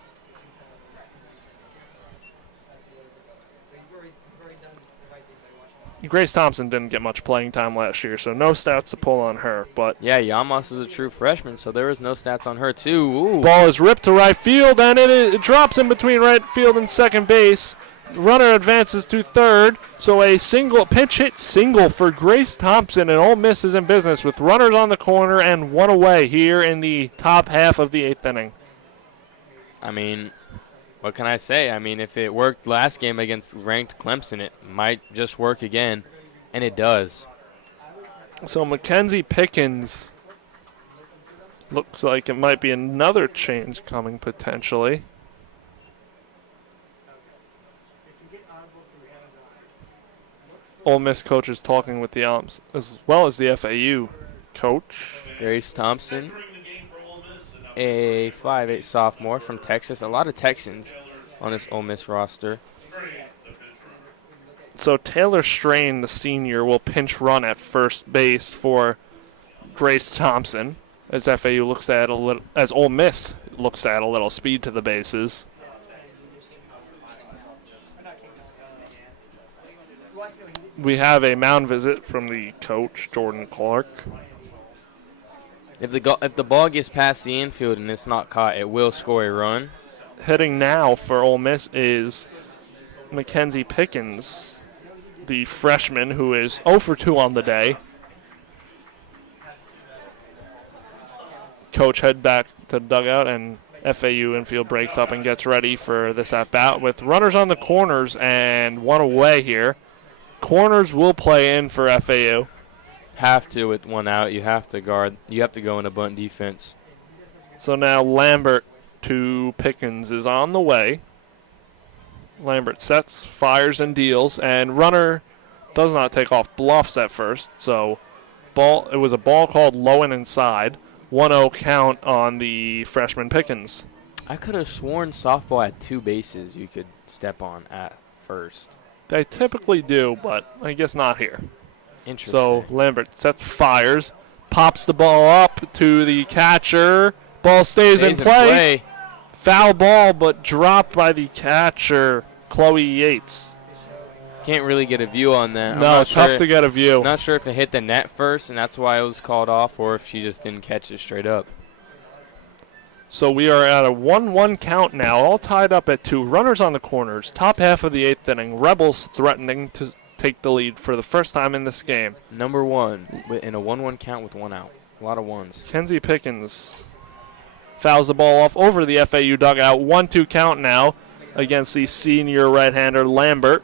Grace Thompson didn't get much playing time last year, so no stats to pull on her. But yeah, Yamas is a true freshman, so there is no stats on her too. Ooh. Ball is ripped to right field, and it drops in between right field and second base. Runner advances to third, so a pinch hit single for Grace Thompson, and Ole Miss is in business with runners on the corner and one away here in the top half of the 8th inning. I mean, what can I say? I mean, if it worked last game against ranked Clemson, it might just work again, and it does. So Mackenzie Pickens looks like it might be another change coming potentially. Ole Miss coach is talking with the Alms as well as the FAU coach. Grace Thompson, a 5'8" sophomore from Texas. A lot of Texans on this Ole Miss roster. So Taylor Strain, the senior, will pinch run at first base for Grace Thompson as FAU looks at as Ole Miss looks at a little speed to the bases. We have a mound visit from the coach, Jordan Clark. If the ball gets past the infield and it's not caught, it will score a run. Hitting now for Ole Miss is Mackenzie Pickens, the freshman who is 0 for 2 on the day. Coach head back to the dugout, and FAU infield breaks up and gets ready for this at-bat with runners on the corners and one away here. Corners will play in for FAU. Have to with one out. You have to guard. You have to go into bunt defense. So now Lambert to Pickens is on the way. Lambert sets, fires, and deals, and runner does not take off, bluffs at first. So It was a ball called low and inside. 1-0 count on the freshman Pickens. I could have sworn softball had 2 bases you could step on at first. They typically do, but I guess not here. Interesting. So Lambert fires, pops the ball up to the catcher. Ball stays in play. Foul ball, but dropped by the catcher, Chloe Yates. Can't really get a view on that. No, tough to get a view. Not sure if it hit the net first, and that's why it was called off, or if she just didn't catch it straight up. So we are at a 1-1 count now, all tied up at 2. Runners on the corners. Top half of the 8th inning. Rebels threatening to take the lead for the first time in this game. Number 1 in a 1-1 count with 1 out. A lot of ones. Kenzie Pickens fouls the ball off over the FAU dugout. 1-2 count now against the senior right-hander Lambert.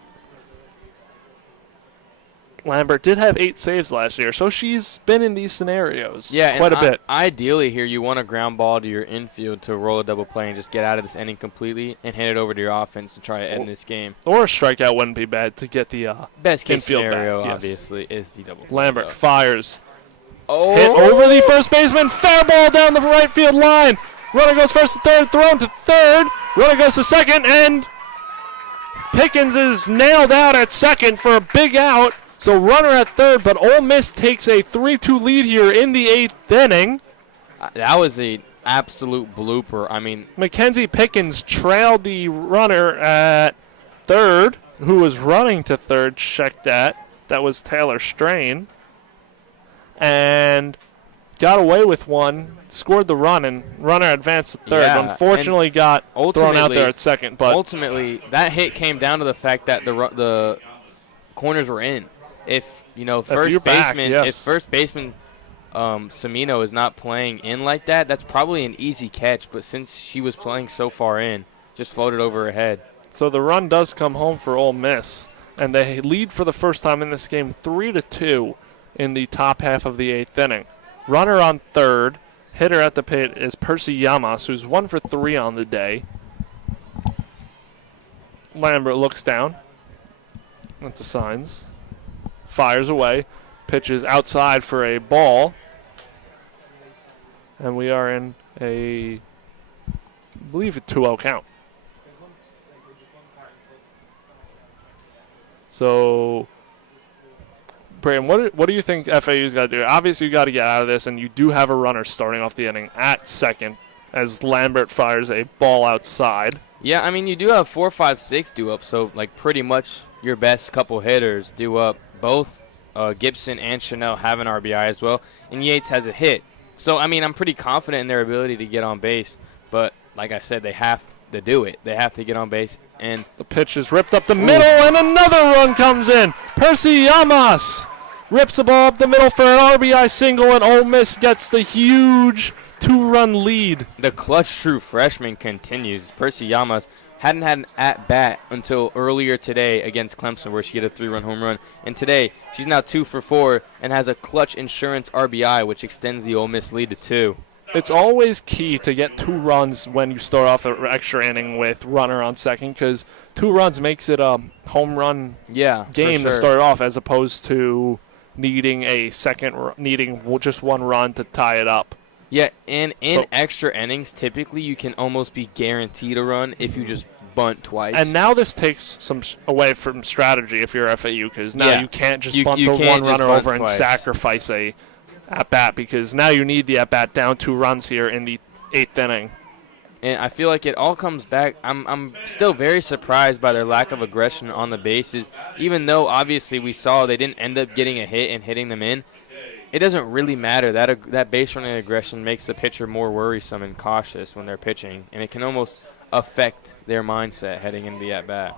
Lambert did have 8 saves last year, so she's been in these scenarios quite a bit. Ideally here, you want a ground ball to your infield to roll a double play and just get out of this inning completely and hand it over to your offense to try to end this game. Or a strikeout wouldn't be bad to get the best case infield scenario, back. obviously, is the double play. Lambert fires. Oh. Hit over the first baseman. Fair ball down the right field line. Runner goes first to third, thrown to third. Runner goes to second, and Pickens is nailed out at second for a big out. So runner at third, but Ole Miss takes a 3-2 lead here in the 8th inning. That was an absolute blooper. I mean, Mackenzie Pickens trailed the runner at third, who was running to third, checked that. That was Taylor Strain. And got away with one, scored the run, and runner advanced to third. Yeah, unfortunately got thrown out there at second. But ultimately, that hit came down to the fact that the corners were in. If first baseman Semino is not playing in like that, that's probably an easy catch. But since she was playing so far in, just floated over her head. So the run does come home for Ole Miss, and they lead for the first time in this game 3-2 in the top half of the 8th inning. Runner on third, hitter at the plate is Percy Yamas, who's 1 for 3 on the day. Lambert looks down at the signs. Fires away, pitches outside for a ball, and we are in I believe a 2-0 count. So, Brayden, what do you think FAU's got to do? Obviously, you got to get out of this, and you do have a runner starting off the inning at second as Lambert fires a ball outside. Yeah, I mean, you do have 4, 5, 6 due up, so like pretty much your best couple hitters due up. Both Gibson and Chanel have an RBI as well, and Yates has a hit. So, I mean, I'm pretty confident in their ability to get on base, but like I said, they have to do it. They have to get on base. And the pitch is ripped up the middle, and another run comes in. Percy Yamas rips the ball up the middle for an RBI single, and Ole Miss gets the huge 2-run lead. The clutch true freshman continues. Percy Yamas hadn't had an at-bat until earlier today against Clemson where she hit a 3-run home run. And today, she's now 2 for 4 and has a clutch insurance RBI, which extends the Ole Miss lead to 2. It's always key to get 2 runs when you start off an extra inning with runner on second, because 2 runs makes it a home run game to start off, as opposed to needing just 1 run to tie it up. Yeah, and in extra innings, typically you can almost be guaranteed a run if you just bunt twice. And now this takes some away from strategy if you're FAU, because now you can't just bunt the one runner over and sacrifice a at-bat, because now you need the at-bat down 2 runs here in the 8th inning. And I feel like it all comes back. I'm still very surprised by their lack of aggression on the bases, even though obviously we saw they didn't end up getting a hit and hitting them in. It doesn't really matter. That base running aggression makes the pitcher more worrisome and cautious when they're pitching, and it can almost affect their mindset heading into the at-bat.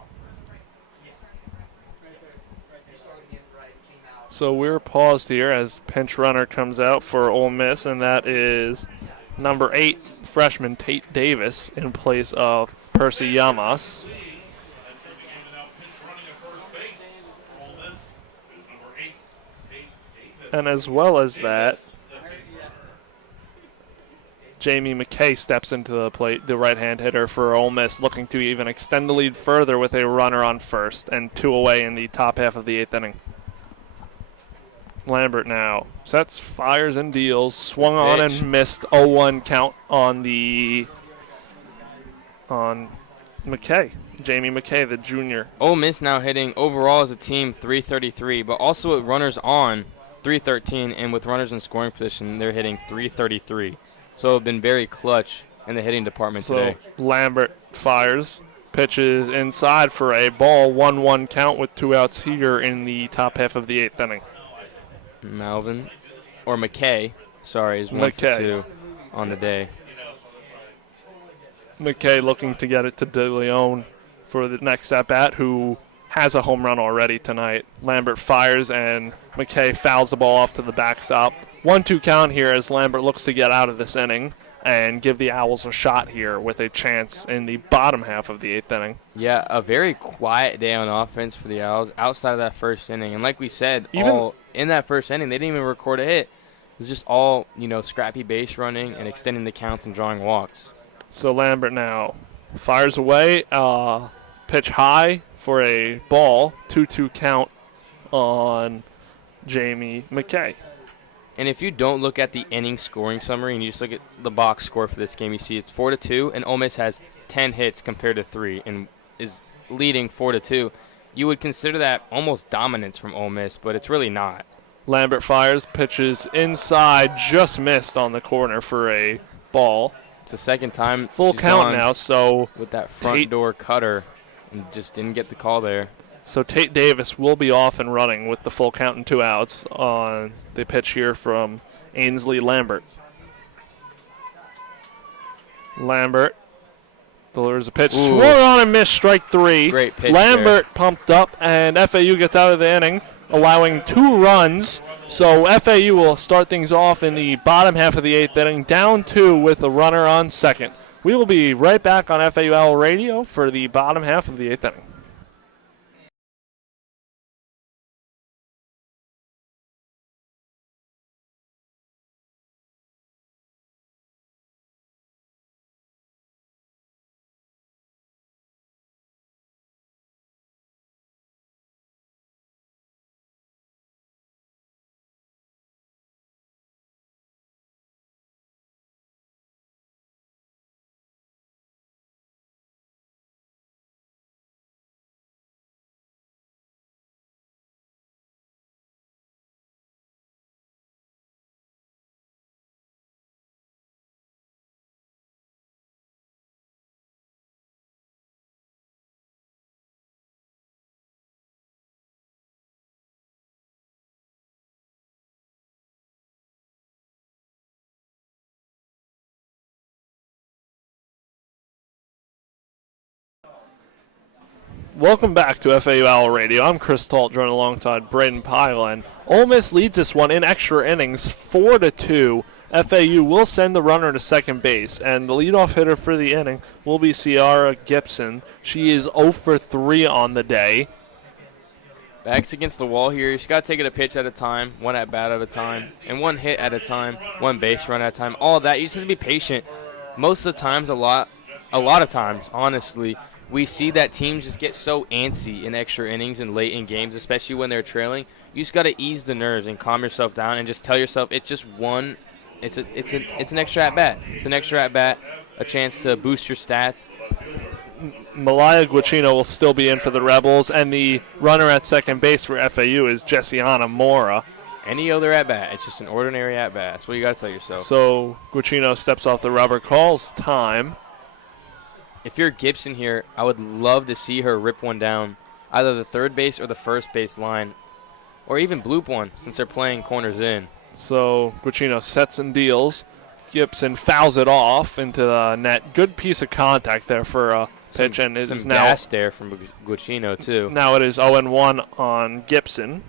So we're paused here as pinch runner comes out for Ole Miss, and that is number 8 freshman Tate Davis in place of Percy Yamas. And as well as that, Jamie McKay steps into the plate, the right-hand hitter for Ole Miss, looking to even extend the lead further with a runner on first and 2 away in the top half of the 8th inning. Lambert now sets, fires, and deals. Swung on and missed. 0-1 count on McKay. Jamie McKay, the junior. Ole Miss now hitting overall as a team 333, but also with runners on 313, and with runners in scoring position, they're hitting 333. So they've been very clutch in the hitting department today. Lambert fires, pitches inside for a ball. 1-1 count with 2 outs here in the top half of the 8th inning. McKay, is 1 for 2 on the day. McKay looking to get it to De Leon for the next at-bat, who has a home run already tonight. Lambert fires, and McKay fouls the ball off to the backstop. 1-2 count here as Lambert looks to get out of this inning and give the Owls a shot here with a chance in the bottom half of the 8th inning. Yeah, a very quiet day on offense for the Owls outside of that first inning. And like we said, in that first inning, they didn't even record a hit. It was just all, scrappy base running and extending the counts and drawing walks. So Lambert now fires away, pitch high for a ball, 2-2 count on Jamie McKay. And if you don't look at the inning scoring summary and you just look at the box score for this game, you see it's 4-2, and Ole Miss has 10 hits compared to 3 and is leading 4-2. You would consider that almost dominance from Ole Miss, but it's really not. Lambert fires, pitches inside, just missed on the corner for a ball. It's the second time. Full count now, so with that front door cutter, and just didn't get the call there. So Tate Davis will be off and running with the full count and 2 outs on the pitch here from Ainsley Lambert. Lambert delivers a pitch, swung on and missed, strike 3. Great pitch Lambert there. Pumped up, and FAU gets out of the inning, allowing 2 runs. So FAU will start things off in the bottom half of the 8th inning, down 2 with a runner on second. We will be right back on FAU Owl Radio for the bottom half of the 8th inning. Welcome back to FAU Owl Radio. I'm Chris Talt, joined alongside Brayden, Pyle, and Ole Miss leads this one in extra innings, 4-2. FAU will send the runner to second base, and the leadoff hitter for the inning will be Ciara Gibson. She is 0 for 3 on the day. Backs against the wall here. You just got to take it a pitch at a time, 1 at bat at a time, and 1 hit at a time, 1 base run at a time. All that. You just have to be patient. Most of the times, a lot of times, honestly, we see that teams just get so antsy in extra innings and late in games, especially when they're trailing. You just got to ease the nerves and calm yourself down and just tell yourself it's just one. It's an extra at bat. It's an extra at bat, a chance to boost your stats. Malaya Guicino will still be in for the Rebels, and the runner at second base for FAU is Jessiana Mora. Any other at bat, it's just an ordinary at bat. That's what you got to tell yourself. So Guicino steps off the rubber, calls time. If you're Gibson here, I would love to see her rip one down, either the third base or the first base line, or even bloop one since they're playing corners in. So Guicino sets and deals. Gibson fouls it off into the net. Good piece of contact there for a pitch, and it is now gas there from Guicino too. Now it is 0-1 on Gibson.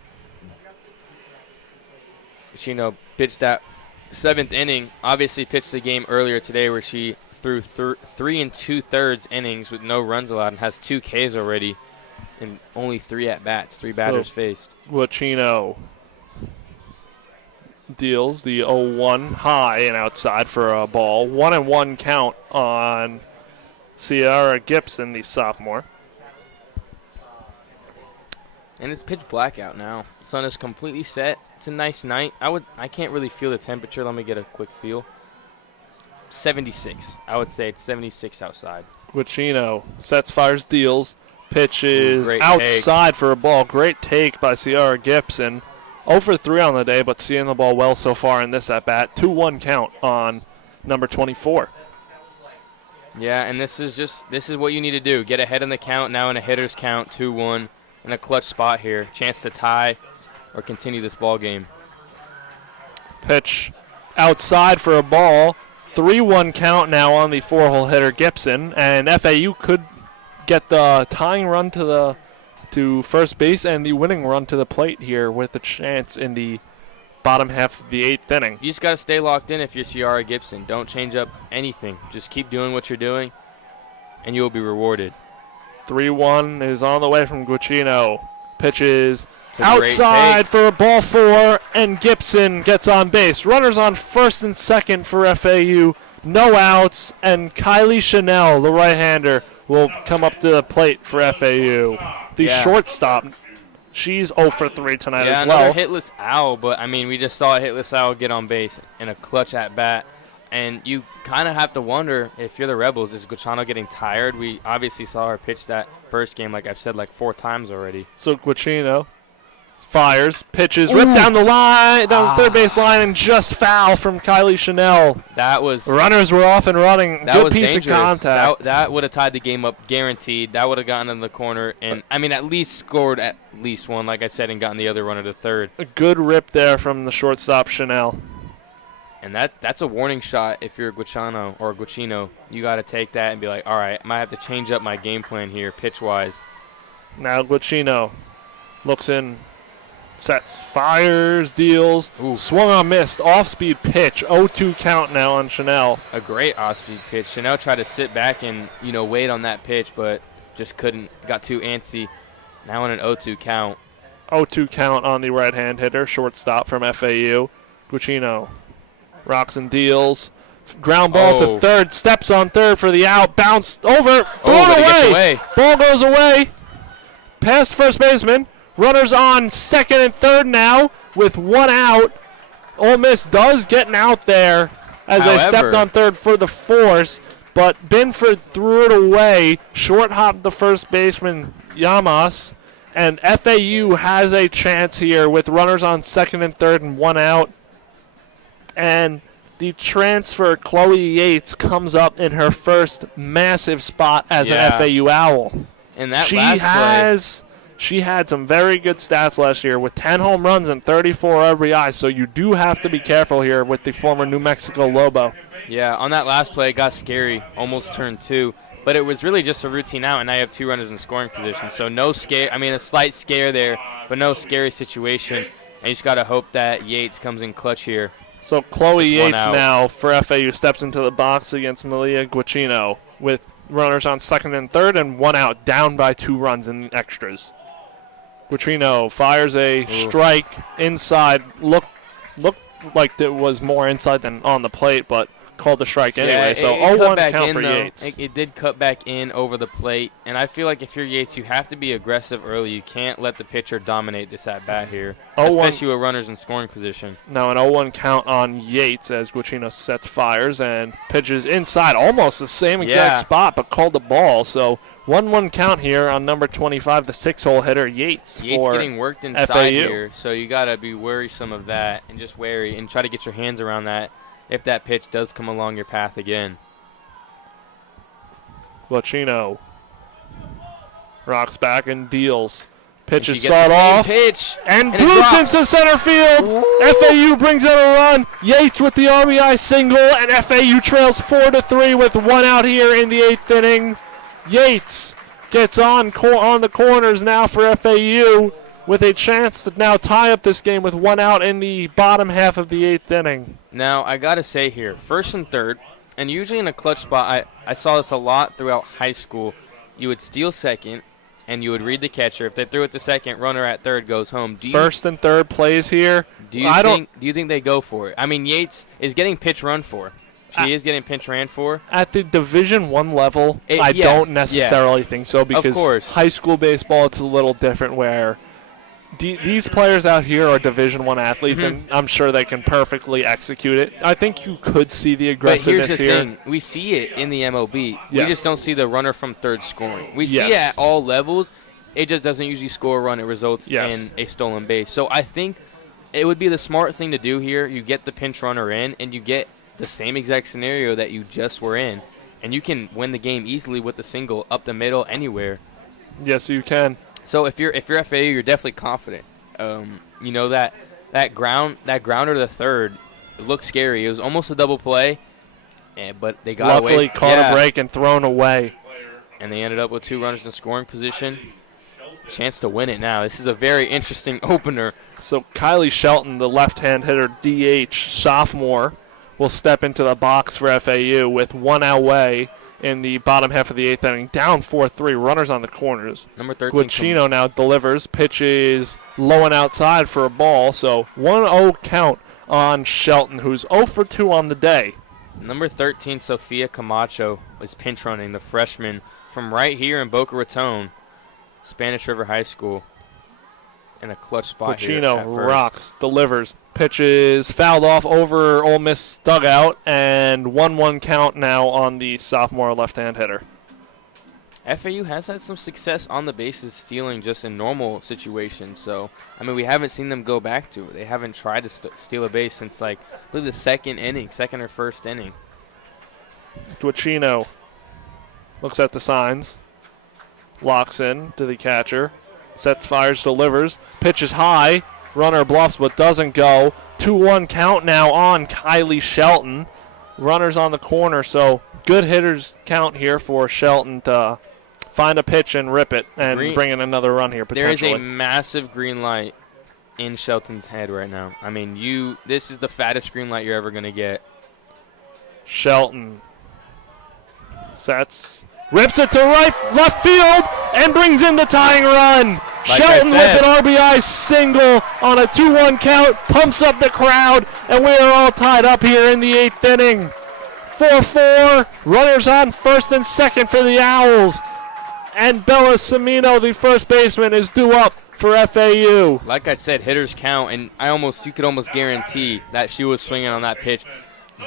Guicino pitched that 7th inning. Obviously pitched the game earlier today where she threw 3 2/3 innings with no runs allowed and has 2 Ks already and only 3 at-bats, 3 batters faced. Guicino deals the 0-1 high and outside for a ball. 1-1 count on Ciara Gibson, the sophomore. And it's pitch black out now. Sun is completely set. It's a nice night. I can't really feel the temperature. Let me get a quick feel. 76. I would say it's 76 outside. Guccino sets, fires, deals. Pitch is Great outside for a ball. Great take by Ciara Gibson. 0 for 3 on the day, but seeing the ball well so far in this at-bat. 2-1 count on number 24. Yeah, and this is what you need to do. Get ahead in the count, now in a hitter's count, 2-1. In a clutch spot here. Chance to tie or continue this ball game. Pitch outside for a ball. 3-1 count now on the 4-hole hitter Gibson, and FAU could get the tying run to first base and the winning run to the plate here with a chance in the bottom half of the 8th inning. You just got to stay locked in if you're Ciara Gibson. Don't change up anything. Just keep doing what you're doing, and you'll be rewarded. 3-1 is on the way from Guccino. Pitches a outside for a ball 4, and Gibson gets on base. Runners on first and second for FAU. No outs, and Kylie Chanel, the right-hander, will come up to the plate for FAU. The shortstop, she's 0 for 3 tonight as well. Yeah, another hitless owl, but, I mean, we just saw a hitless owl get on base in a clutch at-bat. And you kind of have to wonder, if you're the Rebels, is Guccino getting tired? We obviously saw her pitch that first game, like I've said, like 4 times already. So Guccino fires, pitches, ripped down the line, down the third base line, and just foul from Kylie Chanel. That was runners were off and running. Good piece dangerous. Of contact. That would have tied the game up, guaranteed. That would have gotten in the corner, and I mean, at least scored at least one, like I said, and gotten the other runner to third. A good rip there from the shortstop Chanel. And that's a warning shot if you're Guccino. You got to take that and be like, all right, I might have to change up my game plan here pitch-wise. Now Guccino looks in, sets, fires, deals, swung on, missed, off-speed pitch, 0-2 count now on Chanel. A great off-speed pitch. Chanel tried to sit back and, wait on that pitch, but just couldn't, got too antsy. Now on an 0-2 count. 0-2 count on the right-hand hitter, shortstop from FAU. Guccino rocks and deals. Ground ball to third. Steps on third for the out. Bounced over. Thrown away. Ball goes away. Past first baseman. Runners on second and third now with 1 out. Ole Miss does get an out there as they stepped on third for the force, but Binford threw it away. Short hopped the first baseman, Yamas, and FAU has a chance here with runners on second and third and 1 out. And the transfer, Chloe Yates, comes up in her first massive spot as an FAU Owl. And that last play. She had some very good stats last year with 10 home runs and 34 RBIs, so you do have to be careful here with the former New Mexico Lobo. Yeah, on that last play, it got scary, almost turned 2. But it was really just a routine out, and now you have 2 runners in scoring position. So no scare, a slight scare there, but no scary situation. And you just got to hope that Yates comes in clutch here. So Chloe Yates now for FAU steps into the box against Malia Guccino with runners on second and third and 1 out, down by 2 runs in extras. Guccino fires a strike inside. Looked like it was more inside than on the plate, but called the strike anyway. So 0-1 count for Yates. It did cut back in over the plate, and I feel like if you're Yates, you have to be aggressive early. You can't let the pitcher dominate this at-bat here, especially with runners in scoring position. Now an 0-1 count on Yates as Guccino sets, fires, and pitches inside, almost the same exact spot, but called the ball. So 1-1 count here on number 25, the 6-hole hitter, Yates. Yates for getting worked inside FAU here, so you got to be worrisome of that and just wary and try to get your hands around that if that pitch does come along your path again. Guccino rocks back and deals. Pitch is sawed off and blooped into center field. FAU brings in a run. Yates with the RBI single, and FAU trails 4-3 with 1 out here in the 8th inning. Yates gets on the corners now for FAU with a chance to now tie up this game with 1 out in the bottom half of the 8th inning. Now, I got to say here, first and third, and usually in a clutch spot, I saw this a lot throughout high school. You would steal second, and you would read the catcher. If they threw it to second, runner at third goes home. First and third plays here. Do you think they go for it? I mean, Yates is getting pitch run for. She is getting pinch ran for. At the Division I level, I don't necessarily think so, because high school baseball, it's a little different where these players out here are Division I athletes, and I'm sure they can perfectly execute it. I think you could see the aggressiveness but here's the here. thing. We see it in the MLB. Yes. We just don't see the runner from third scoring. We see it at all levels. It just doesn't usually score a run. It results in a stolen base. So I think it would be the smart thing to do here. You get the pinch runner in, and you get the same exact scenario that you just were in, and you can win the game easily with a single up the middle anywhere. Yes, you can. So if you're FAU, you're definitely confident. You know that grounder to the third looked scary. It was almost a double play, but they got away. Luckily caught a break and thrown away. And they ended up with 2 runners in scoring position. Chance to win it now. This is a very interesting opener. So Kylie Shelton, the left-hand hitter DH sophomore, will step into the box for FAU with 1 out away in the bottom half of the 8th inning. Down 4-3, runners on the corners. Number 13. Guicino now delivers. Pitch is low and outside for a ball. So 1-0 count on Shelton, who's 0 for 2 on the day. Number 13, Sophia Camacho, is pinch running, the freshman from right here in Boca Raton, Spanish River High School. In a clutch spot here. Guicino rocks, delivers. Pitch is fouled off over Ole Miss dugout, and 1-1 count now on the sophomore left-hand hitter. FAU has had some success on the bases stealing just in normal situations. So, I mean, we haven't seen them go back to it. They haven't tried to steal a base since, like, I believe the second or first inning. Guicino looks at the signs, locks in to the catcher, sets, fires, delivers. Pitch is high. Runner bluffs but doesn't go. 2-1 count now on Kylie Shelton. Runners on the corner, so good hitters count here for Shelton to find a pitch and rip it and bring in another run here potentially. There is a massive green light in Shelton's head right now. I mean, this is the fattest green light you're ever going to get. Shelton sets, rips it to left field, and brings in the tying run. Like Shelton with an RBI single on a 2-1 count, pumps up the crowd, and we are all tied up here in the 8th inning. 4-4, runners on first and second for the Owls. And Bella Semino, the first baseman, is due up for FAU. Like I said, hitters count, and you could almost guarantee that she was swinging on that pitch.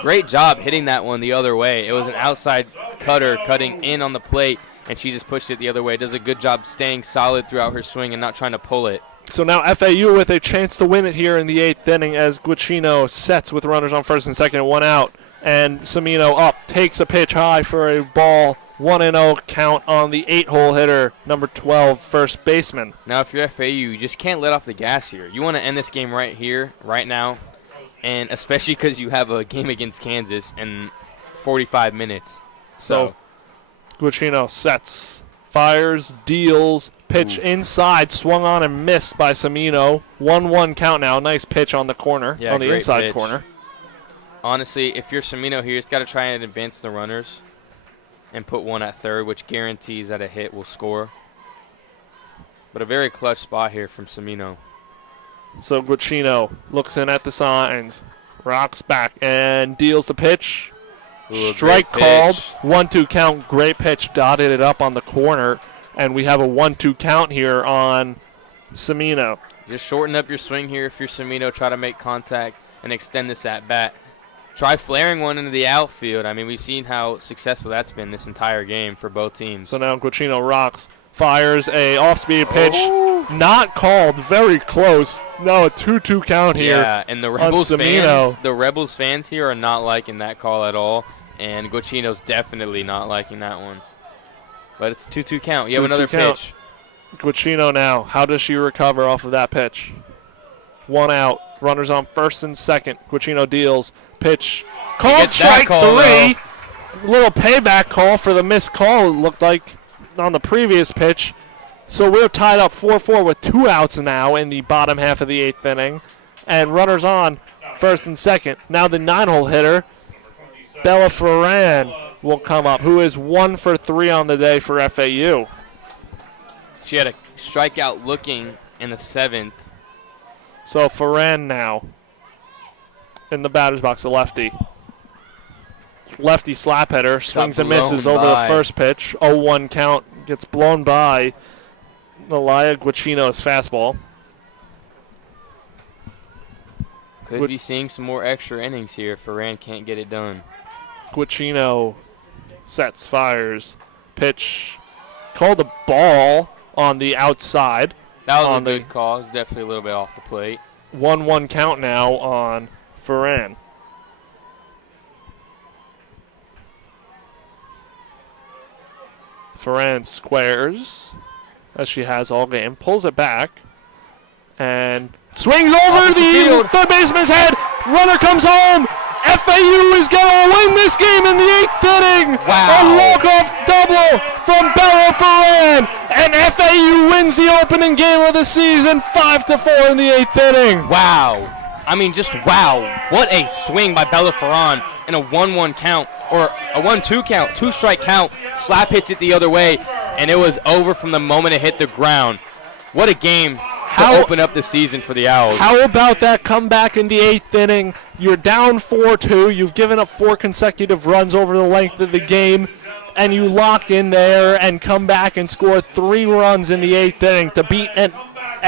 Great job hitting that one the other way. It was an outside cutter cutting in on the plate, and she just pushed it the other way. Does a good job staying solid throughout her swing and not trying to pull it. So now FAU with a chance to win it here in the 8th inning as Guicino sets with runners on first and second and 1 out. And Semino up, takes a pitch high for a ball. 1-0 count on the 8-hole hitter, number 12, first baseman. Now, if you're FAU, you just can't let off the gas here. You want to end this game right here, right now, and especially because you have a game against Kansas in 45 minutes. So Guicino sets, fires, deals, pitch inside, swung on and missed by Semino. 1-1 count now. Nice pitch on the corner, on the inside pitch. corner. Honestly, if you're Semino here, you just got to try and advance the runners and put one at third, which guarantees that a hit will score. But a very clutch spot here from Semino. So Guicino looks in at the signs, rocks back, and deals the pitch. Strike called. 1-2 count. Great pitch. Dotted it up on the corner. And we have a 1-2 count here on Semino. Just shorten up your swing here if you're Semino. Try to make contact and extend this at bat. Try flaring one into the outfield. I mean, we've seen how successful that's been this entire game for both teams. So now Guicino rocks, fires a off-speed pitch. Not called. Very close. No, a 2-2 count here. Yeah, and the Rebels fans here are not liking that call at all. And Guicino's definitely not liking that one. But it's 2-2 count. You have another pitch. Guicino now. How does she recover off of that pitch? 1 out. Runners on first and second. Guicino deals. Pitch. Called strike 3. Little payback call for the missed call, it looked like, on the previous pitch. So we're tied up 4-4 with 2 outs now in the bottom half of the 8th inning. And runners on first and second. Now the 9-hole hitter, Bella Ferran, will come up, who is 1 for 3 on the day for FAU. She had a strikeout looking in the 7th. So Ferran now in the batter's box, the lefty. Lefty slap hitter, swings and misses over the first pitch. 0-1 count, gets blown by Elia Guicino's fastball. Could be seeing some more extra innings here if Ferran can't get it done. Guicino sets, fires, pitch. Called a ball on the outside. That was a good call. It's definitely a little bit off the plate. 1-1 count now on Ferran. Ferran squares, as she has all game, pulls it back, and swings over the third baseman's head. Runner comes home. FAU is going to win this game in the 8th inning. Wow. A walk-off double from Bella Ferran, and FAU wins the opening game of the season 5-4 in the 8th inning. Wow. I mean, just wow. What a swing by Bella Ferran in a 1-1 count, or a 1-2 count, 2-strike count. Slap hits it the other way, and it was over from the moment it hit the ground. What a game to open up the season for the Owls. How about that comeback in the 8th inning? You're down 4-2. You've given up 4 consecutive runs over the length of the game, and you lock in there and come back and score 3 runs in the 8th inning to beat an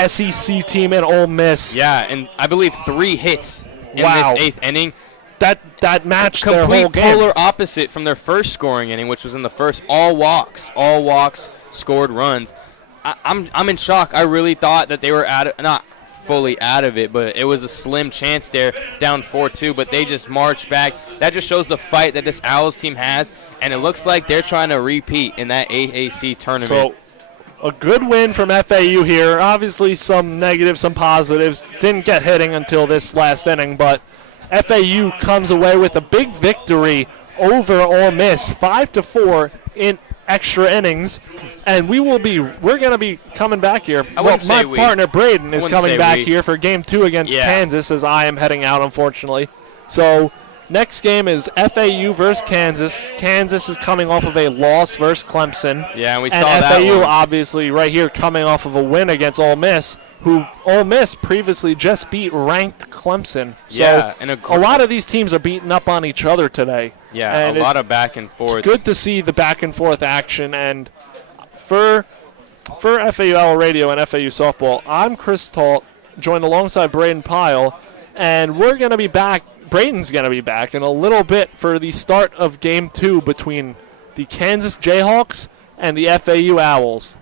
SEC team in Ole Miss. Yeah, and I believe 3 hits in this 8th inning. That matched their whole complete game. polar opposite from their first scoring inning, which was in the first. All walks, scored runs. I'm in shock. I really thought that they were not fully out of it, but it was a slim chance there, down 4-2, but they just marched back. That just shows the fight that this Owls team has, and it looks like they're trying to repeat in that AAC tournament. So a good win from FAU here. Obviously some negatives, some positives. Didn't get hitting until this last inning, but FAU comes away with a big victory over Ole Miss, 5-4 in extra innings, and we're going to be coming back here. My partner Brayden is coming back here for Game 2 against Kansas, as I am heading out, unfortunately. So next game is FAU versus Kansas. Kansas is coming off of a loss versus Clemson. Yeah, and we saw that FAU one. obviously right here coming off of a win against Ole Miss, who Ole Miss previously just beat ranked Clemson. So and a lot of these teams are beating up on each other today. Yeah, and a lot of back and forth. It's good to see the back and forth action. And for FAU Owl Radio and FAU Softball, I'm Chris Talt, joined alongside Brayden Pyle, and we're going to be back. Brayden's going to be back in a little bit for the start of Game 2 between the Kansas Jayhawks and the FAU Owls.